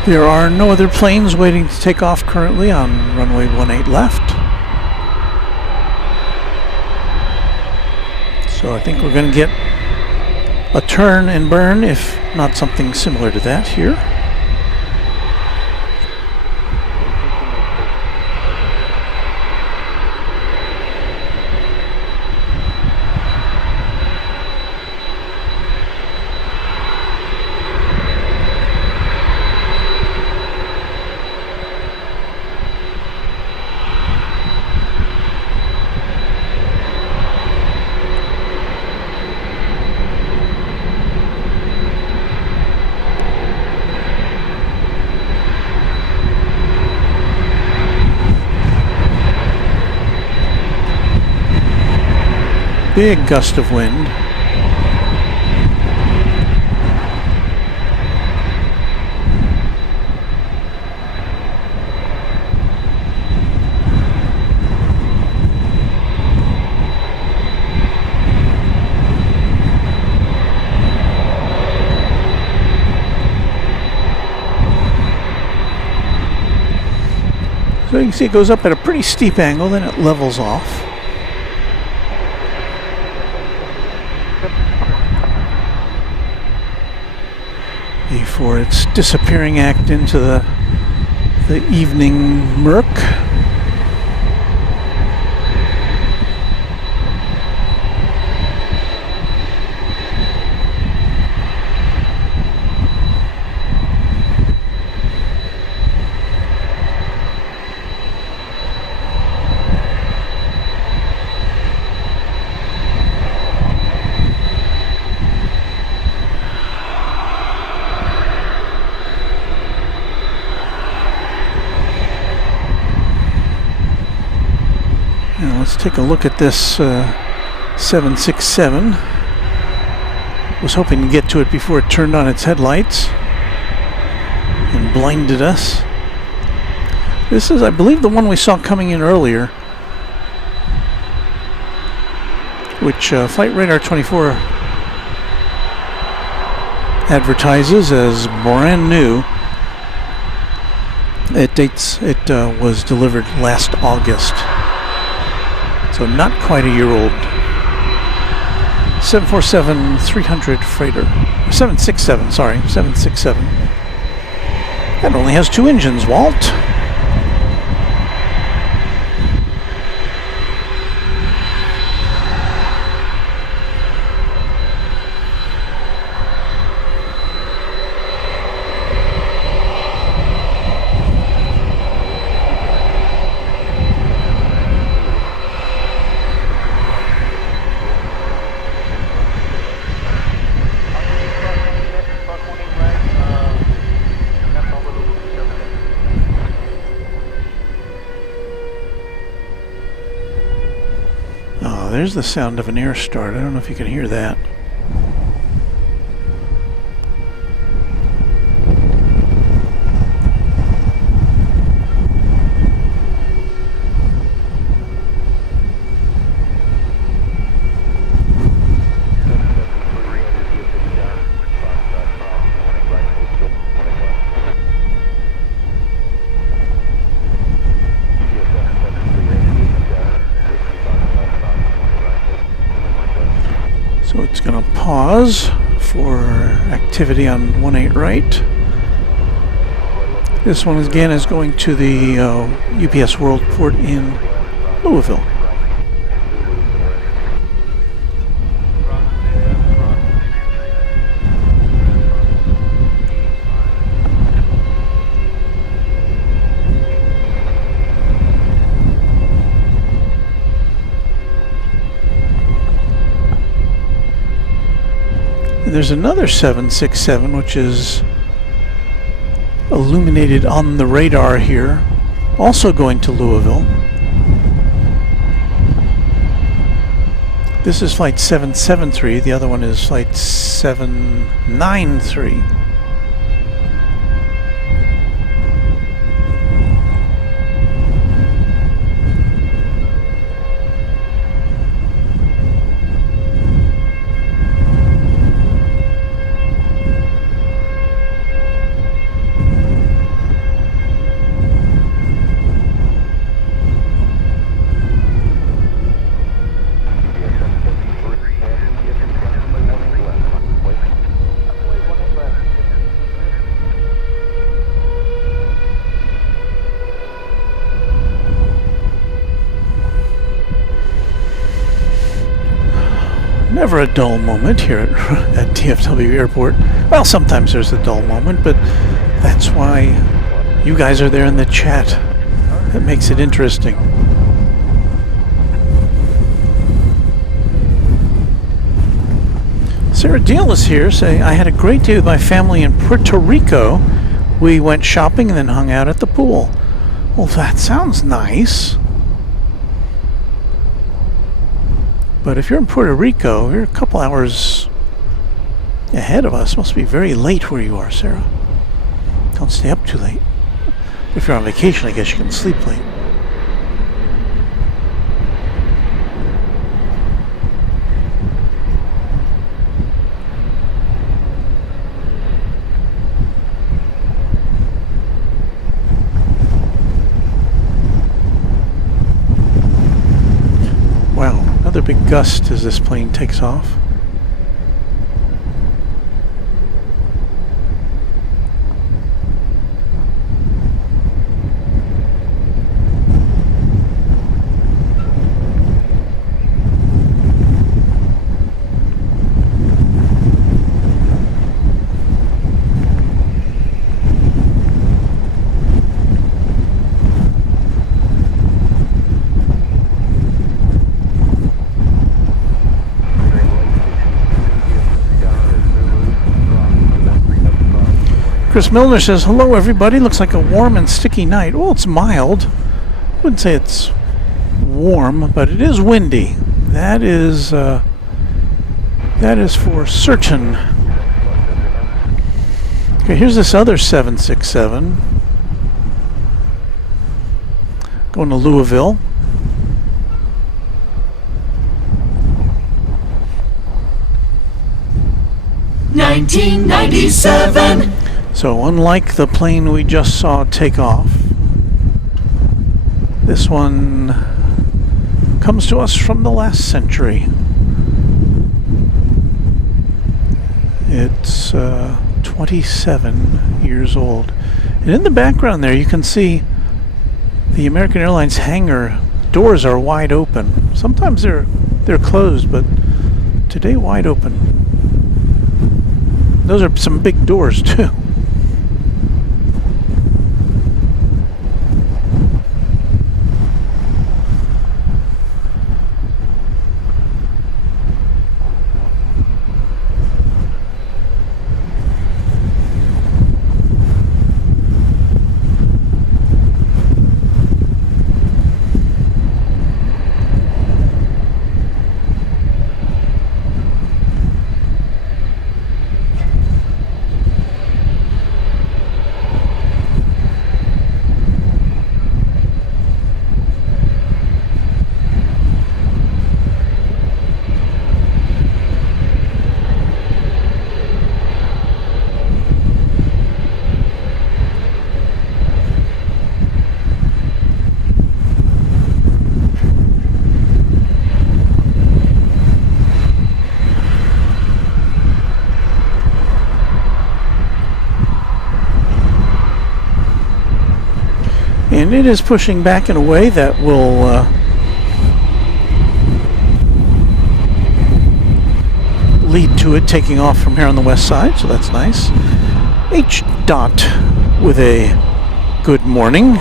There are no other planes waiting to take off currently on runway 18 left. So I think we're going to get a turn and burn, if not something similar to that here. Big gust of wind. So you can see it goes up at a pretty steep angle, then it levels off. Before its disappearing act into the evening murk. Let's take a look at this 767. Was hoping to get to it before it turned on its headlights and blinded us. This is, I believe, the one we saw coming in earlier, which Flight Radar 24 advertises as brand new. It was delivered last August. So not quite a year old. 747-300 freighter. 767, sorry, 767. That only has 2 engines, Walt. There's the sound of an air start. I don't know if you can hear that. So it's going to pause for activity on 18 right. This one again is going to the UPS World Port in Louisville. There's another 767 which is illuminated on the radar here, also going to Louisville. This is flight 773, the other one is flight 793. never a dull moment here at DFW Airport. Well, sometimes there's a dull moment, but that's why you guys are there in the chat. That makes it interesting. Sarah Deal is here saying, I had a great day with my family in Puerto Rico. We went shopping and then hung out at the pool. Well, that sounds nice. But if you're in Puerto Rico, you're a couple hours ahead of us. Must be very late where you are, Sarah. Don't stay up too late. If you're on vacation, I guess you can sleep late. Wow, another big gust as this plane takes off. Chris Milner says, hello everybody, looks like a warm and sticky night. Well, it's mild. I wouldn't say it's warm, but it is windy. That is for certain. Okay, here's this other 767 going to Louisville. $19.97. So unlike the plane we just saw take off, this one comes to us from the last century. It's 27 years old. And in the background there you can see the American Airlines hangar doors are wide open. Sometimes they're closed, but today wide open. Those are some big doors too. And it is pushing back in a way that will lead to it taking off from here on the west side, so that's nice. H. Dot with a good morning.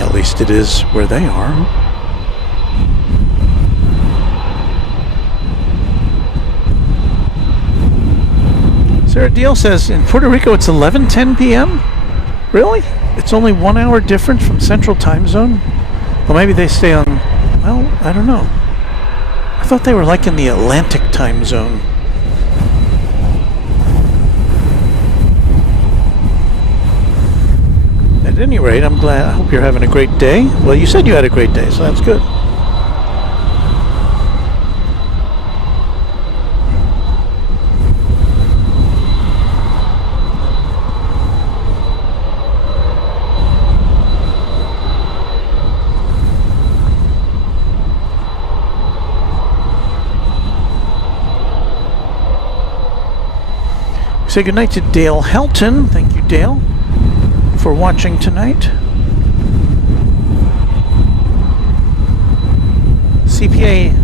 At least it is where they are. Sarah Deal says in Puerto Rico it's 11:10 p.m. Really? It's only 1 hour difference from Central Time Zone? Well, maybe they stay on, well, I don't know. I thought they were like in the Atlantic Time Zone. At any rate, I'm glad. I hope you're having a great day. Well, you said you had a great day, so that's good. Say goodnight to Dale Helton. Thank you, Dale, for watching tonight. CPA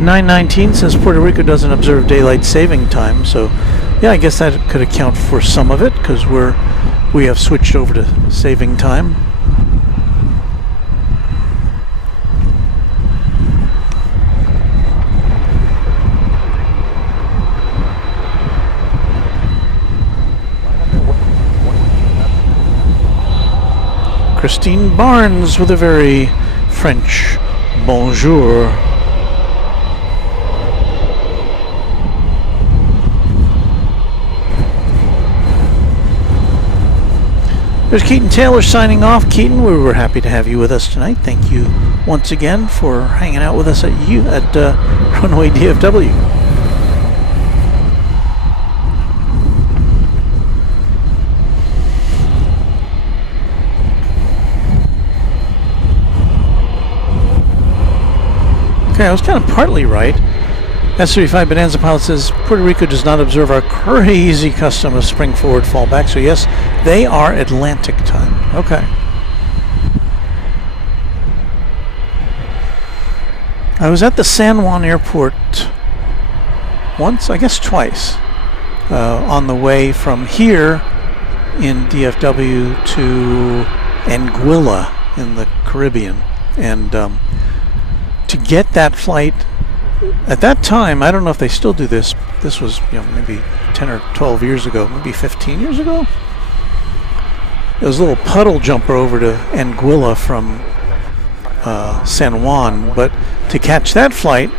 919 says Puerto Rico doesn't observe daylight saving time, so yeah, I guess that could account for some of it because we have switched over to saving time. Christine Barnes with a very French bonjour. There's Keaton Taylor signing off. Keaton, we were happy to have you with us tonight. Thank you once again for hanging out with us at Runway DFW. Okay, I was kind of partly right. S35 Bonanza pilot says Puerto Rico does not observe our crazy custom of spring forward, fall back. So yes, they are Atlantic time. Okay. I was at the San Juan Airport once, I guess twice, on the way from here in DFW to Anguilla in the Caribbean, and to get that flight. At that time, I don't know if they still do this. This was, maybe 10 or 12 years ago, maybe 15 years ago. There was a little puddle jumper over to Anguilla from San Juan, but to catch that flight,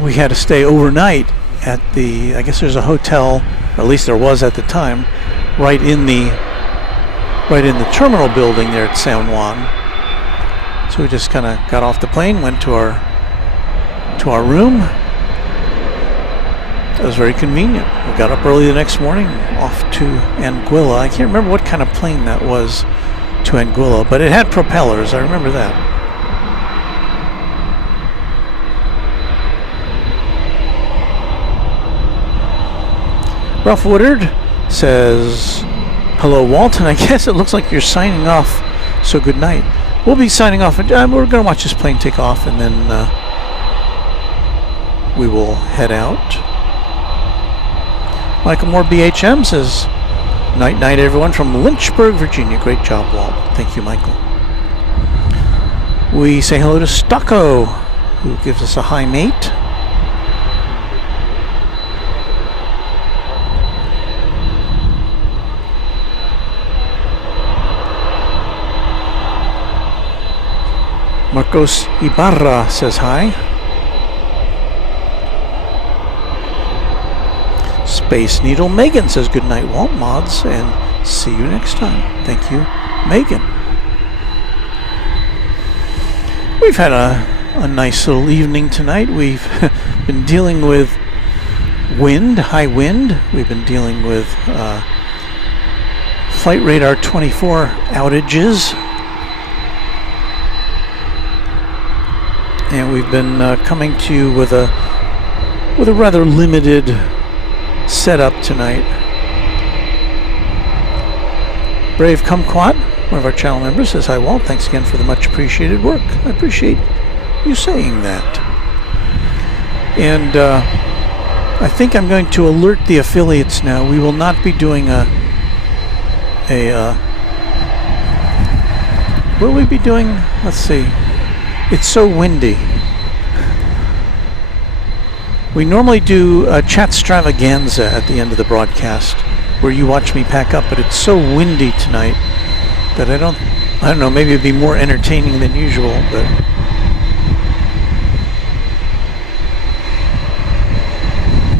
we had to stay overnight at I guess there's a hotel, or at least there was at the time, right in the terminal building there at San Juan. So we just kind of got off the plane, went to our room. It was very convenient. We got up early the next morning, off to Anguilla. I can't remember what kind of plane that was to Anguilla, but it had propellers. I remember that. Ralph Woodard says, hello, Walt, and I guess it looks like you're signing off, so good night. We'll be signing off. We're going to watch this plane take off, and then we will head out. Michael Moore BHM says, night night everyone from Lynchburg, Virginia. Great job, Walt. Thank you, Michael. We say hello to Stocko, who gives us a hi, mate. Marcos Ibarra says hi. Space Needle Megan says good night, Walt Mods, and see you next time. Thank you, Megan. We've had a nice little evening tonight. We've been dealing with wind, high wind. We've been dealing with Flight Radar 24 outages. And we've been coming to you with a rather limited setup tonight. Brave Kumquat, one of our channel members, says hi, Walt. Thanks again for the much appreciated work. I appreciate you saying that. And I think I'm going to alert the affiliates now. We will not be doing what will we be doing? Let's see. It's so windy. We normally do a chat extravaganza at the end of the broadcast where you watch me pack up, but it's so windy tonight that I don't know, maybe it'd be more entertaining than usual, but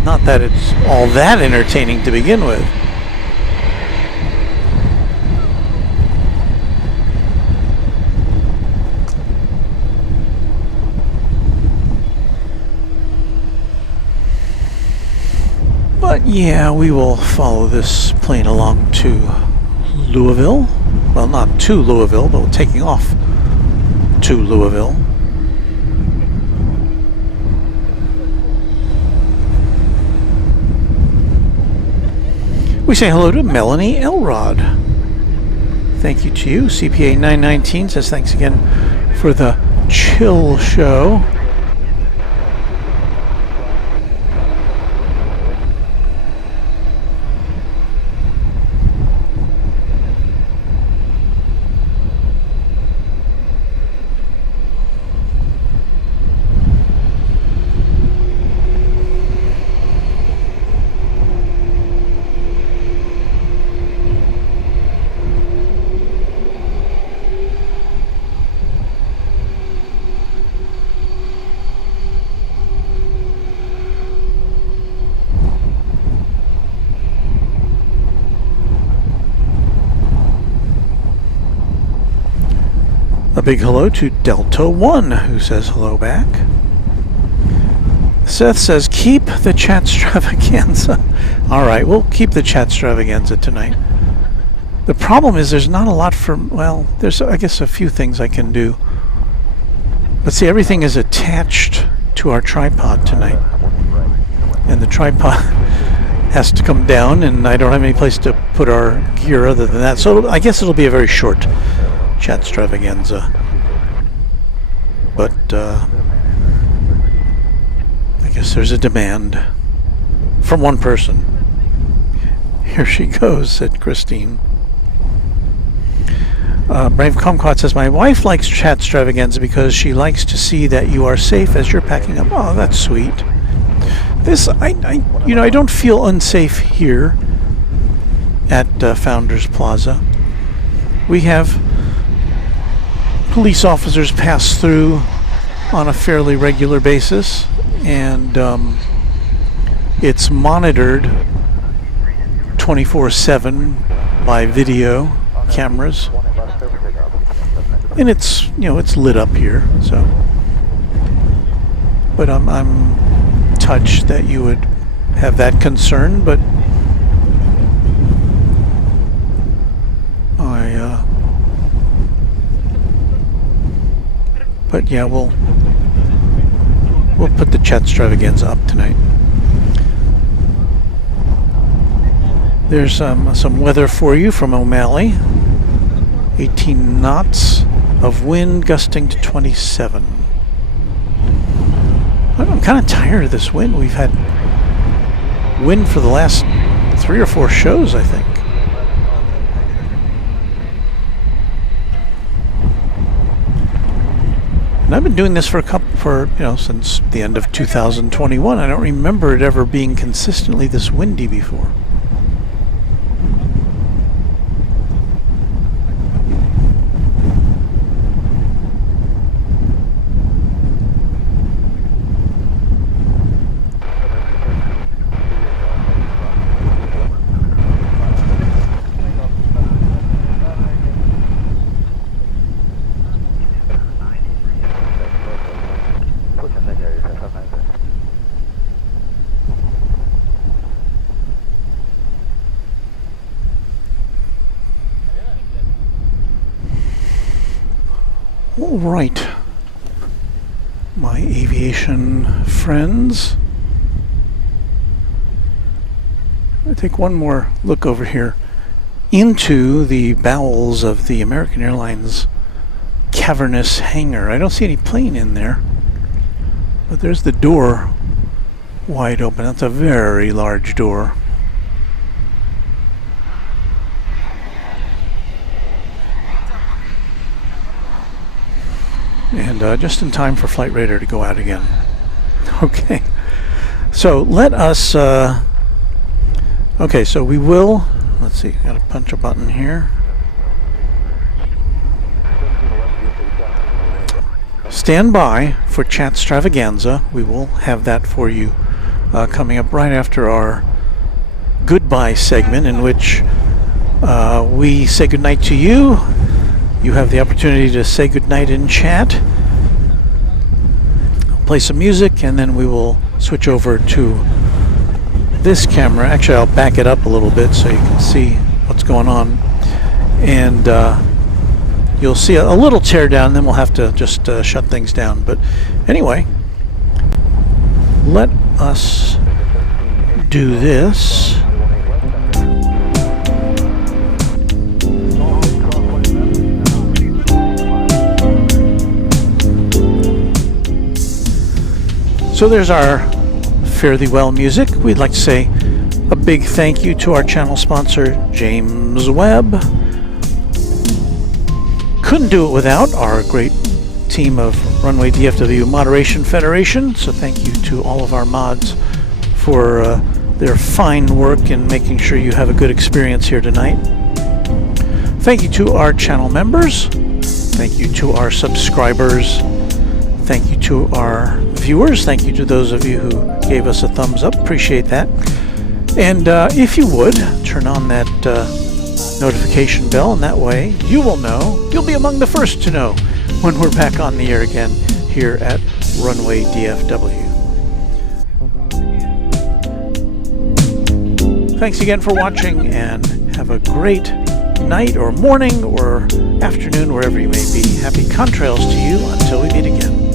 not that it's all that entertaining to begin with. But yeah, we will follow this plane along to Louisville. Well, not to Louisville, but we're taking off to Louisville. We say hello to Melanie Elrod. Thank you to you. CPA 919 says thanks again for the chill show. A big hello to Delta 1, who says hello back. Seth says, keep the chat extravaganza. Alright, we'll keep the chat extravaganza tonight. The problem is there's not a lot well, there's I guess a few things I can do. But see, everything is attached to our tripod tonight. And the tripod has to come down, and I don't have any place to put our gear other than that. So I guess it'll be a very short chat extravaganza. But I guess there's a demand from one person. Here she goes, said Christine. Brave Kumquat says, my wife likes chat extravaganza because she likes to see that you are safe as you're packing up. Oh, that's sweet. This, I don't feel unsafe here at Founders Plaza. We have police officers pass through on a fairly regular basis, and it's monitored 24/7 by video cameras, and it's it's lit up here. So, but I'm touched that you would have that concern, but but yeah, we'll put the chat extravaganza up tonight. There's some weather for you from O'Malley. 18 knots of wind gusting to 27. I'm kind of tired of this wind. We've had wind for the last 3 or 4 shows, I think. And I've been doing this since the end of 2021. I don't remember it ever being consistently this windy before. All right, my aviation friends. I take one more look over here into the bowels of the American Airlines cavernous hangar. I don't see any plane in there, but there's the door wide open. That's a very large door. And just in time for Flight Radar to go out again. Okay, so let us okay, so we will, let's see, gotta punch a button here. Stand by for chat extravaganza. We will have that for you coming up right after our goodbye segment, in which we say goodnight to you. You have the opportunity to say goodnight in chat. I'll play some music, and then we will switch over to this camera. Actually, I'll back it up a little bit so you can see what's going on. And you'll see a little tear down, then we'll have to just shut things down. But anyway, let us do this. So there's our Fare Thee Well music. We'd like to say a big thank you to our channel sponsor, James Webb. Couldn't do it without our great team of Runway DFW Moderation Federation. So thank you to all of our mods for their fine work in making sure you have a good experience here tonight. Thank you to our channel members. Thank you to our subscribers. Thank you to our viewers. Thank you to those of you who gave us a thumbs up. Appreciate that. And if you would, turn on that notification bell, and that way you will know, you'll be among the first to know when we're back on the air again here at Runway DFW. Thanks again for watching, and have a great night or morning or afternoon wherever you may be. Happy contrails to you until we meet again.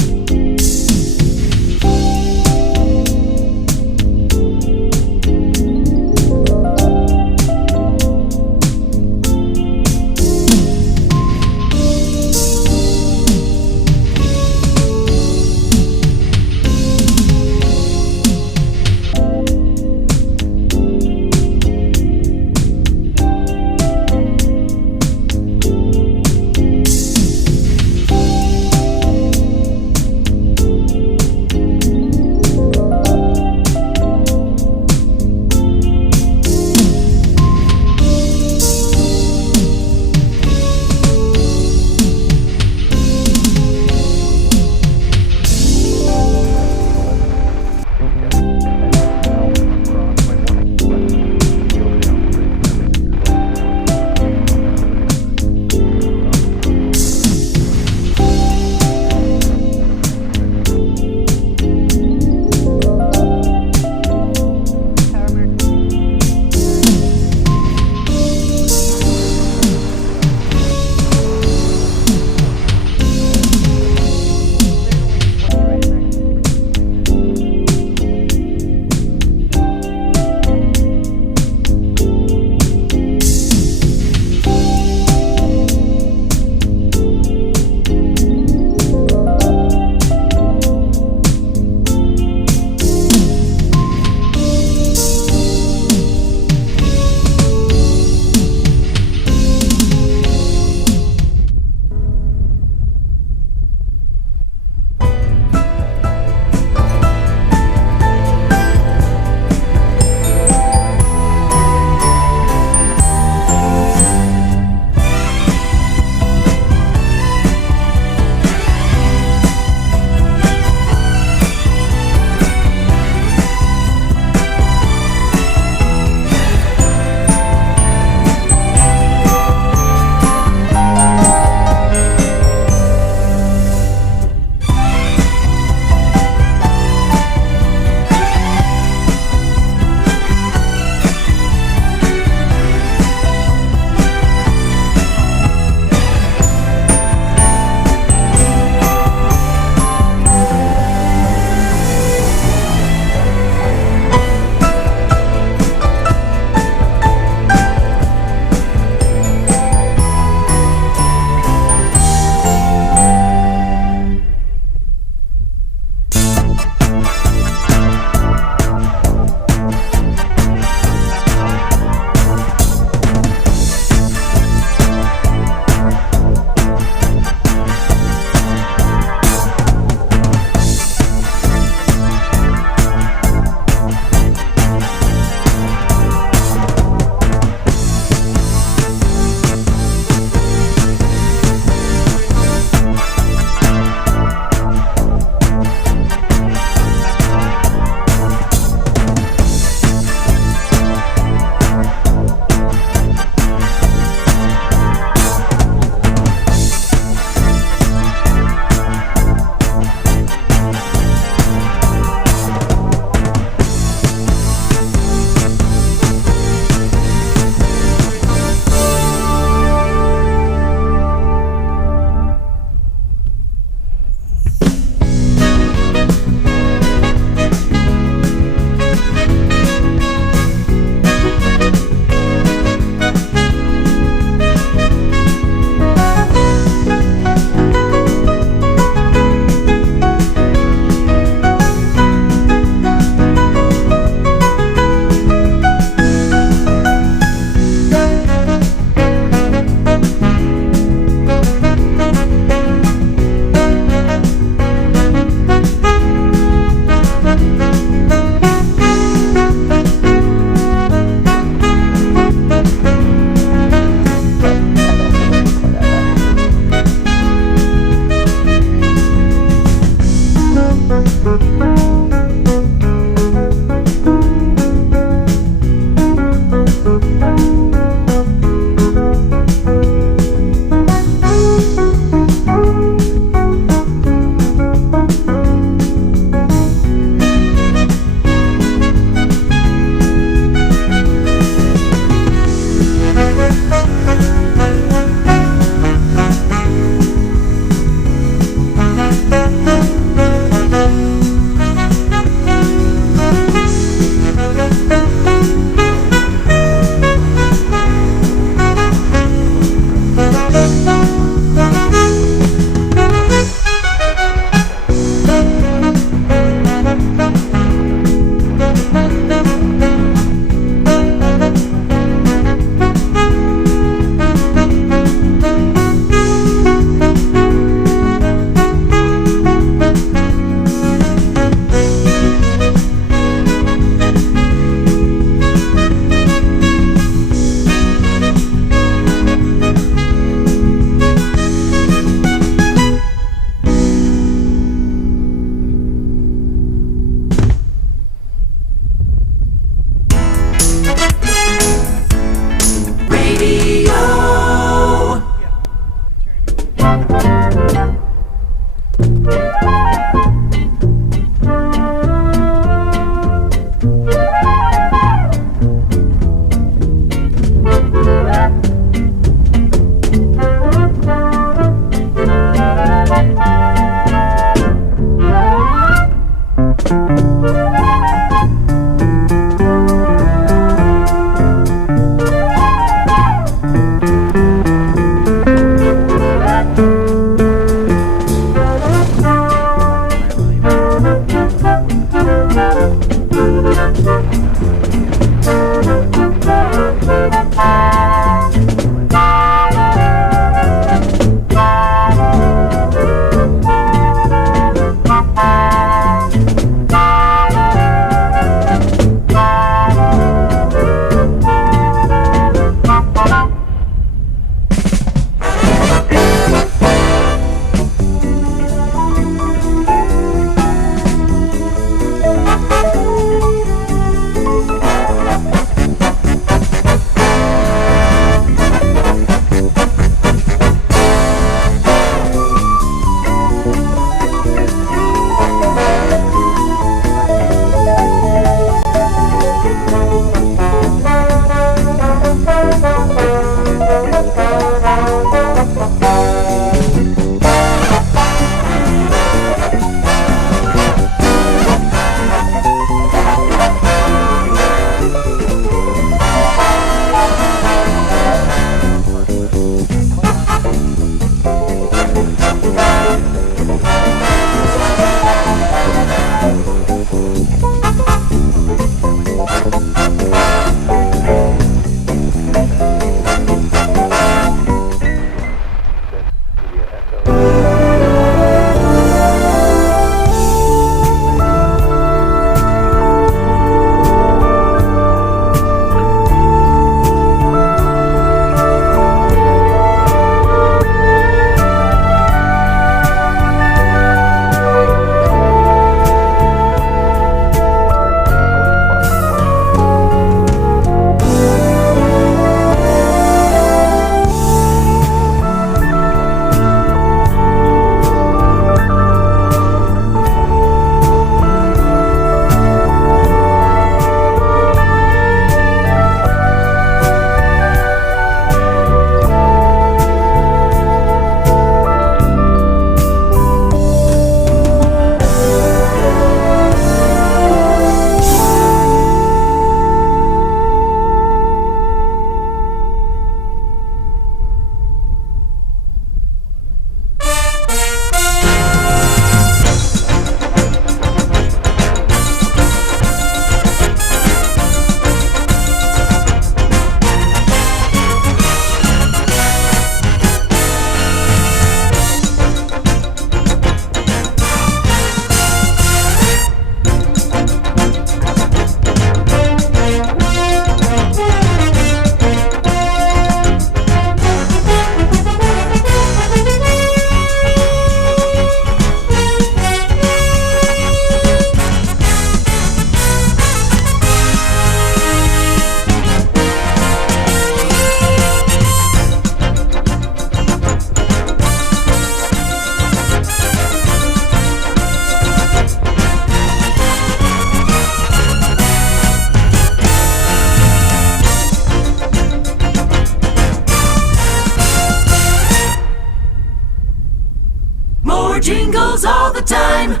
shows all the time.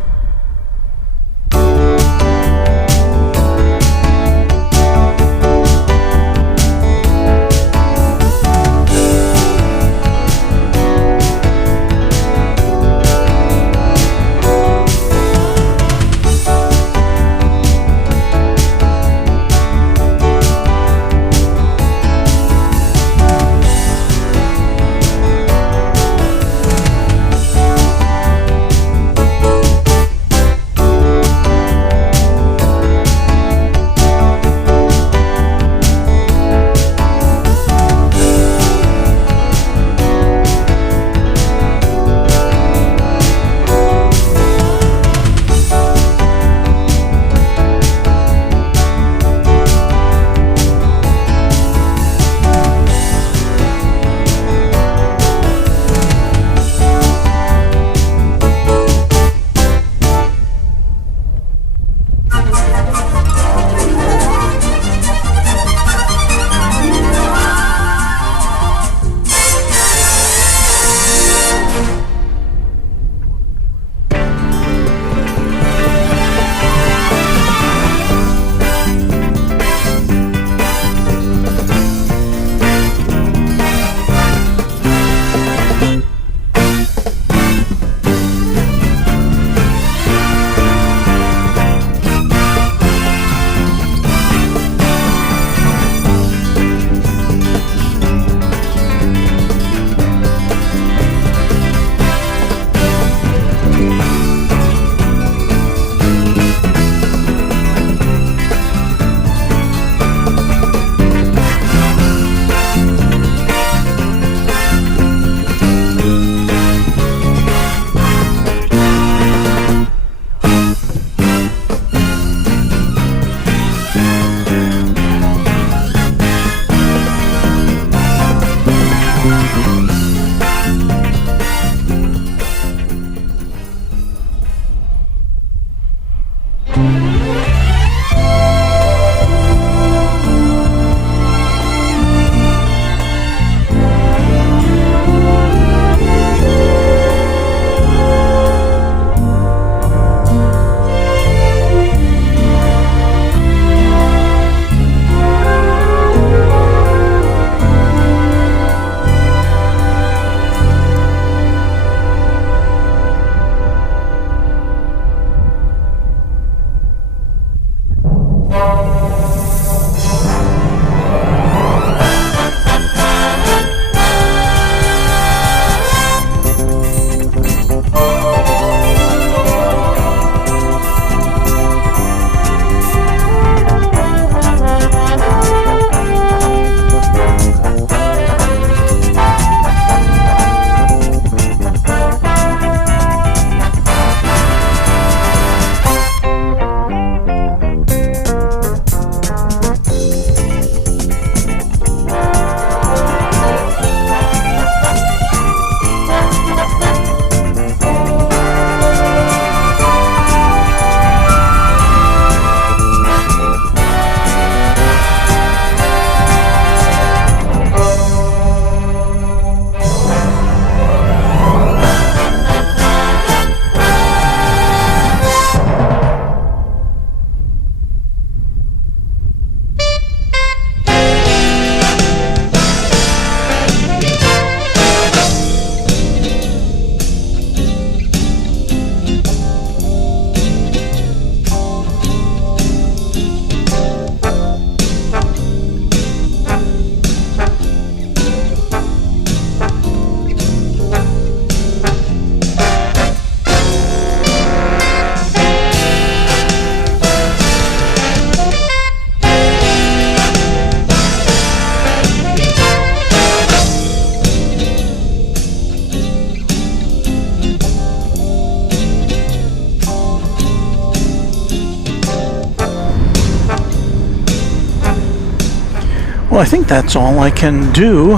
Well, I think that's all I can do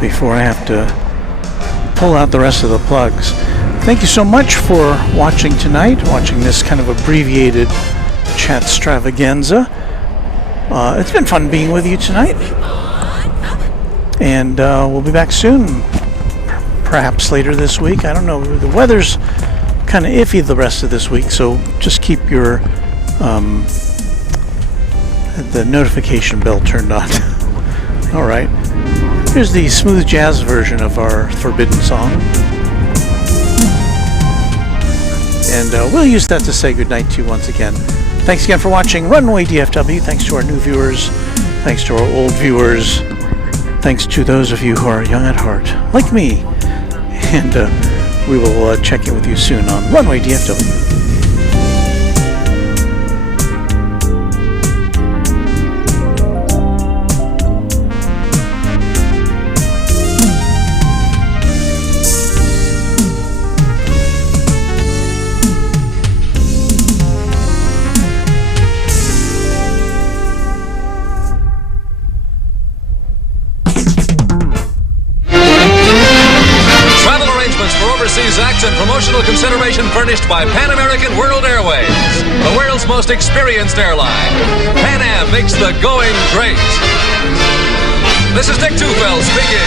before I have to pull out the rest of the plugs. Thank you so much for watching tonight, watching this kind of abbreviated chat extravaganza. It's been fun being with you tonight. And we'll be back soon, perhaps later this week. I don't know. The weather's kind of iffy the rest of this week, so just keep your the notification bell turned on. All right. Here's the smooth jazz version of our Forbidden song. And we'll use that to say goodnight to you once again. Thanks again for watching Runway DFW. Thanks to our new viewers. Thanks to our old viewers. Thanks to those of you who are young at heart, like me. And we will check in with you soon on Runway DFW. And promotional consideration furnished by Pan American World Airways, the world's most experienced airline. Pan Am makes the going great. This is Dick Tufel speaking.